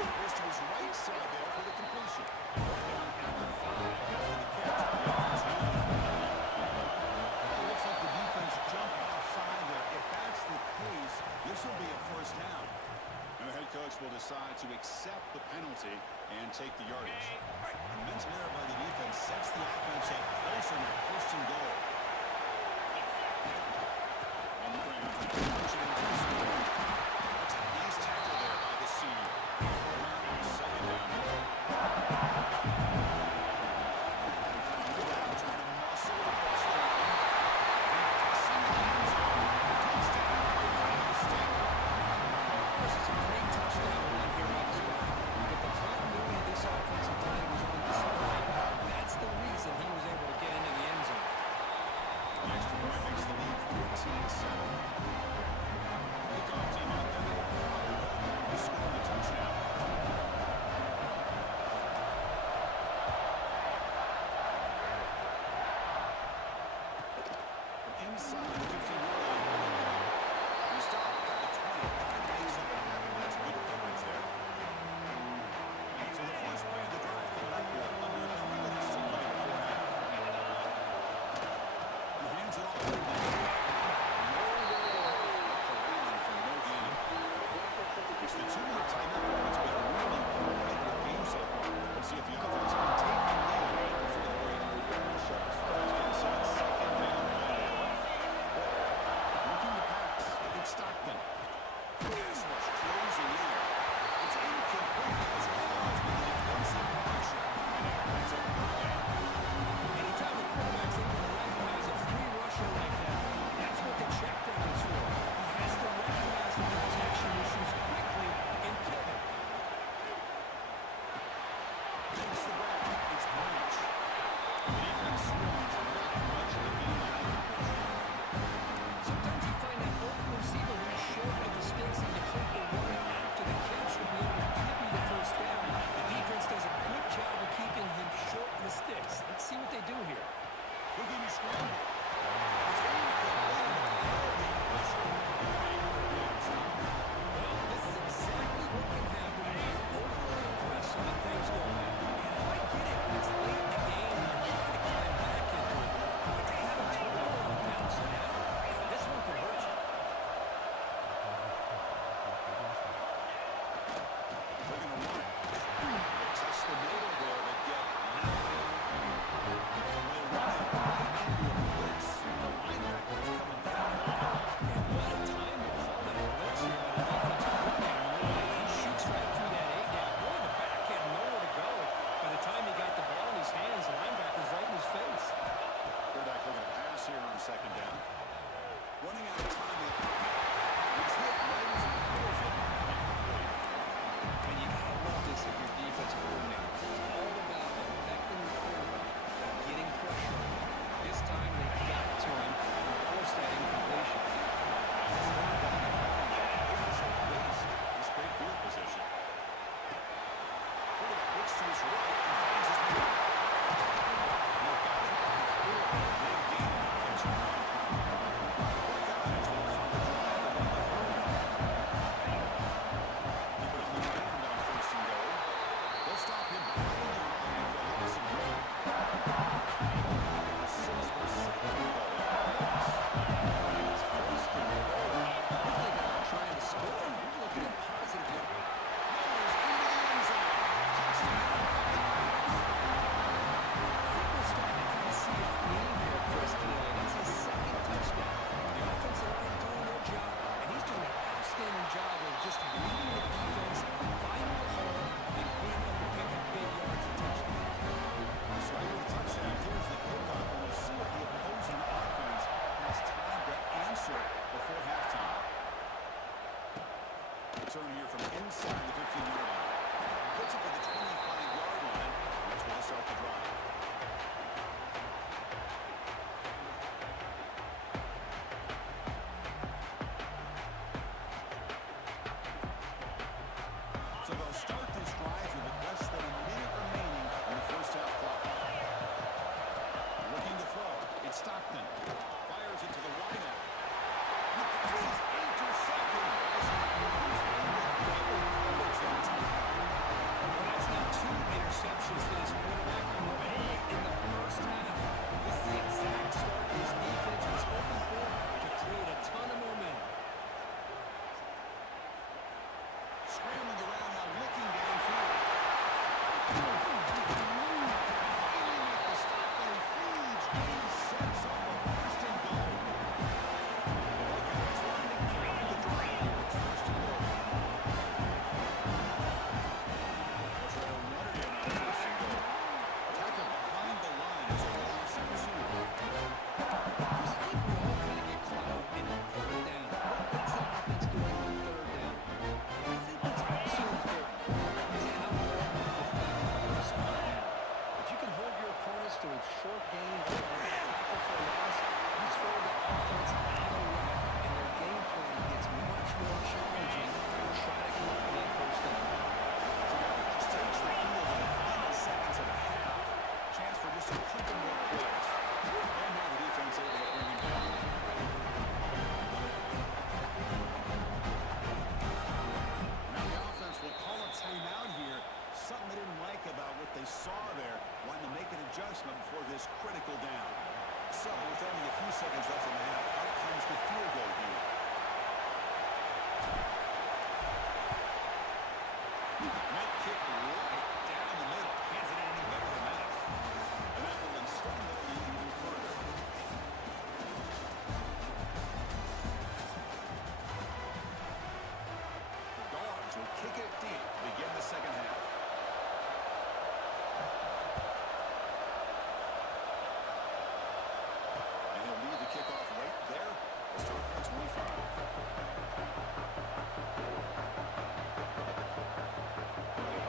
Was to his right side there for the completion. Down at the 5 after the catch. It looks like the defense jumped offside there. If that's the case, this will be a first down. And the head coach will decide to accept the penalty and take the yardage. Immense error by the defense sets the offense up closer to first and goal. On the ground, that's a nice tackle there by the senior. Second down. Trying to muscle across the line. This is a great touchdown run here on his way. But the continuity of this offensive line was on display. That's the reason he was able to get into the end zone. The extra point makes the lead 14-7. adjustment for this critical down. So, with only a few seconds left in the half, out comes the field goal here. Might kick right down the middle. Can't hit it any better than that. And that will extend the lead even further. The Dogs will kick it deep to begin the second half. And he'll lead the kickoff right there. We'll start at 25.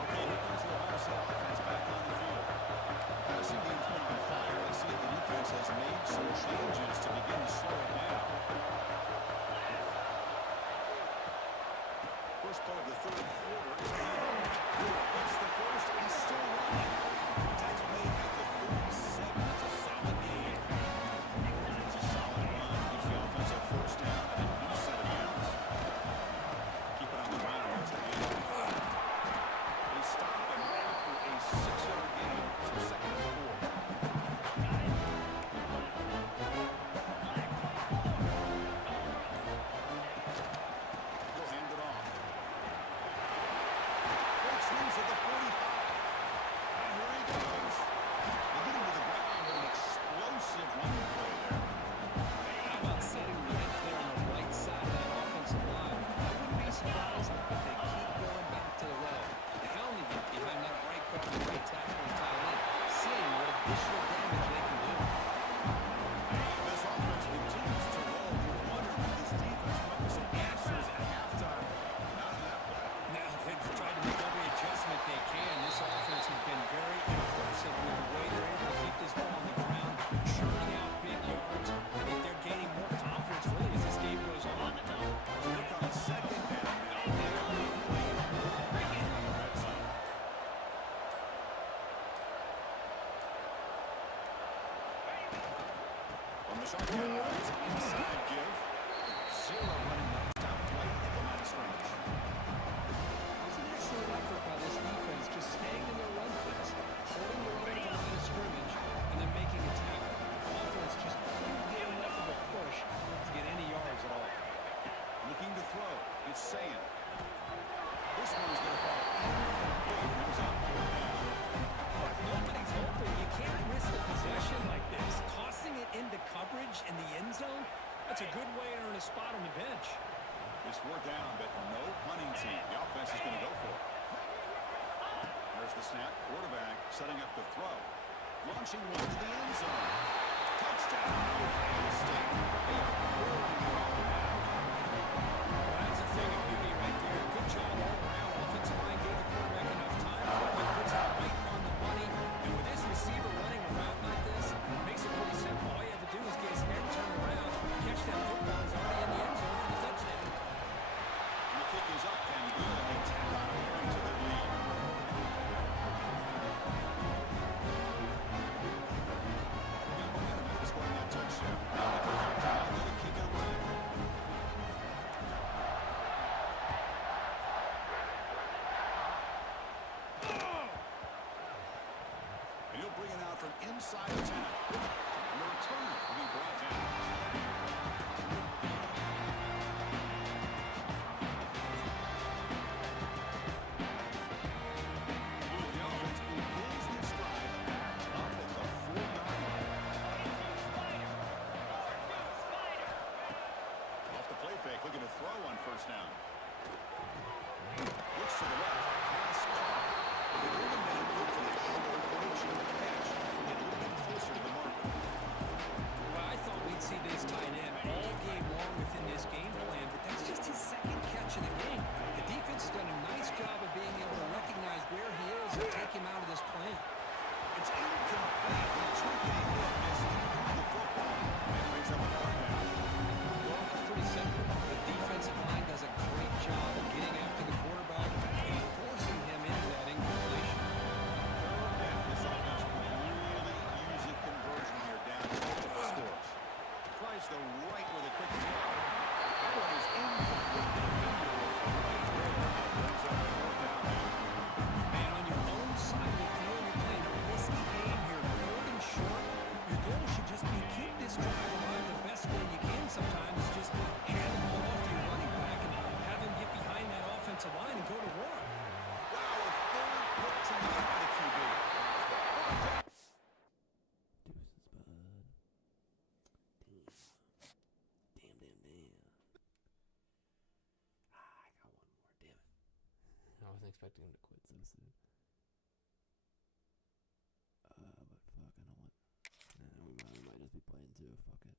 Okay, here comes the Ohio State offense back on the field. Passing game's been on fire. I see that the defense has made some changes to begin to slow it down. First part of the third quarter is handoff. That's the first. He's still running. Tackle made at the 37. That's a solid gain. It's a solid run. Gives the offense a first down and at least 7 yards. Keep it on the ground. There's the handoff. They stop him after a 6-yard gain. So second and 4. We'll hand it off. Breaks loose at the 45. And here he goes. They get him to the ground, but an explosive running play there. How about setting the edge there on the right side of that offensive line? I wouldn't be surprised if they keep going back to the well. Hounding it behind that right guard and right tackle and tight end, seeing what additional damage they can do. This offense continues to roll. You wonder if this defense might get some answers at halftime. Not in that play. Now they've tried to make every adjustment they can. This offense has been very impressive with the way they're able to keep this ball on the ground, churning out big yards. I think they're gaining more confidence really as this game goes on. So here comes second down now. They're playing right on the red zone. From the shotgun, it's an inside give. Zero running routes down right at the line of scrimmage. It's an excellent effort by this defense, just staying in their run fits, holding the run at the line of scrimmage, and then making a tackle. Offense just couldn't get enough of a push to get any yards at all. Looking to throw. It's Sayan. This one's going to fall incomplete. Comes out fourth down. If nobody's open, you can't risk the possession like this. Tossing it into coverage in the end zone, that's a good way to earn a spot on the bench. It's 4th down, but no punting team. The offense is going to go for it. There's the snap. Quarterback setting up the throw. Launching one to the end zone. Touchdown. Ohio State. They are pouring the ball now. Well, that's a thing of beauty right there. Good job all around. Offensive line gave the quarterback enough time. Quarterback puts it right on the money. And with this receiver running around like this, it makes it pretty simple. All you have to do is get his head turned around, catch that football. He's already in the end zone for the touchdown. And the kick is up and good. They tack on a point to their lead. They got momentum after scoring that touchdown. Now they pick up time. Another kick and run. And he'll bring it out from inside the 10. And the return will be brought down. The offense begins this drive backed up at the 4-yard line. Off the play fake, looking to throw on first down. Looks to the left, pass caught. The golden man looked for the short portion of the catch and get a little bit closer to the marker. Well, I thought we'd see this tight end all game long within the expecting him to quit so soon. But fuck, I don't want. We might just be playing too. Fuck it.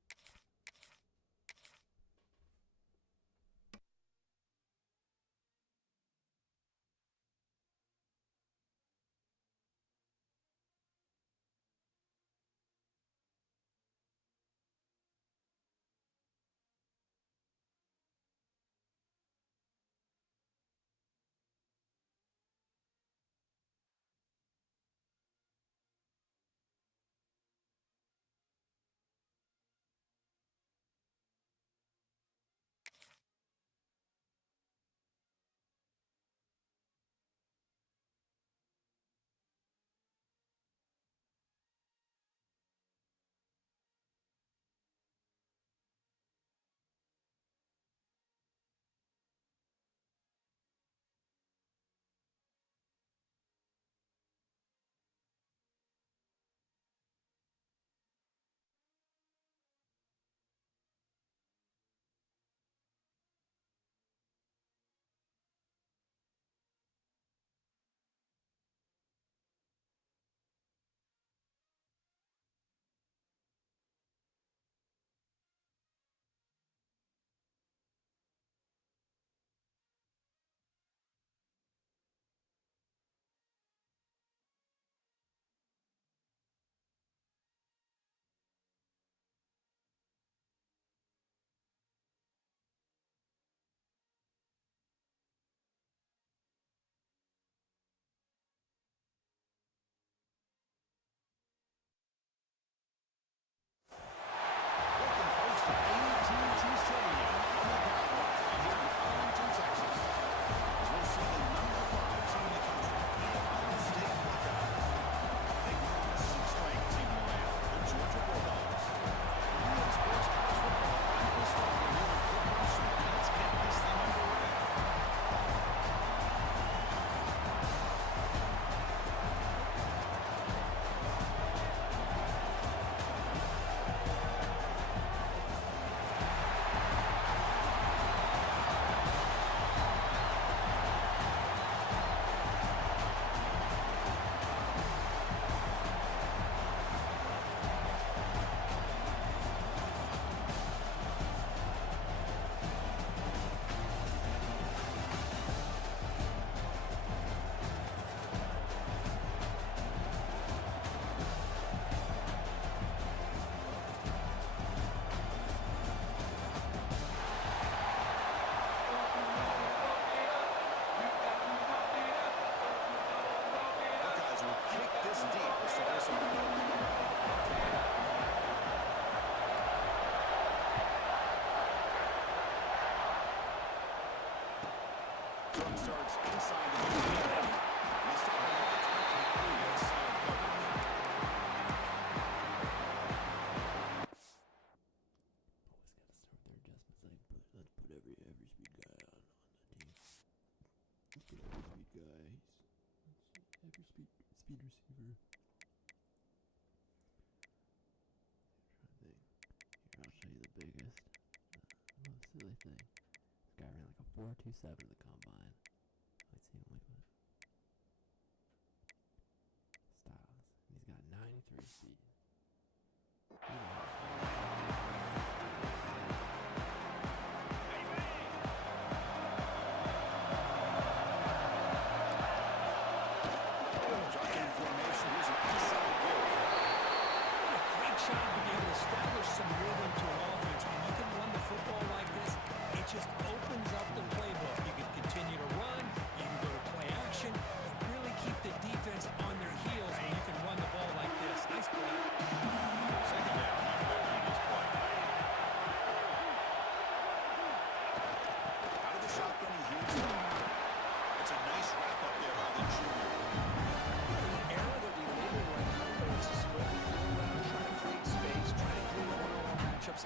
Speed receiver. Here, I'll show you the biggest, most silly thing. This guy ran like a 4.27 in the combine. Let's see him like what? Styles. He's got 93 speed. Some rhythm to an offense. When you can run the football like this, it just opens up the playbook. You can continue to run, you can go to play action, and really keep the defense on their heels when you can run the ball like this. Nice play. Second down, on this play. Out of the shotgun, he hears it. It's a nice wrap up there by the junior. The era that we live in right now, where it's a split field round, trying to create space, trying to create one-on-one matchups,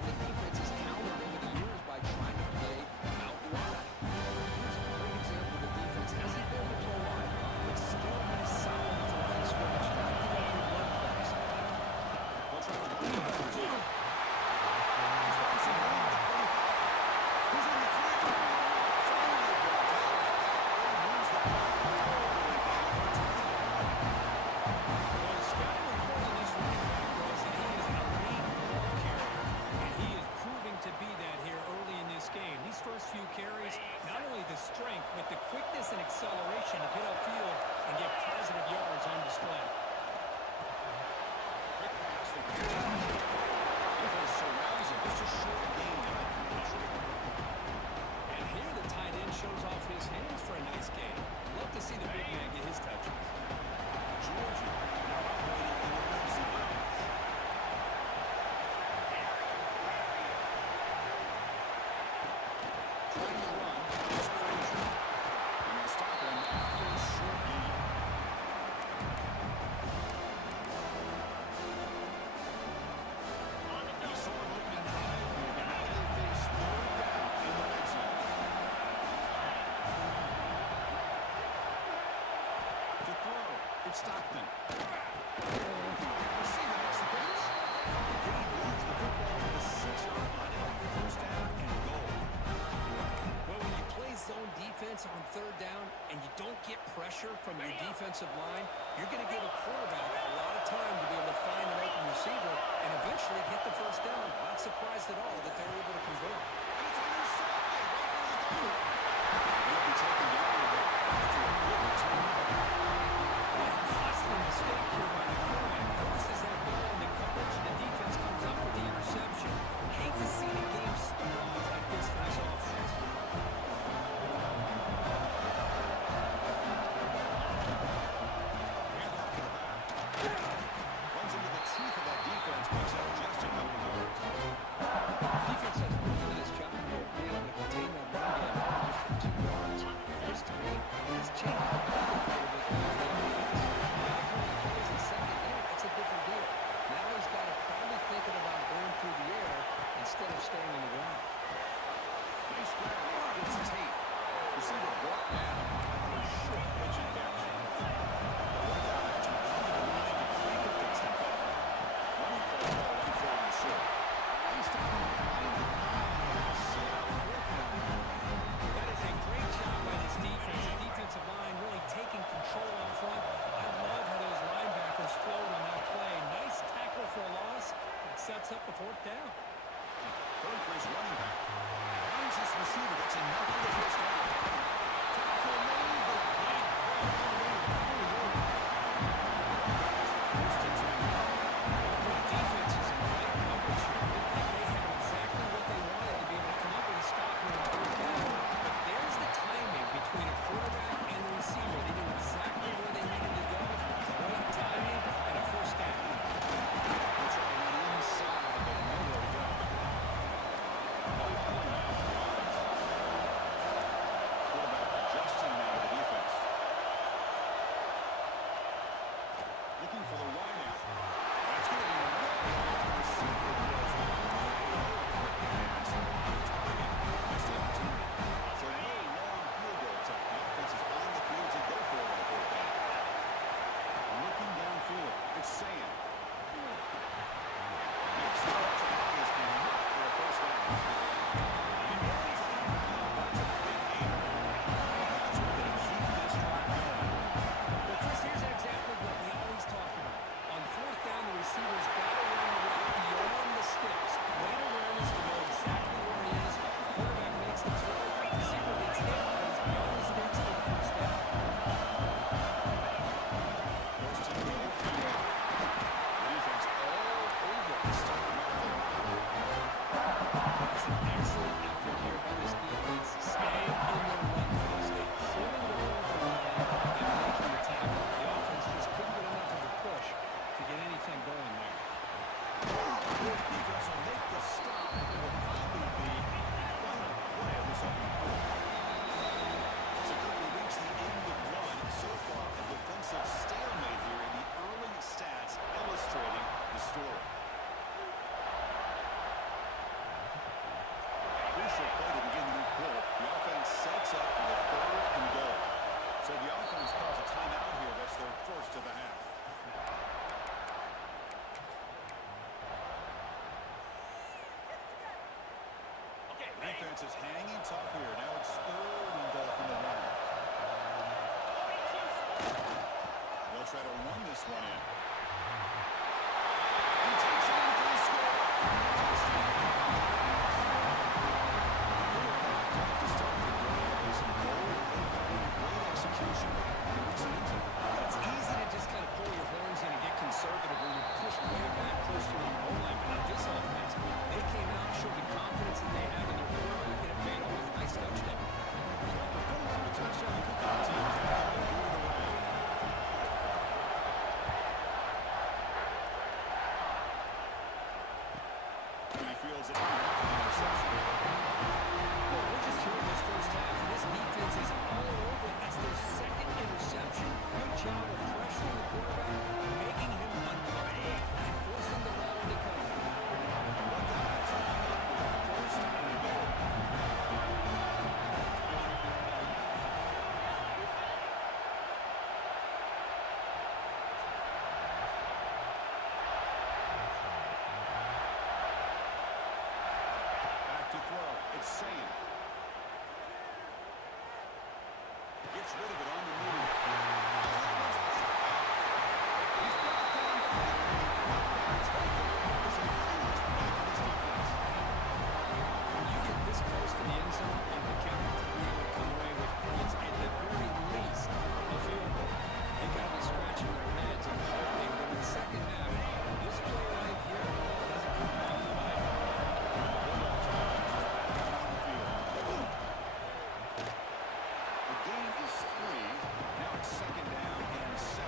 acceleration to get upfield and get positive yards on display. Quick pass. Defense surrounds him. Just a short gain on that completion. And here the tight end shows off his hands for a nice game. Love to see the big man get his touches. Georgia now operating in the red zone. Trying to run is Frazier. And they stop him after a short gain. He saw an opening drive here, but now they face third down in the red zone. To throw, it's Stockton. Receiver makes the catch. The gain moves the football to the 6-yard line. It'll be first down and goal. Well, when you play zone defense on third down and you don't get pressure from your defensive line, you're going to give a quarterback a lot of time to be able to find an open receiver and eventually get the first down. Not surprised at all that they're able to convert. He'll be taken down after a good return. Costly mistake here by the quarterback. Forces that ball into coverage and the defense comes up with the interception. Hate to see the game start off like this for this offense. Handoff to the back. Runs into the teeth of that defense, picks up just a couple yards. Defense has done a nice job here being able to contain that run game just for 2 yards. This to me has changed the play a little bit for the offense. Now when he plays in second down, it's a different deal. Now he's got to probably thinking about going through the air instead of staying on the ground. Nice grab. It's Tate. Receiver brought down after a short pitch and catch. The rundown action behind the line to crank up the tempo. Running play call on 3rd and short. They stop him behind the 9. Set up 4th down. That is a great job by this defense. The defensive line really taking control up front. I love how those linebackers flowed on that play. Nice tackle for a loss. That sets up the 4th down. Third for his running back. Finds his receiver. That's enough for the first down. Tackle made, but a big play all the way to the 40-yard line. First and 10. The defense is in great coverage here. Looked like they had exactly what they wanted to be able to come up with a stop here on 4th down. But there's the timing between a quarterback and the receiver. They knew exactly where they needed to go. Great timing and a first down. They're trying to run inside, but nowhere to go. No point now for the offense. Quarterback adjusting now to the defense. Looking for the wide out. That's going to be way off the receiver. Throws a pass off target. Missed the opportunity. So no long field goal attempt. The offense is on the field to go for it on 4th down. Looking downfield. It's Sam. Next throw to that is enough for a first down. He runs out of bounds. That's a big gainer. Defense are going to keep this drive going. Well, Chris, here's an example of what we always talk about. On 4th down, the receiver's got to run the route beyond the sticks. Great awareness to know exactly where he is. Quarterback makes the throw. Receiver gets hit, but he's beyond the sticks for the first down. First and goal. Defense all over the stop Madden. It's an excellent effort here by this defense. Staying in their run phase. They holding the ball on the line and making the tackle. The offense just couldn't get enough of a push to get anything going there. Defense will make the stop. It will probably be the final play of this opening quarter. So currently reached the end of one. So far, a defensive stalemate here in the early stats illustrating the story. Crucial play to begin the new quarter. The offense sets up with 3rd and goal. So the offense calls a timeout here. That's their first of the half. Defense is hanging tough here. Now it's 3rd and goal from the run. They'll try to run this one in. He takes it in for the score. Touchdown. To start the drive, some goal, great He feels it after the interception. Well, we're just here in this first half, and this defense is all over. That's their second interception. Good job of pressuring the quarterback, making him uncomfortable, and forcing the ball into coverage. First and goal. Back to throw. It's Saint. Gets rid of it on the move. He's brought down for the lead. This is a huge play for this defense. When you get this close to the end zone, you can count on to be able to come away with points, at the very least, a field goal. They got to be scratching their heads and hoping that in the second half, this play right here doesn't come down to bite. The gain is 3. Now it's second down and 7.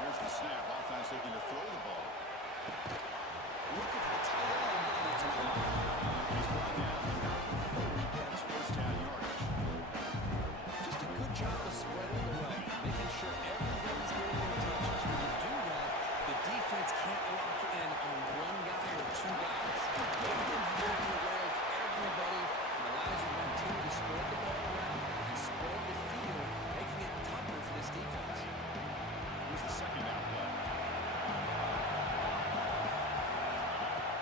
Here's the snap. Offense looking to throw the ball. Looking for the tight end, and it's caught. He's brought down. He gets first down yardage. Just a good job of spreading the wealth, making sure everybody's getting their touches. When you do that, the defense can't lock in on one guy or two guys. Making them have to be aware of everybody and allows you to continue to spread the ball around and spread the field, making it tougher for this defense. Here's the second down play.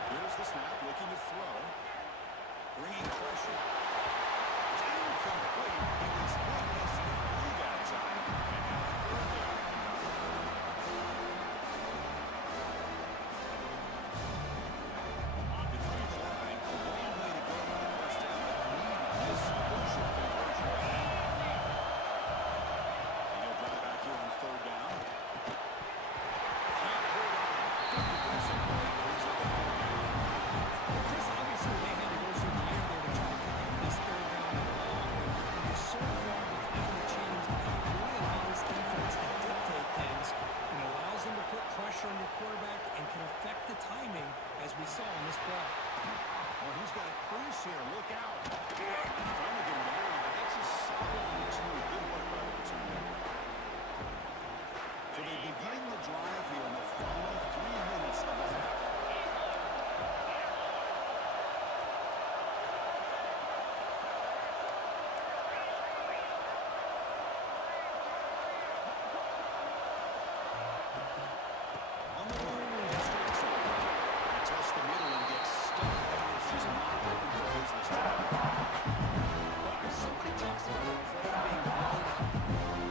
Here's the snap, looking to throw. Bringing pressure. It's incomplete. It is Willis through that time. And now third down. It's through the line. A long way to go for the first down, but need this crucial conversion. And he'll drop back here on third down. Can't hold on. Good defensive play. Brings up a third down. Chris, obviously they had to go through the air there to try to pick up this third down and long. But you're so far without a change, and you really allow this defense to dictate things and allows them to put pressure on your quarterback and can affect the timing, as we saw in this play. Well, he's got a crease here. Look out. Trying to get him to hold him, but that's a solid return. Good work by the return. So they begin the drive here in the final 3 minutes of the half. On the move, test the middle and gets stuck. It's just not open for business today. But if somebody talks about a play being blown up,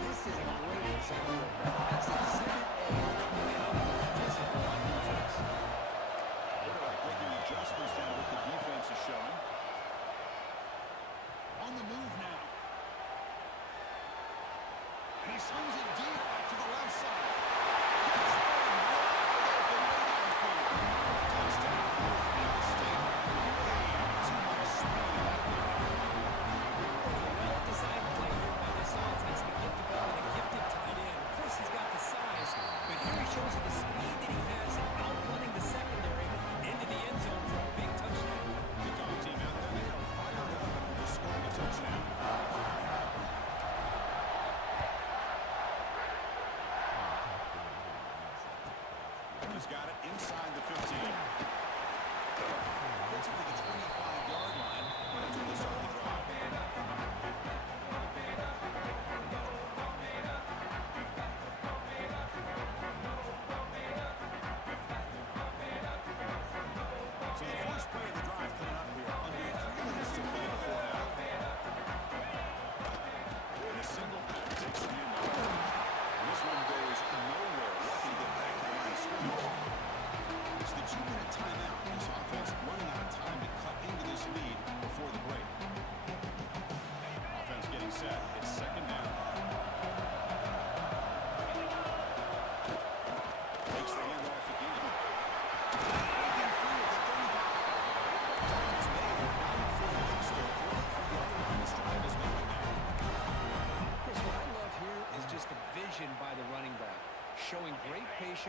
this is a great example of that. That's exhibit A of how to be physical on defense. Quarterback making adjustments down what the defense is showing. On the move now. And he slings it deep to the left side. Touchdown. Ohio State. Way too much speed. Well-designed play here by this offense to get the ball to a gifted tight end. Of course, he's got the size, but here he shows you the speed that he has in outrunning the secondary into the end zone for a big touchdown. Kickoff team out there. They are fired up after they scored a touchdown. He's got it inside the 15. Gets it to the 25-yard line. That's where they start the drive. So the first play of the drive coming up here. Under 3 minutes to play before half. And a single back takes the handoff. And this one goes nowhere. Lucky to get back to the line of scrimmage. It's the 2-minute timeout. This offense running out of time to cut into this lead before the break.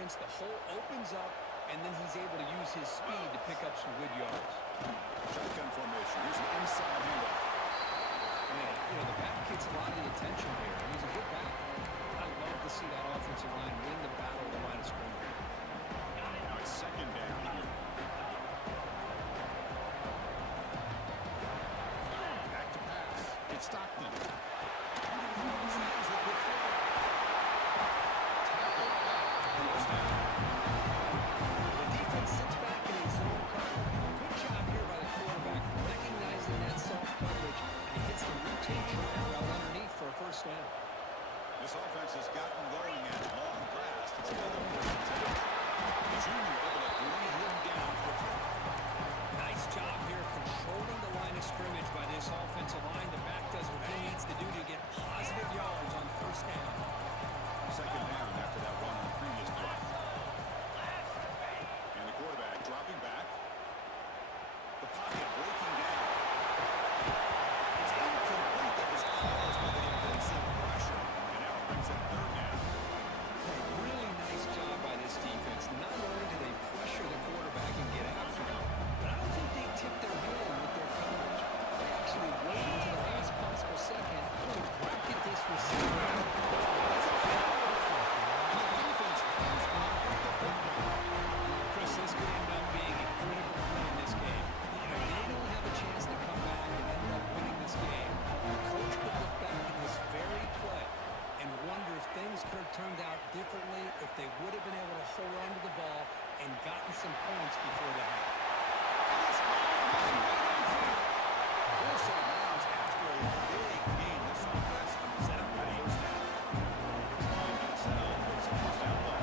defense, the hole opens up, and then he's able to use his speed to pick up some good yards. Shotgun formation. Here's an inside handoff. Man, the back gets a lot of the attention here, and he's a good back. I love to see that offensive line win the battle of the line of scrimmage. Now it's second down here. Back to pass. It's Stockton. The defense sits back in his zone cover. Good job here by the quarterback, recognizing that soft coverage, and he hits the routine trial route underneath for a first down. This offense has gotten going at long last. It's another first down. The junior able to bring him down for 3. Nice job here controlling the line of scrimmage by this offensive line. The back does what he needs to do to get positive yards on first down. Second down after that run on the previous play. And the quarterback dropping back. The pocket breaking down. It's incomplete. That was caused by the defensive pressure. And now it brings up third down. A really nice job by this defense. Not only do they pressure the quarterback and get after him, but I don't think they tip their hand with their coverage. They actually wait until the last possible second to bracket this receiver. Chris, this could end up being a critical play in this game. They don't have a chance to come back and end up winning this game. The coach could look back at this very play and wonder if things could have turned out differently if they would have been able to hold on to the ball and gotten some points before the half. Force out of bounds after a big gain. This offense set up for the first down. It's line gets out. It's a first down play.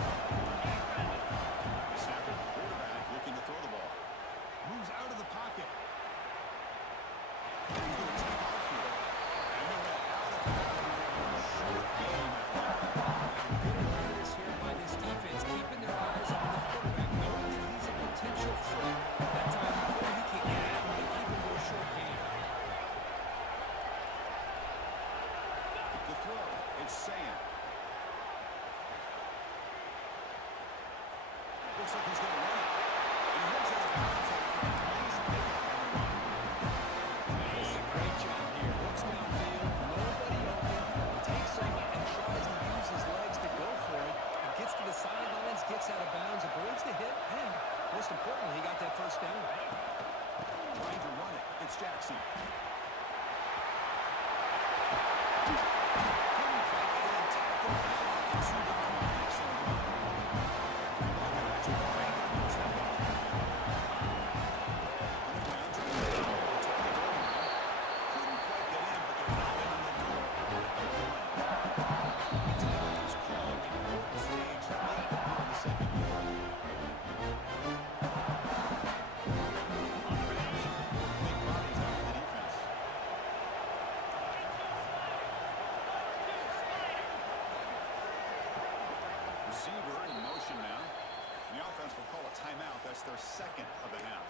The snapper, the quarterback looking to throw the ball. Moves out of the pocket. He's going to take off here. And they're out of bounds. Short game. Good awareness here by this defense, keeping their eyes on the quarterback, knowing that he's a potential threat. That time before he can get at him and keep him to a short game. The throw. It's Sand. Looks like he's going to run it. And he runs out of bounds. Nice pickup on the run. Does a great job here. Looks downfield, nobody open, takes off and tries to use his legs to go for it. He gets to the sidelines, gets out of bounds, avoids the hit, and most importantly, he got that first down. Trying to run it. It's Jackson. Receiver in motion now. The offense will call a timeout. That's their second of the half.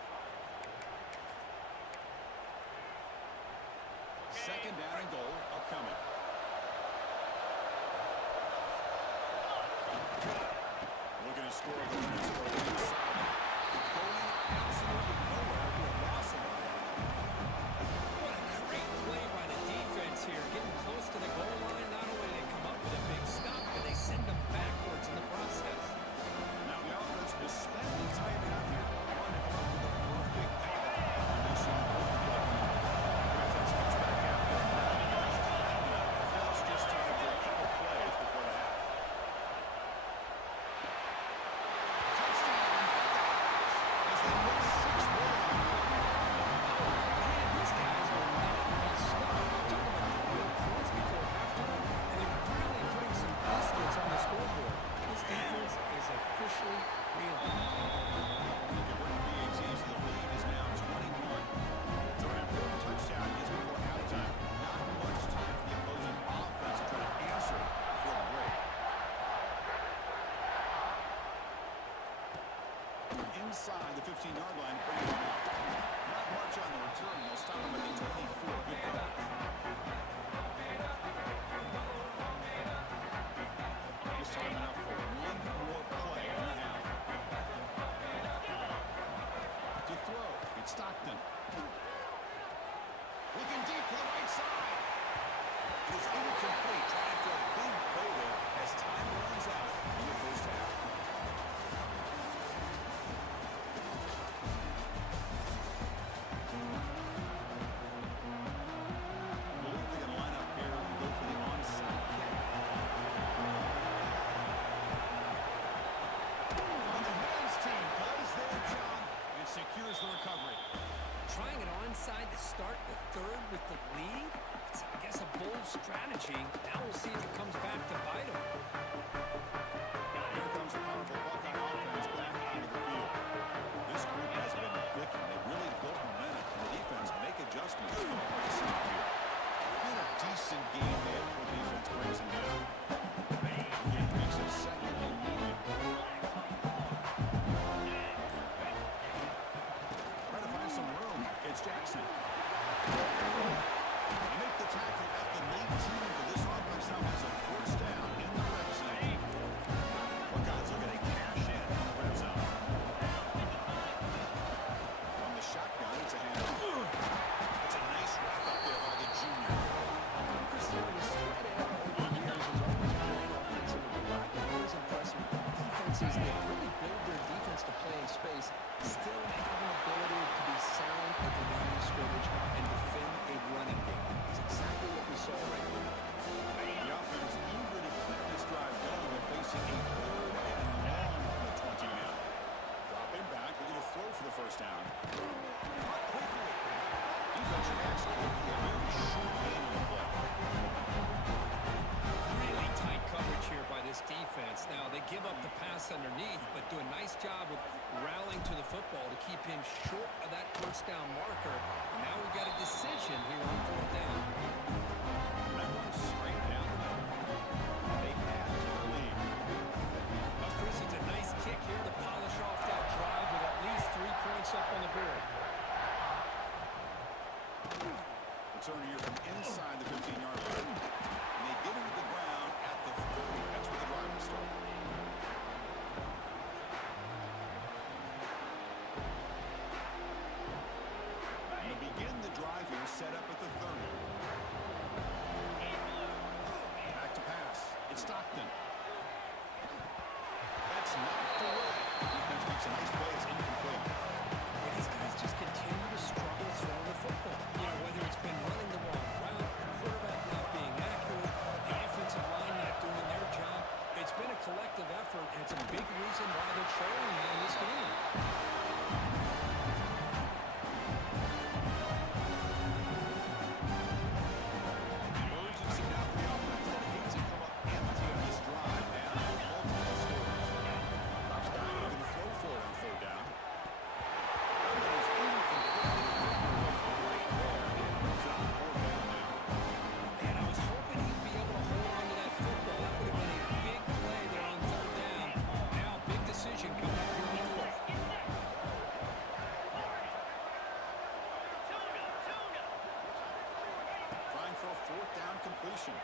Second down and goal upcoming. Looking to score the points over the inside. Going absolutely nowhere. Be a loss of it. What a great play by the defense here. Getting close to the goal line, not only do they come up with a big stop, but they send them backwards in the process. Now the offense is spending time out here. Running up with a perfect mission. Offense comes back out there. Now it's just time for a couple plays before the half. Touchdown. As they win 6-1. Man, these guys were not messed up. Took them a couple of points before halftime, and they're really putting some distance on the scoreboard. This defense is officially real. Converting BATs, the lead is now 21. So an important touchdown just before halftime. Not much time for the opposing offense to try to answer before the break. Inside the 15-yard line, bringing it up. Not much on the return. They'll stop him at the 24. Good coverage. Just time enough for one more play. There's the recovery. Trying an onside to start the third with the lead? It's, I guess, a bold strategy. Now we'll see if it comes back to bite him. Here comes the powerful Buckeye offense back onto the field. This group has been clicking. They really built momentum, and the defense make adjustments. Been a decent game there before the defense brings them down. Again, makes it second and medium. Trying to find some room. It's Jackson. Make the tackle at the 19, but this offense now has a first down in the red zone. Buckeyes are going to cash in on the red zone. From the shotgun, it's a handoff. It's a nice wrap up there by the junior. Chris, the spread out over the years has always been great offensively. But what I've always impressed with defenses, they really build their defense to play in space, still have an ability to be sound at the line of scrimmage and defend a running game. It's exactly what we saw right now. The offense eager to keep this drive going. They're facing a third and long from the 20 now. Dropping back, looking to throw for the first down. Caught quickly. Defense reacts quickly. A very short game of the play. Really tight coverage here by this defense. Now, they give up the pass underneath, but do a nice job of rallying to the football to keep him short of that first down marker. And now we've got a decision here on fourth down. That one straight down the middle. They add to the lead. Well, Chris, it's a nice kick here to polish off that drive with at least 3 points up on the board. Return here from inside the 15-yard line. And they get him to the ground at the 30. That's where the drive will start. And to begin the drive here, set up at the 30. Back to pass. It's Stockton. That's knocked away. Defense makes a nice play. It's incomplete. Well, these guys just continue to struggle throwing the football. You know, whether it's been running the wrong route, the quarterback not being accurate, the offensive line not doing their job. It's been a collective effort, and it's a big reason why they're trailing in this game. Urgency now for the offense. They hate to come up empty on this drive. Down multiple scores. Drops back, looking to throw for it on third down. That is incomplete. Right there. It moves on fourth down now. And I was hoping he'd be able to hold on to that football. That would have been a big play there on third down. Now, big decision coming up here on fourth. Trying for a fourth down completion.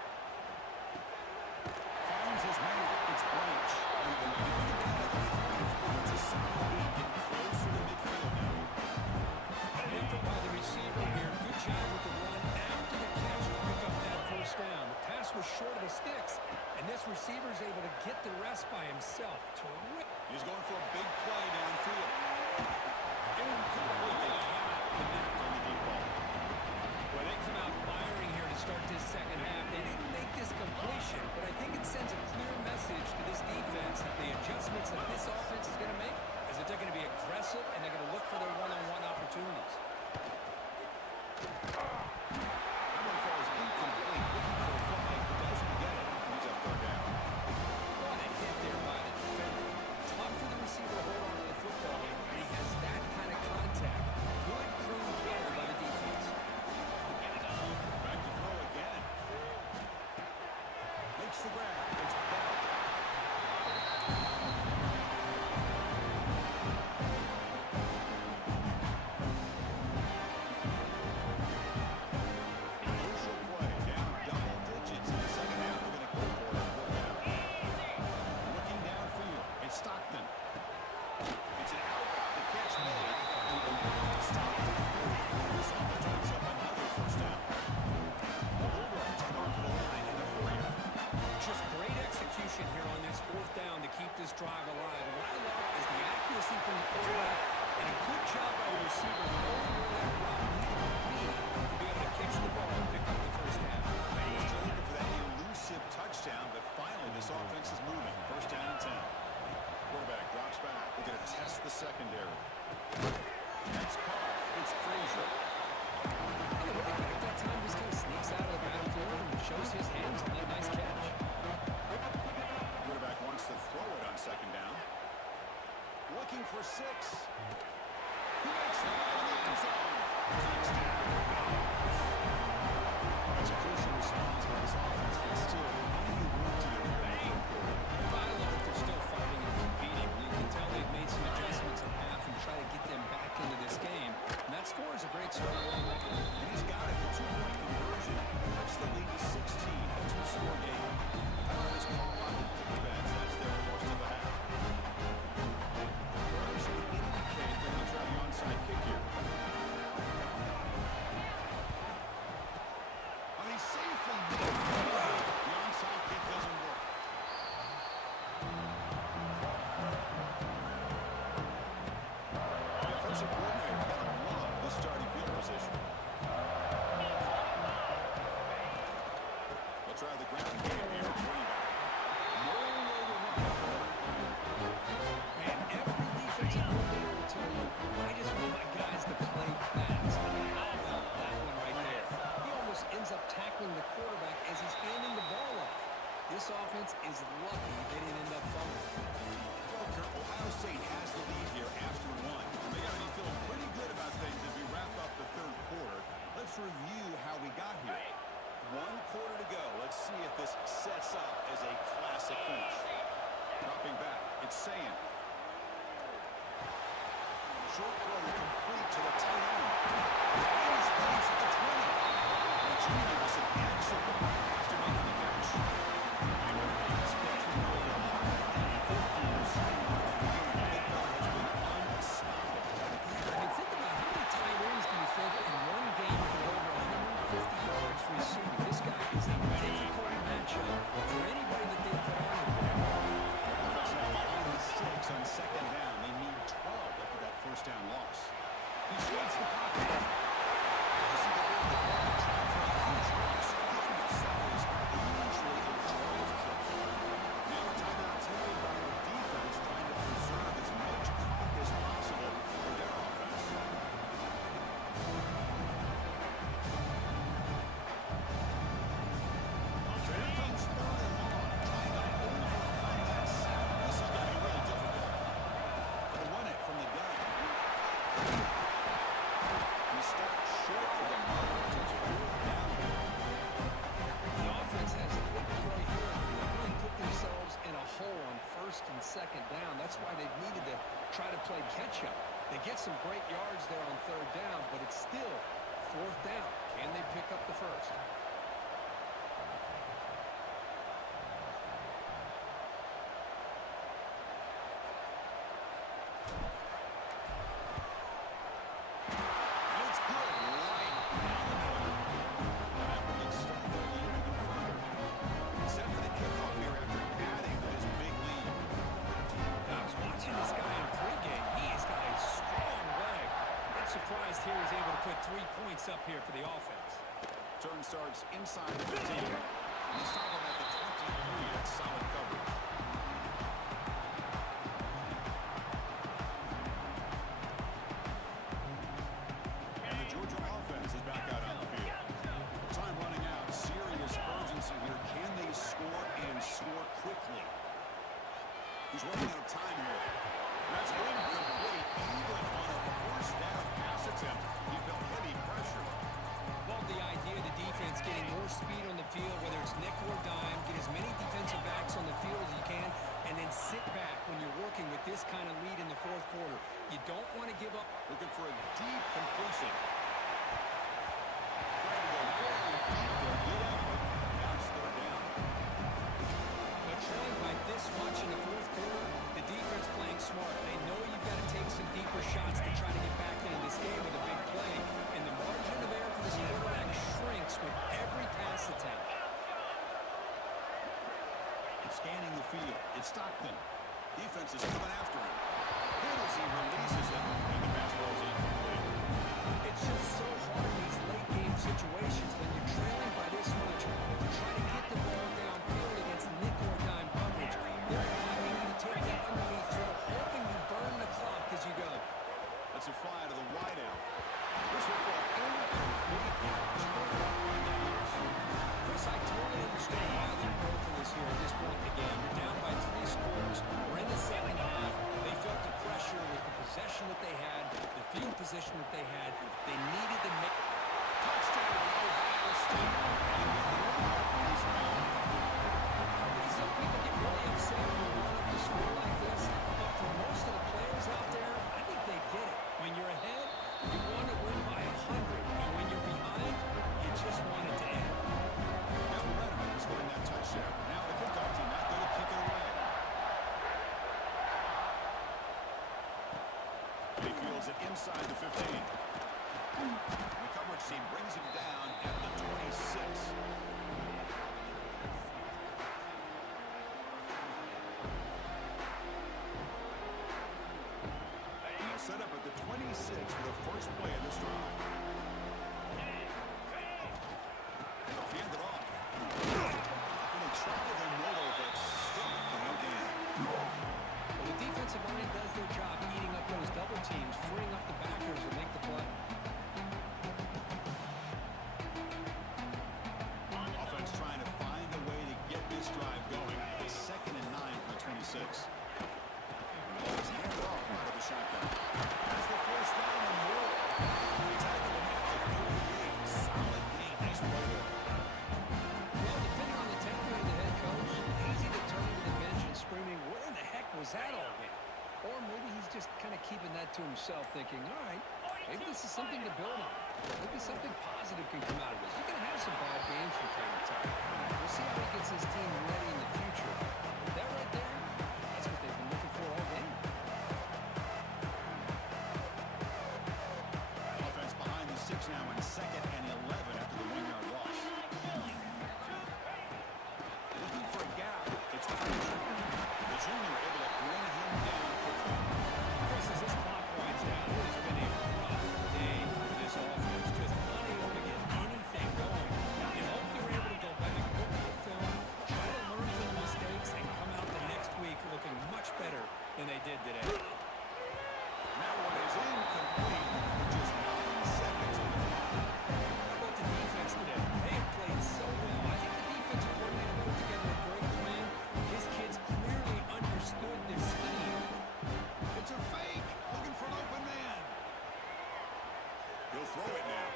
Finds his man. It's Branch. It's a solid lead. Getting closer to midfield now. An effort by the receiver here. Good job with the run after the catch to pick up that first down. The pass was short of the sticks, and this receiver's able to get the rest by himself. Terrific. He's going for a big play downfield. Incomplete. They cannot connect on the deep ball. Well, they come out firing here to start this second half. They didn't make this completion, but I think it sends a clear message to this defense that the adjustments that this offense is going to make is that they're going to be aggressive and they're going to look for their one-on-one opportunities. That one falls incomplete. Looking for a flag, but doesn't get it. He's up third down. What a hit there by the defender. Tough for the receiver to hold on to the football, and he has that kind of contact. Good, clean play by the defense. Back to throw again. Makes the grab. It's Bell. Crucial play. Down double digits in the second half. We're going to go for it. Fourth down. Looking downfield. It's Stockton. It's an out. The catch made. Stockton. This offense picks up another first down. The Bulldogs come up to the line in the 40. Just great execution here on this fourth down to keep this drive alive. And what I love is the accuracy from the quarterback and a good job by the receiver knowing where that route needed to be able to catch the ball and pick up the first down. Still looking for that elusive touchdown, but finally this offense is moving. First down and 10. Quarterback drops back. They're going to test the secondary. That's called. It's Frazier. And the running back that time just kind of sneaks out of the backfield and shows his hands on that nice catch. Quarterback wants to throw it on second down. Looking for 6. He makes the play in the end zone. Touchdown. That's a crucial response by this offense, but still plenty of work to do here in the third quarter. I love that they're still fighting and competing. You can tell they've made some adjustments at half and try to get them back into this game. And that score is a great start. And he's got it. The 2-point conversion cuts the lead to 16. A 2-score game. Time is called on the defense. That's their first of the half. This would indicate they're going to try the onside kick here. And he safely made it. The onside kick doesn't work. The offensive coordinator's got to love the starting field position. They'll try the ground game here at running back. No way to run. Man, every defensive coordinator will tell you, I just want my guys to play fast. How about that one right there? He almost ends up tackling the quarterback as he's handing the ball off. This offense is lucky they didn't end up fumbling. Ohio State has the lead here after 1. They got to be feeling pretty good about things as we wrap up the third quarter. Let's review how we got here. 1 quarter to go. Let's see if this sets up as a classic finish. Dropping back, it's Sayan. Short throw complete to the tight end. And he's placed at the 20. The junior with some excellent after making the catch. And Ryan's catching over 150 receiving yards for the game. That fella has been unstoppable. I mean, think about how many tight ends do you think in one game can go over 150 yards receiving? This guy is a difficult matchup for anybody that they put on him. Offense now behind the 6 on second down. They need 12 after that first down loss. He splits the pocket. Doesn't get rid of the ball. Trying for a huge loss. Goodness, that is usually a drive kill. Now a timeout taken by the defense, trying to preserve as much clock as possible for their offense. Here comes 3rd and long, trying to overcome that sack. This is going to be really difficult. They'll run it from the gun. He stopped short of the mark. It's 4th down. The offense has a big play here. They really put themselves in a hole on 1st and 2nd down. That's why they've needed to try to play catch-up. They get some great yards there on 3rd down, but it's still 4th down. Can they pick up the first? And it's good right down the middle. That one looks start their lead even further. Set for the kickoff here after adding to his big lead. I was watching this guy in pregame. He has got a strong leg. I'm surprised here he's able to put 3 points up here for the offense. Turn starts inside the 15. And they stop him at the 23. That's solid coverage. And the Georgia offense is back out on the field. Time running out. Serious urgency here. Can they score and score quickly? He's running out of time here. That's incomplete. Even on a 1st down pass attempt, he felt heavy pressure. Love the idea of the defense getting more speed on the field, whether it's nickel or dime, get as many defensive backs on the field as you can, and then sit back when you're working with this kind of lead in the 4th quarter. You don't want to give up. Looking for a deep completion. Trying to go very deep there. Good effort. Now it's 3rd down. But trailing by this much in the 4th quarter, the defense playing smart. They know you've got to take some deeper shots to try to get back into this game with a big play. And the margin of error for this quarterback shrinks with every pass attempt. Scanning the field. It's Stockton. Defense is coming after him. Good as he releases it. And the pass ball's incomplete. It's just so hard in these late game situations when you're trailing by this much to try to get the ball downfield against nickel or dime coverage. They're asking you to take that underneath throw, hoping you burn the clock as you go. That's a fly to the position that they had. They needed to make... Touchdown, Ohio State. And the lead is gone. Some people get really upset when you run up the score like this, but for most of the players out there, I think they get it. When you're ahead, you want to win by 100, and when you're behind, you just want it to end. Now Redmond scoring that touchdown. Now the kickoff team out there to kick it away. He fields it inside the 15. The coverage team brings him down at the 26. Now set up at the 26 for the first play of this drive. Hand it off. And they try to middle, but still no gain. Well, the defensive line does their job eating up those double teams, freeing up the backers to make the play. Offense trying to find a way to get this drive going. It's 2nd and 9 for the 26. It's handed off out of the shotgun. That's the first down and more. Tackle him at the 38. Solid gain. Nice roll. Well, depending on the temperament of the head coach, easy to turn to the bench and screaming, where in the heck was that all week? Or maybe he's just kind of keeping that to himself, thinking, all right, maybe this is something to build on. Maybe something positive can come out of this. You're going to have some bad games from time to time. We'll see how he gets his team ready in the future. That right there, that's what they've been looking for all game. Offense behind the 6 now in 2nd and 11 after the 1-yard loss. Looking for a gap. It's the junior. The junior able to bring him down quickly. Chris, as this clock winds down, it has been a rough day for this offense. Just unable to get anything going. You hope they're able to go back, look at the film, try to learn from the mistakes, and come out the next week looking much better than they did today. That one is incomplete. Just 9 seconds on the clock. How about the defense today? They have played so well. I think the defensive coordinator put together a great plan. His kids clearly understood this scheme. It's a fake. Looking for an open man. He'll throw it now.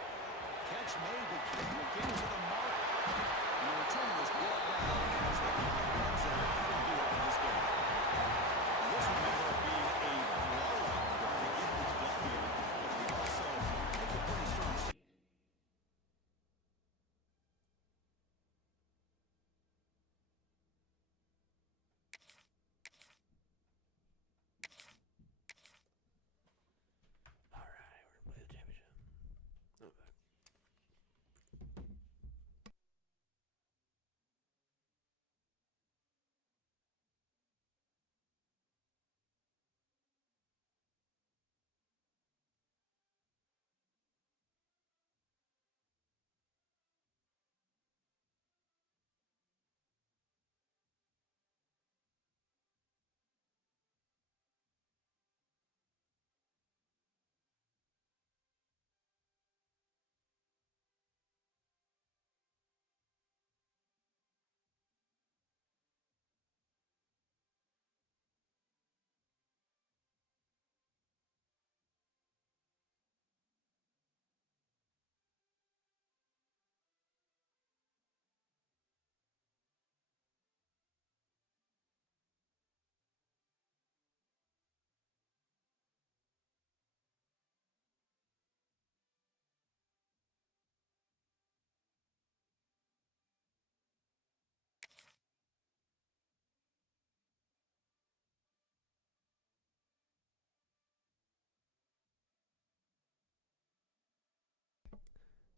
Catch made, but can't get to the mark. And the return was brought down as the clock runs out. He'll do it in this game. This one ended up being a blowout trying to get the W. But we also look a pretty strong. Alright, we're gonna play the championship. Okay.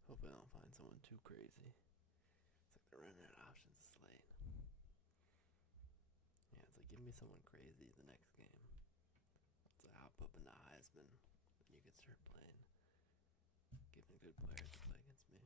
Hopefully I don't find someone too crazy. It's like they're running out of options this late. Yeah, it's like give me someone crazy the next game. It's like hop up in the Heisman, and you can start playing. Give me good players to play against me.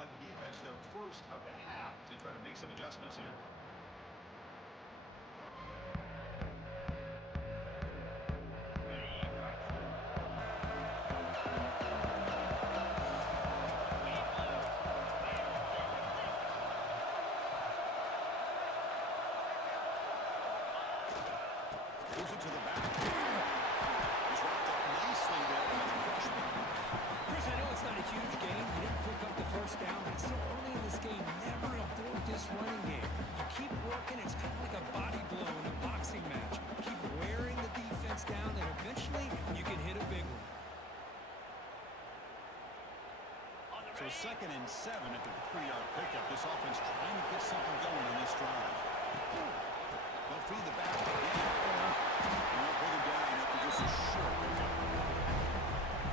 by the defense, their first of the half, to try to make some adjustments here. Moves it to the back. He's wrapped up nicely there by the freshman. Chris, I know it's not a huge game. You didn't pick up the first down, but so early in this game, never abort this running game. You keep working. It's kind of like a body blow in a boxing match. Keep wearing the defense down, and eventually you can hit a big one. So 2nd and 7 at the 3-yard pickup. This offense trying to get something going on this drive. They'll feed the back again. And they'll bring him down after just a short pickup.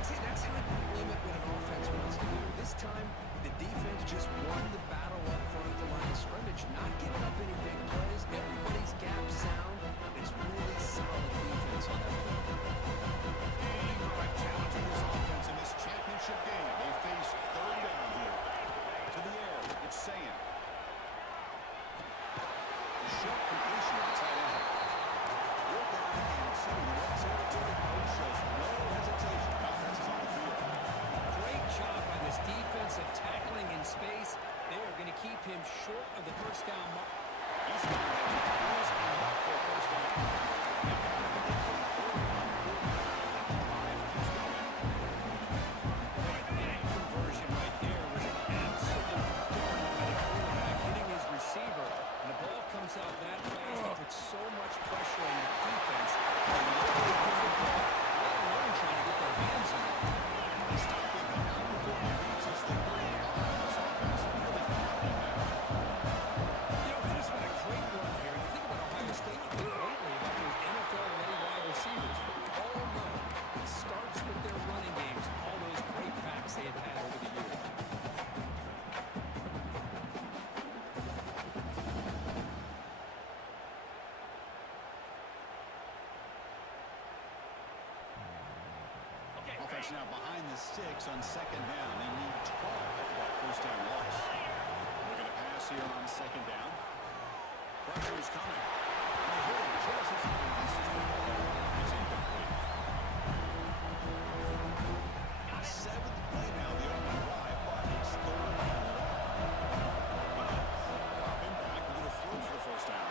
See, that's how you limit what an offense wants to do. This time, the defense just won the battle up front at the line of scrimmage, not giving up any big plays. Everybody's gap sound. It's really solid defense on that play. Challenge for this offense in this championship game. They face 3rd down here. To the air, it's Sayan. A short completion of the tight end. We're down inside the red territory. Coach shows no hesitation. Offense is on the field. Great job by this defense of tackling in space. They are going to keep him short of the first down mark. He's got enough for a first down. That conversion right there was an absolute dart by the quarterback hitting his receiver. And the ball comes out that fast and puts so much pressure on the defense. They literally give the ball, let alone trying to get their hands on it. Stopping him now before he reaches the 35. This offense really pounding that. You know, Chris, what a great run here. You think about Ohio State, you think lately about those NFL-ready wide receivers. All know it starts with their running games, all those great backs they have had over the years. Offense now behind the sticks on 2nd down. They need 12 after that first down loss. Look at the pass here on 2nd down. Pressure is coming. And they hit him just as he releases the ball. It's incomplete. 7th play now, the opening drive, but it's 3rd down. Drop him back. We're going to throw for the first down.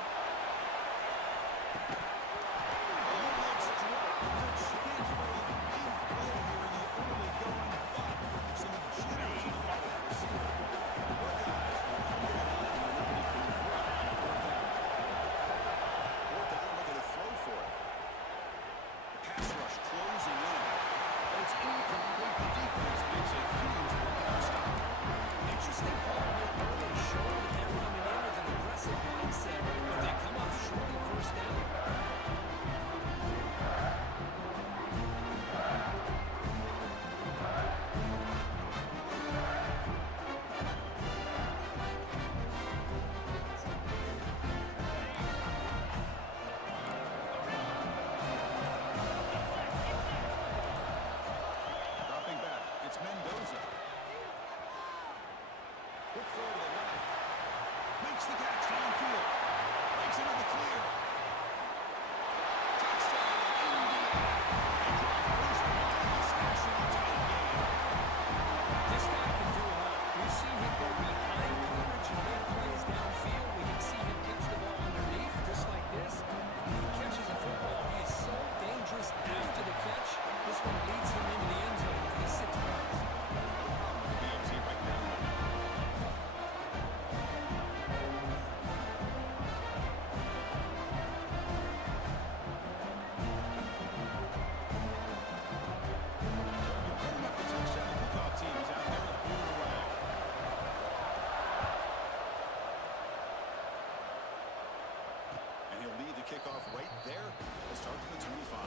Kickoff right there. We'll start from the 25.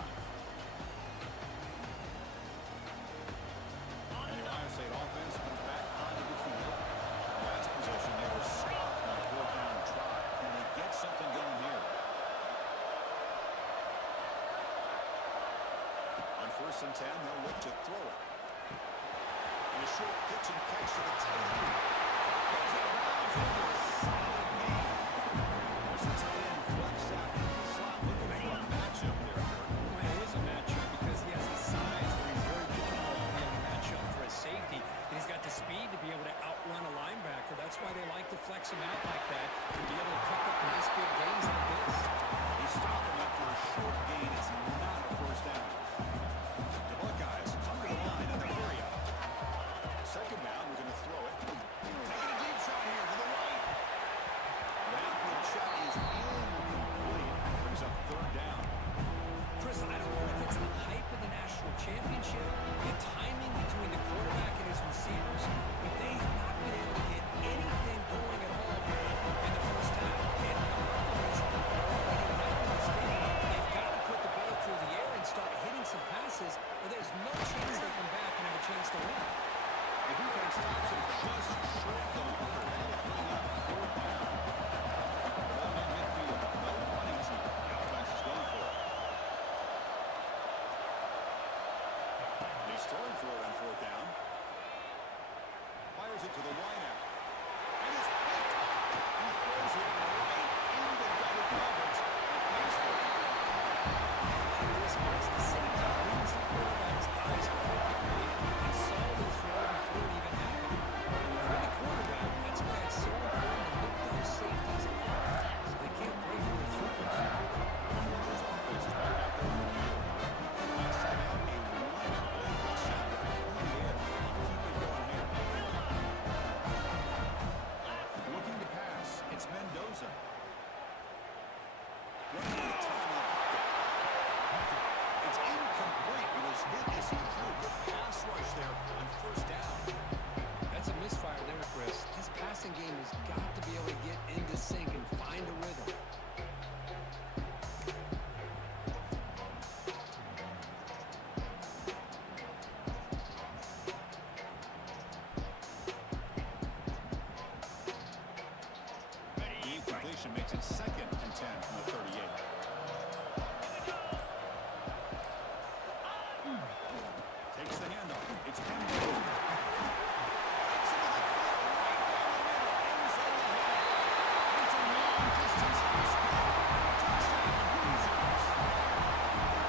And the Ohio State offense comes back onto the field. Last possession, they were stopped on a 4th down try. Can they get something going here? On 1st and 10, they'll look to throw it. And a short pitch and catch to the tight end. X them out like that and be able to pick up nice big gains like this. He stopped him after a short gain. It's not a first down. The Buckeyes come to the line on their carry-out. Second down, we're going to throw it. Taking a deep shot here to the right. The outfield shot is incomplete. Brings up third down. Chris, I don't know if it's the hype of the national championship, the timing between the quarterback and his receivers, but they have not been able to get anything going at all in the first half. And numbers are already down in this game. They've got to put the ball through the air and start hitting some passes, or there's no chance they come back and have a chance to win. The defense stops it just short of the 100. That'll bring up fourth down. Ball in midfield. No running team. The offense is going for it. He's throwing for it on fourth down. Fires it to the wide out. And it's picked up. He throws it right into double coverage. And pays for it. This makes the same time reads the quarterback's eyes perfectly and saw the throw before it even happened. For the quarterback, that's why it's so important to look those safeties off so they can't play for their throws. Georgia's offense is back out there in the field. He set out a one-play touchdown drive through the air. Keep it going here. Looking to pass. It's Mendoza. Running out of time in the pocket. It's incomplete. It was hit as he threw. Good pass rush there on first down. That's a misfire there, Chris. This passing game has got to be able to get into sync and find a rhythm. The incompletion makes it 2nd and 10 from the 38. Takes the handoff. It's Mendoza. It's into the field right down the middle. End zone ahead. It's a long-distance escape. Touchdown, Hoosiers.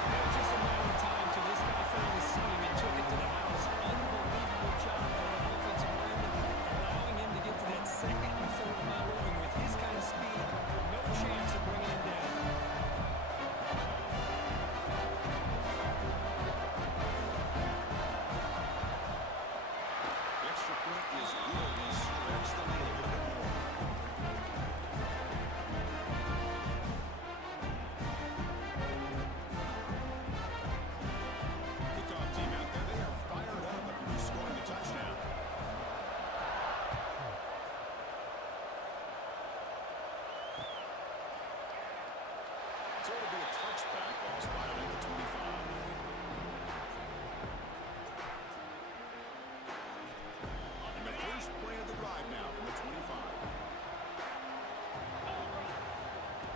It was just a matter of time till this guy found the seam and took it to the house. Unbelievable job by an offensive lineman, allowing him to get to that second and third level, and with his kind of speed, no chance of bringing him down. Extra point is good. He stretched the lead a little bit more. Kickoff team out there. They are fired up after scoring a touchdown. It's going to be a touchback. Ball spotted at the 25. And the first play of the drive now from the 25.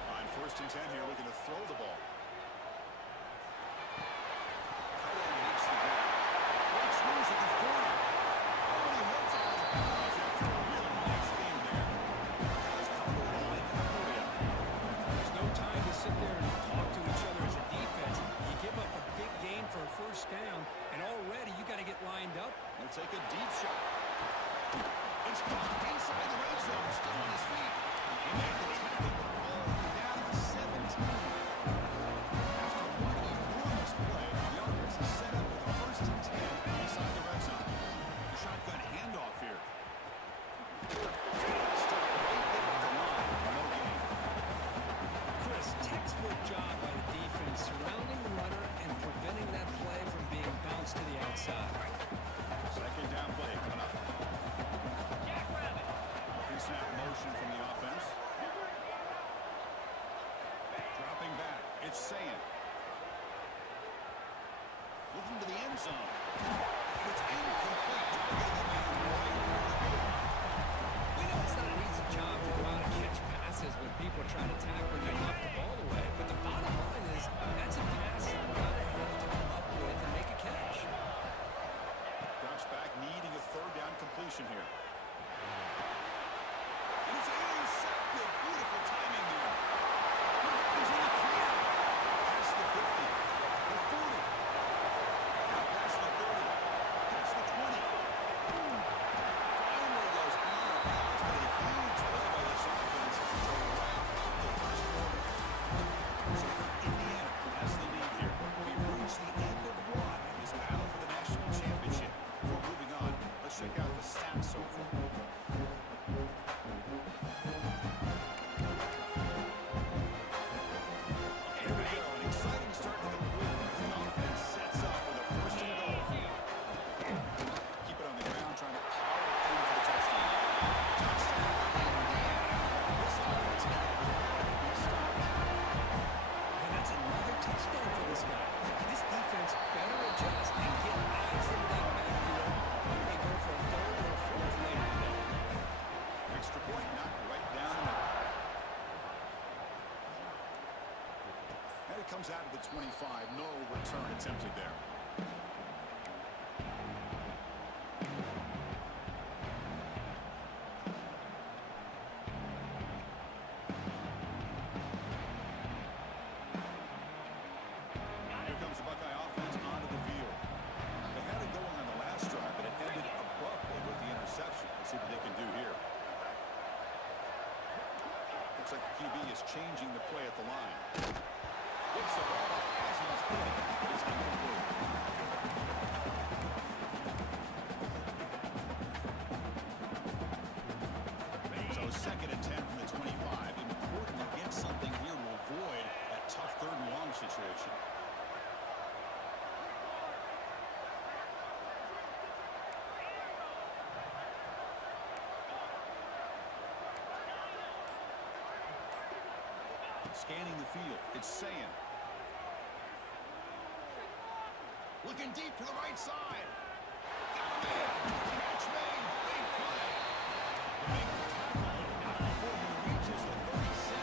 On 1st and 10 here, we're going to throw the ball. Kyle hits the ground. Breaks loose at the 40. Oh, he hits out of bounds after a really nice game there. Buckeyes come to the line at the 40. There's no time to sit there and talk to each other as a defense. You give up a big gain for a first down, and already you got to get lined up. He'll take a deep shot. It's caught inside the red zone, still on his feet. He made the tackle all the way down to the 17. After one enormous play, the offense is set up with a 1st and 10 inside the red zone. The shotgun handoff here. Still right there at the line, no gain. Chris, textbook job by the defense, surrounding the runner and preventing that play from being bounced to the outside. 2nd down play coming up. Pre-snap motion from the offense. Dropping back. It's Sayan. Looking to the end zone. It's incomplete. Targeting the man right where to go. We know it's not an easy job to go out and catch passes when people try to tackle and they knock the ball away, but the bottom line is that's a pass you've got to have to come up with and make a catch. Drops back, needing a 3rd down completion here. And it's intercepted. Beautiful timing there. He's in the clear. Past the 50. The 40. Now past the 30. Past the 20. Finally goes out of bounds, but a huge play out the stats so far. Here we go. An exciting start to the quarter as the offense sets up with a first and goal. Keep it on the ground, trying to power it in for the touchdown. Touchdown, Indiana. This offense can't be stopped. And that's another touchdown for this guy. This defense better adjust and get eyes into that backfield when they go for a third or a fourth later today. Extra point knocked right down the middle. And it comes out of the 25. No return attempted there. Here comes the Buckeye offense onto the field. They had it going on the last drive, but it ended abruptly with the interception. Let's see what they can do here. Looks like the QB is changing the play at the line. Gets the ball as he's hit. It's incomplete. So second and 10 from the 25. Important to get something here to avoid that tough third and long situation. Scanning the field, it's Sayan. Looking deep to the right side. Got him in. Catch made. Big play. The big tackle. Not before he reaches the 37.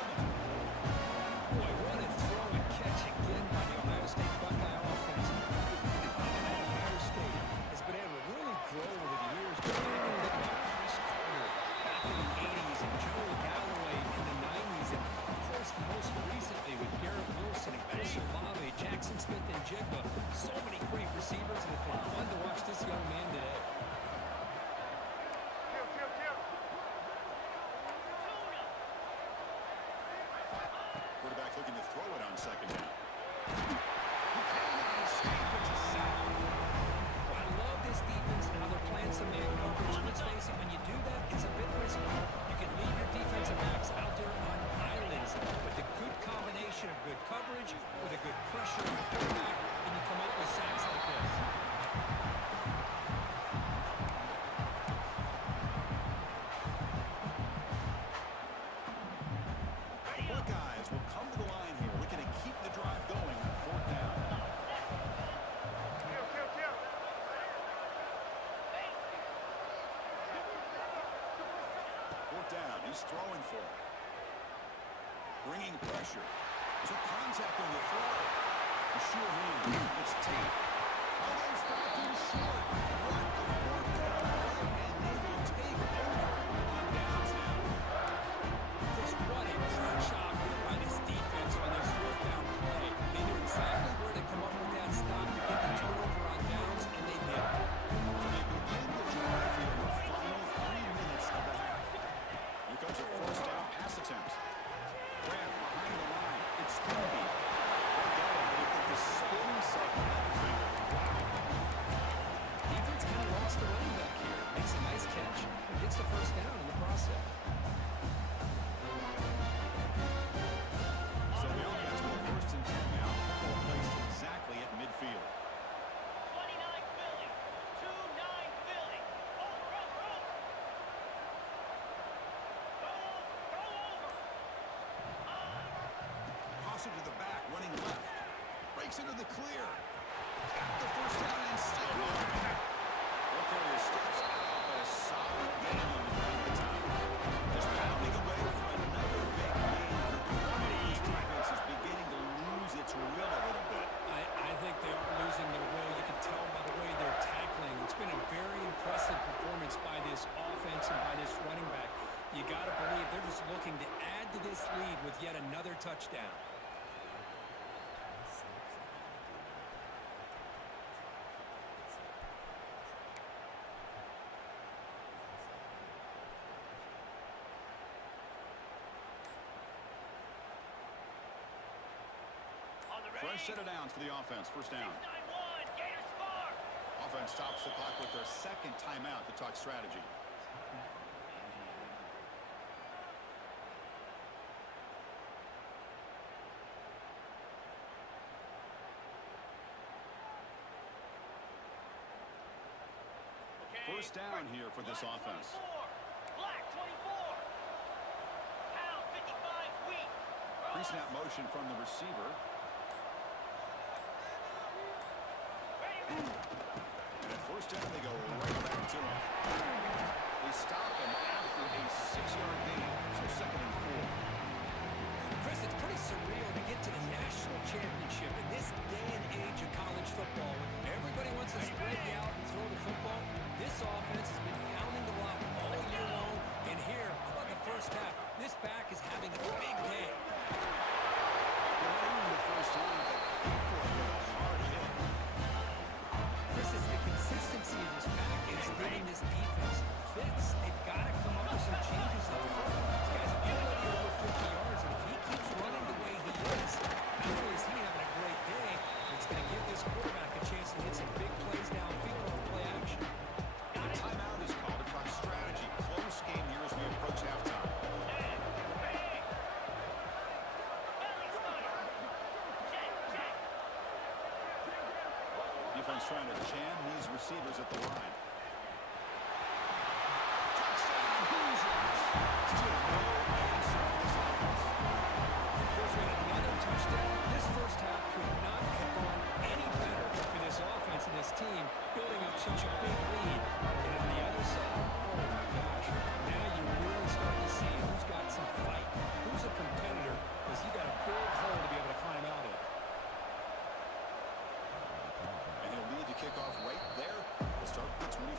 Boy, what a throw and catch again by the Ohio State Buckeye offense. Ohio State has been able to really grow over the years. Go back and think about Chris Carter back in the 80s and Joe Galloway in the 90s. And, of course, most recently with Garrett Wilson and Chris Olave, Jackson Smith and Jigba. So many great receivers, and it's been fun to watch this young man today. Quarterback looking to throw it on second down. Well, I love this defense and how they're playing some man coverage. Let's face it, when you do that, it's a bit risky. You can leave your defensive backs out there on islands with a good combination of good coverage, with a good pressure on the quarterback, and you come up with sacks like this. Buckeyes will come to the line here, looking to keep the drive going on fourth down. Fourth down, he's throwing for it. Bringing pressure. Took contact on the throw. The sure hand. It's Tate. Oh, they stopped him short. What a fourth down play, and they will take over on downs now. Just what a crunch shot by this defense on this fourth down play. They knew exactly where to come up with that stop to get the turnover on downs, and they did. So they begin the drive here in the final 3 minutes of the half. Here comes a first down pass attempt. Grant behind the line. It's Thunby. They got him, but he put the spin cycle on the finger. Defense kind of lost the running back here. Makes a nice catch. Gets the first down in the process. So the offense will first and 10 now. Ball placed exactly at midfield. 29 Philly. 2-9 Philly. Over. Go over. Toss it to the back, running left. Breaks into the clear. Got the first down and still moving. Okay, steps out, but a solid gain on the ground at the time. Just pounding away for another big gain. This defense is beginning to lose its will a little bit. I think they are losing their will. You can tell by the way they're tackling. It's been a very impressive performance by this offense and by this running back. You got to believe they're just looking to add to this lead with yet another touchdown. Fresh set of downs for the offense. First down. 6-9-1. Gators far. offense stops the clock with their second timeout to talk strategy. First down here for this offense. Black 24. Pound 55 wheat. Pre-snap motion from the receiver. And at first down, they go right back to him. They stop him after a 6-yard gain, so 2nd and 4. Chris, it's pretty surreal to get to the national championship in this day and age of college football. Everybody wants to spread you out and throw the football. This offense has been pounding the rock all year long. And here, how about the first half? This back is having a big day. The first time, hard hit. Chris, it's the consistency of this back is giving this defense fits. They've got to come up with some changes up front. This guy's already over 50 yards, and if he keeps running the way he is, not only is he having a great day, it's going to give this quarterback a chance to hit some big plays downfield on play action. Timeout is called to talk strategy. Close game here as we approach halftime. Defense trying to jam these receivers at the line. Touchdown, Hoosiers. Still no answer on this offense. There's been another touchdown. This first half could not have gone any better for this offense and this team, building up such a big lead. And on the other side, oh my gosh, now you really start to see who's got some fight, who's a competitor, because you got a big hole to be able to climb out of. And he'll lead the kickoff right there. We'll start with the 25.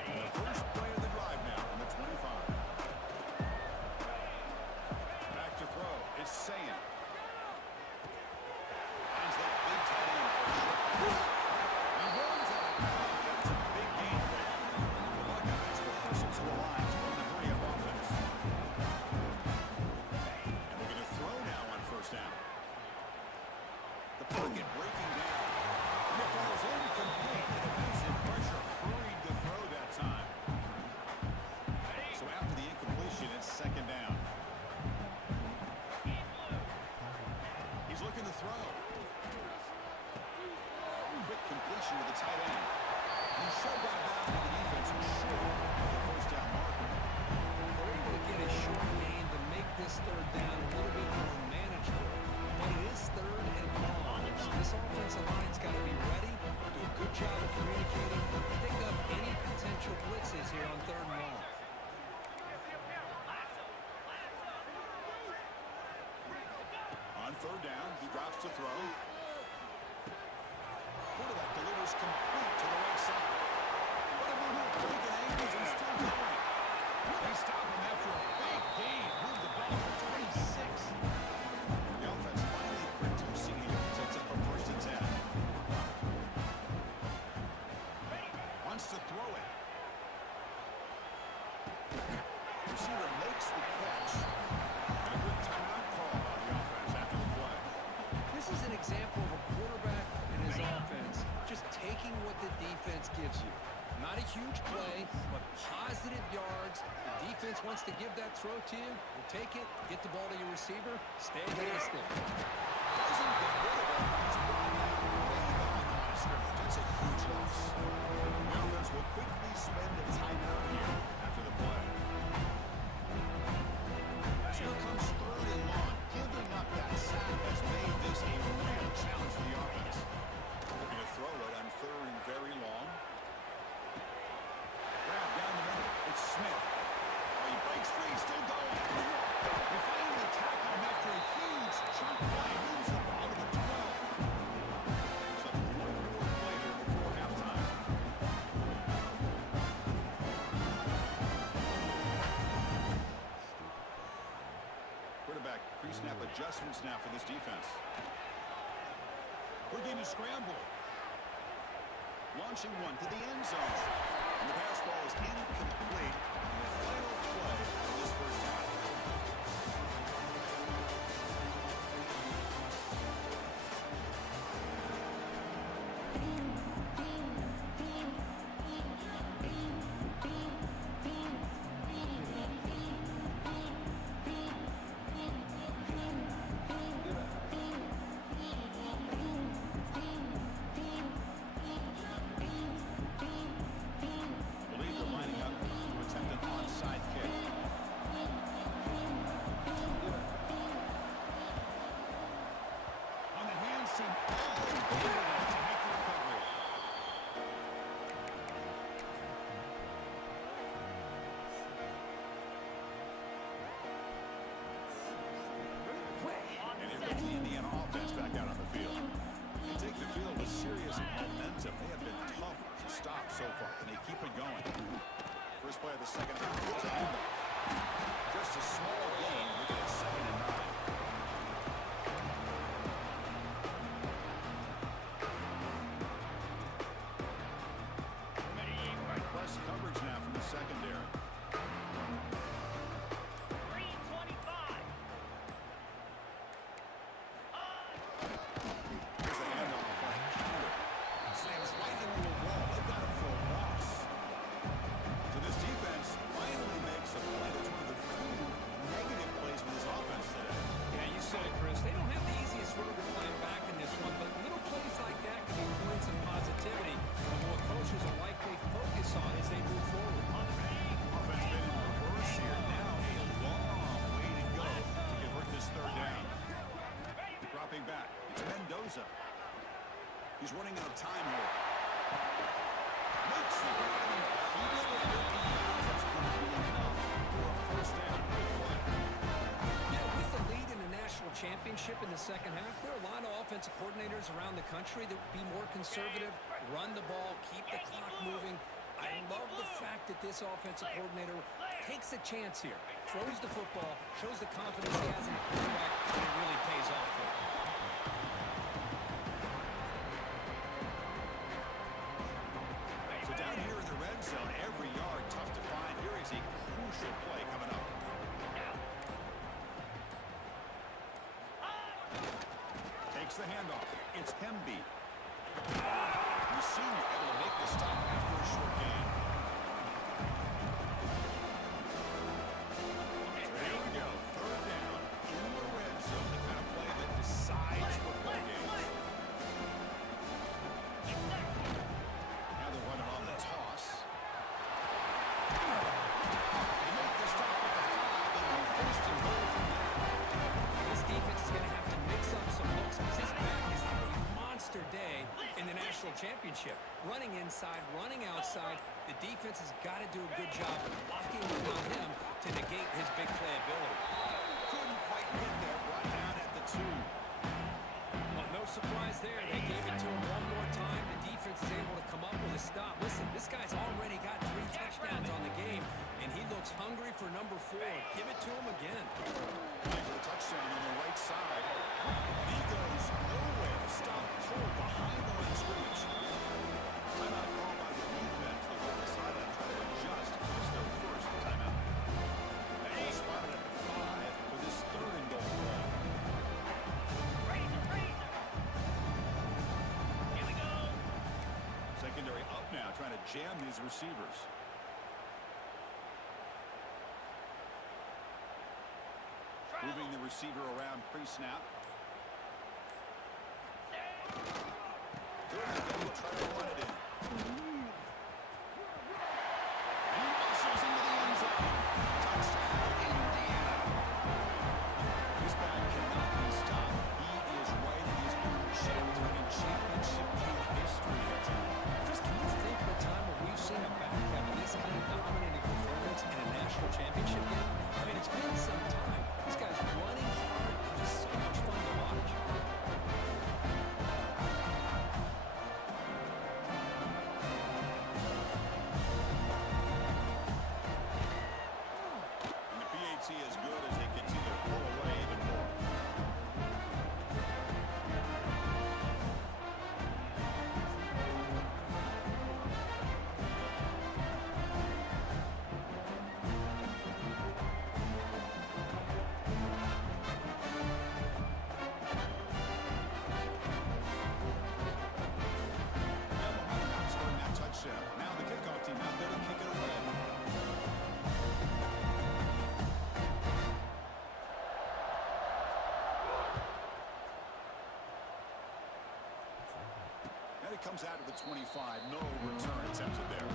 The first play of the drive now from the 25. Back to throw. It's Sayan. Finds that big tight end for a short pass. He runs out. That's a big gain there. The Buckeyes will push it to the line to run the hurry-up offense. And we're going to throw now on first down. The pocket breaking down. The ball is incomplete. The defensive pressure hurried to throw that time. So after the incompletion, it's 2nd down. He's looking to throw. Quick completion to the tight end. He shoved that back to the defense short of the first down marker. They're able to get a short gain to make this third down a little bit more manageable. But it is 3rd and long. So this offensive line's got to be ready, do a good job of communicating, pick up any potential blitzes here on 3rd and long. On 3rd down, he drops to throw. Quarterback delivers complete to the right side. What a move, breaking angles and still going. They stop him after a big gain. Move the ball for 26. The offense finally producing here. Sets up a 1st and 10. Wants to throw it. Receiver makes the catch. And a good timeout call by the offense after the play. This is an example of a quarterback and his offense just taking what the defense gives you. Not a huge play, but positive yards. The defense wants to give that throw to you. You take it, get the ball to your receiver, stay ahead of the stick. Doesn't get rid of it. He's brought down way behind the line of scrimmage. That's a huge loss. The offense will quickly spend a timeout here after the play. So here comes 3rd and long. Giving up that sack has made this a real challenge for the offense. They're going to throw it on 3rd and very long. Grab down the middle. It's Smith. Oh, he breaks free. Still going. They finally tackle him after a huge chunk play. Moves the ball to the 12. So one more play here before halftime. Quarterback pre-snap adjustments now for this defense. We're going to scramble. Launching one to the end zone. And the pass ball is incomplete on the final play of this first half. And here comes the Indiana offense back out on the field. You take the field with serious momentum. They have been tough to stop so far. Can they keep it going? First play of the second half. It's a handoff. Just a small gain. Look at it, 2nd and 9. Press coverage now from the secondary. Here's a handoff on a counter. Slams right into a wall. They've got him for a loss. So this defense finally makes a play. It's one of the few negative plays for this offense today. Yeah, you said it, Chris. They don't have the easiest road to climb back in this one, but little plays like that can be points of positivity and what coaches will likely focus on as they move forward. Offense been in reverse here. Now a long way to go to convert this 3rd down. Dropping back. It's Mendoza. He's running out of time here. Makes the run. Keeps the 50 yards. That's going to be enough for a 1st down. Big play. Yeah, with the lead in the national championship in the second half, there are a lot of offensive coordinators around the country that would be more conservative, run the ball, keep the clock moving. I love the fact that this offensive coordinator takes a chance here, throws the football, shows the confidence he has in the quarterback, and it really pays off for him. So down here in the red zone, every yard tough to find. Here is a crucial play coming up. Takes the handoff. It's Hemby. Receiver able to make the stop after a short gain. So here we go. 3rd down in the red zone. The kind of play that decides football games. Now they're running on the toss. They make the stop at the 5. They move 1st and goal from there. This defense is going to have to mix up some looks because this back is having a monster day in the national championship. Running inside, running outside. The defense has got to do a good job of blocking on him to negate his big play ability. Couldn't quite get there. Brought down at the 2. Well, no surprise there. They gave it to him one more time. The defense is able to come up with a stop. Listen, this guy's already got 3 touchdowns on the game, and he looks hungry for number 4. Give it to him again. Playing for the touchdown on the right side. He goes nowhere. Stop pulled behind the line of scrimmage. Timeout called by the defense. They go to the sideline, try to adjust. It's their 1st timeout. And ball spotted at the 5 for this 3rd and goal play. Secondary up now, trying to jam these receivers. Moving the receiver around pre-snap. They're going to try to run it in. And he muscles into the end zone. Touchdown, Indiana. This back cannot be stopped. He is right in his own chapter in championship game history. Chris, can you think of a time where we've seen a back have this kind of dominating performance in a national championship game? I mean, it's been some time. This guy's running hard, just so much fun to watch. And the PAT is good as they continue to pull away even more. Now the running back scoring that touchdown. Now the kickoff team out there to kick it away. And it comes out of the 25. No return attempted there.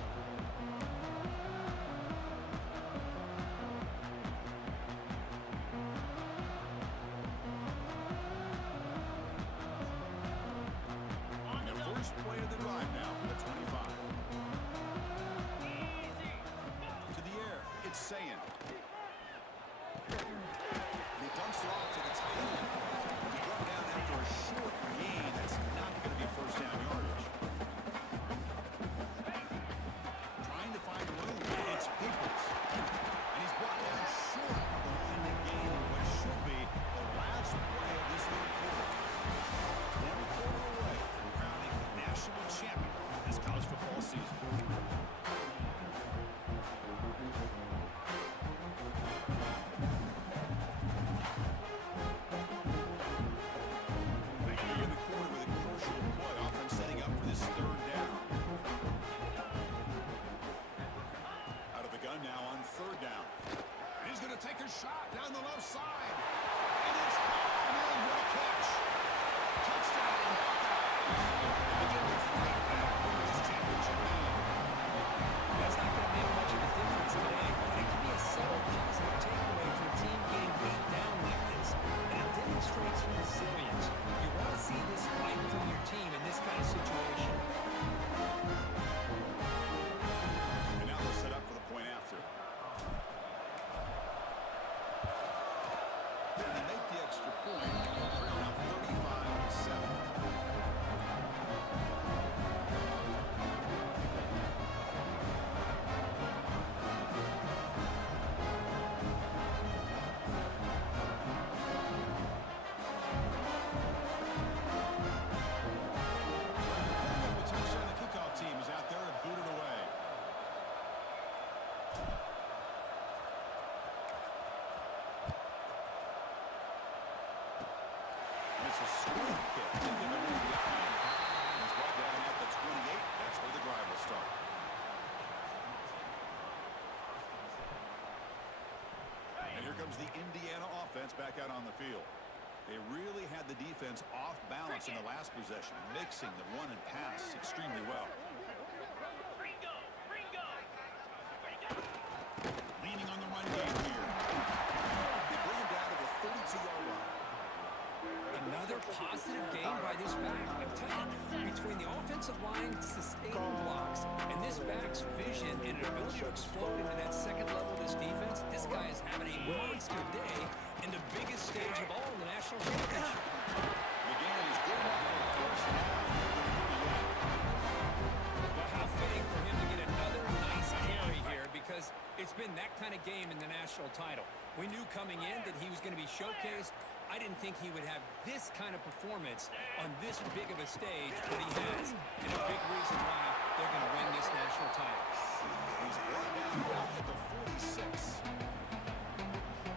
back out on the field. They really had the defense off balance in the last possession, mixing the run and pass extremely well. Leaning on the run game here. They bring him down to the 32-yard line. Another positive game by this back. I'm telling you, between the offensive line sustaining blocks and this back's vision and ability to explode into that second level of this defense, this guy is having a monster day in the biggest stage of all in the national championship. McGann is good enough for a first down. Well, how fitting for him to get another nice carry here, because it's been that kind of game in the national title. We knew coming in that he was going to be showcased. I didn't think he would have this kind of performance on this big of a stage, but he has. And a big reason why they're going to win this national title. He's brought down at the 46.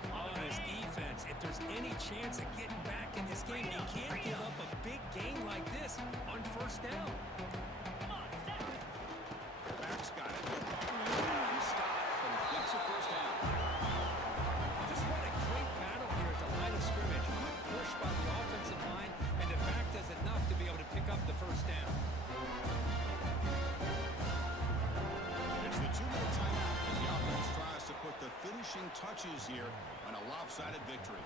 On his defense, if there's any chance of getting back in this game, you can't give up a big game like this on first down. Back's got it. He stopped and gets a first down. Just what a great battle here at the line of scrimmage. Good push by the offensive line, and the back does enough to be able to pick up the first down. It's the 2-minute timeout as the offense tries to put the finishing touches here on a lopsided victory.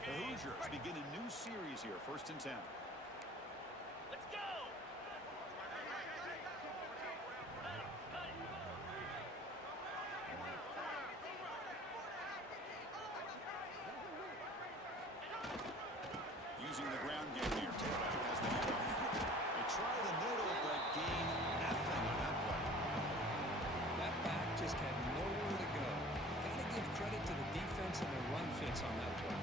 The Hoosiers begin a new series here, 1st and 10. Let's go! Using the ground game here. Tailback has the handoff. They try the middle, but gain nothing on that play. That back just had nowhere to go. Got to give credit to the defense and their run fits on that play.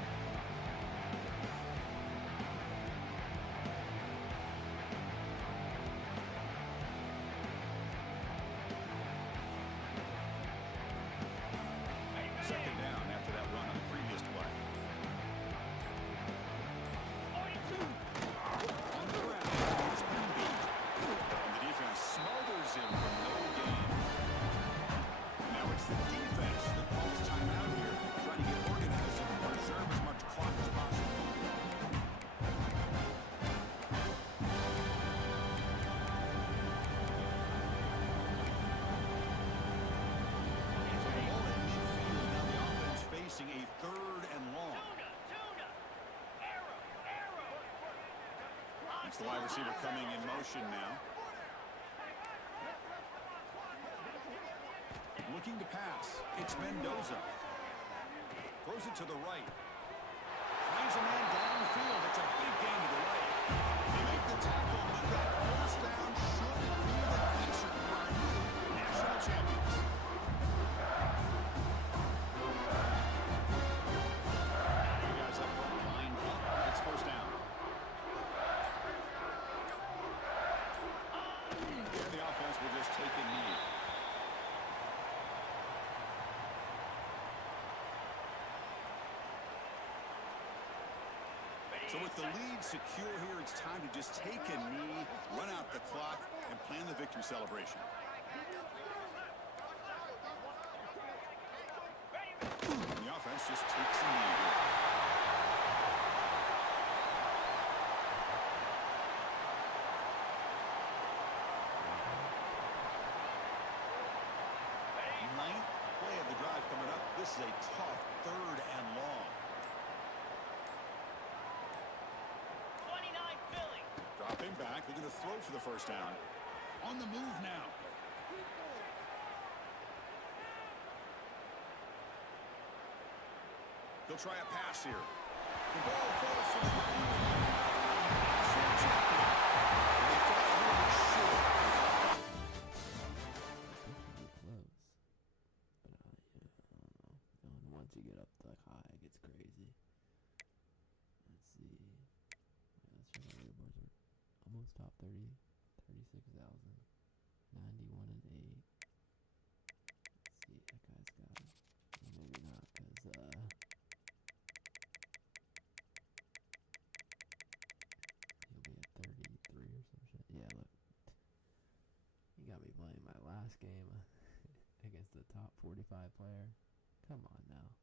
Second down after that run on the previous play. On the ground, he's been beat. And the defense smothers him for no gain. Now it's the defense that calls timeout here, trying to get organized and preserve as much clock as possible. So the ball in midfield, now the offense facing a 3rd and long. It's the wide receiver coming in motion now. Looking to pass. It's Mendoza. Throws it to the right. Finds a man downfield. It's a big gain to the right. They make the tackle, but that first down should be the clincher for our new national champions. You guys up front lined up. It's first down. Here the offense will just take a knee. So with the lead secure here, it's time to just take a knee, run out the clock, and plan the victory celebration. And the offense just takes a knee here. Ninth play of the drive coming up. This is a tough 3rd and long. 29 Philly. Dropping back, they're going to throw for the first down. On the move now. He'll try a pass here. The ball falls to the ground. National champion. And they fall a little bit short. Close. But yeah, I don't know. And once you get up to like high, it gets crazy. Let's see. Yeah, let's check our leaderboards. We're almost top 30, 36,000, 91 and 8. Let's see, that guy's got it. Well, maybe not, because he'll be at 33 or some shit. Yeah, look. You got me playing my last game. against the top 45 player. Come on now.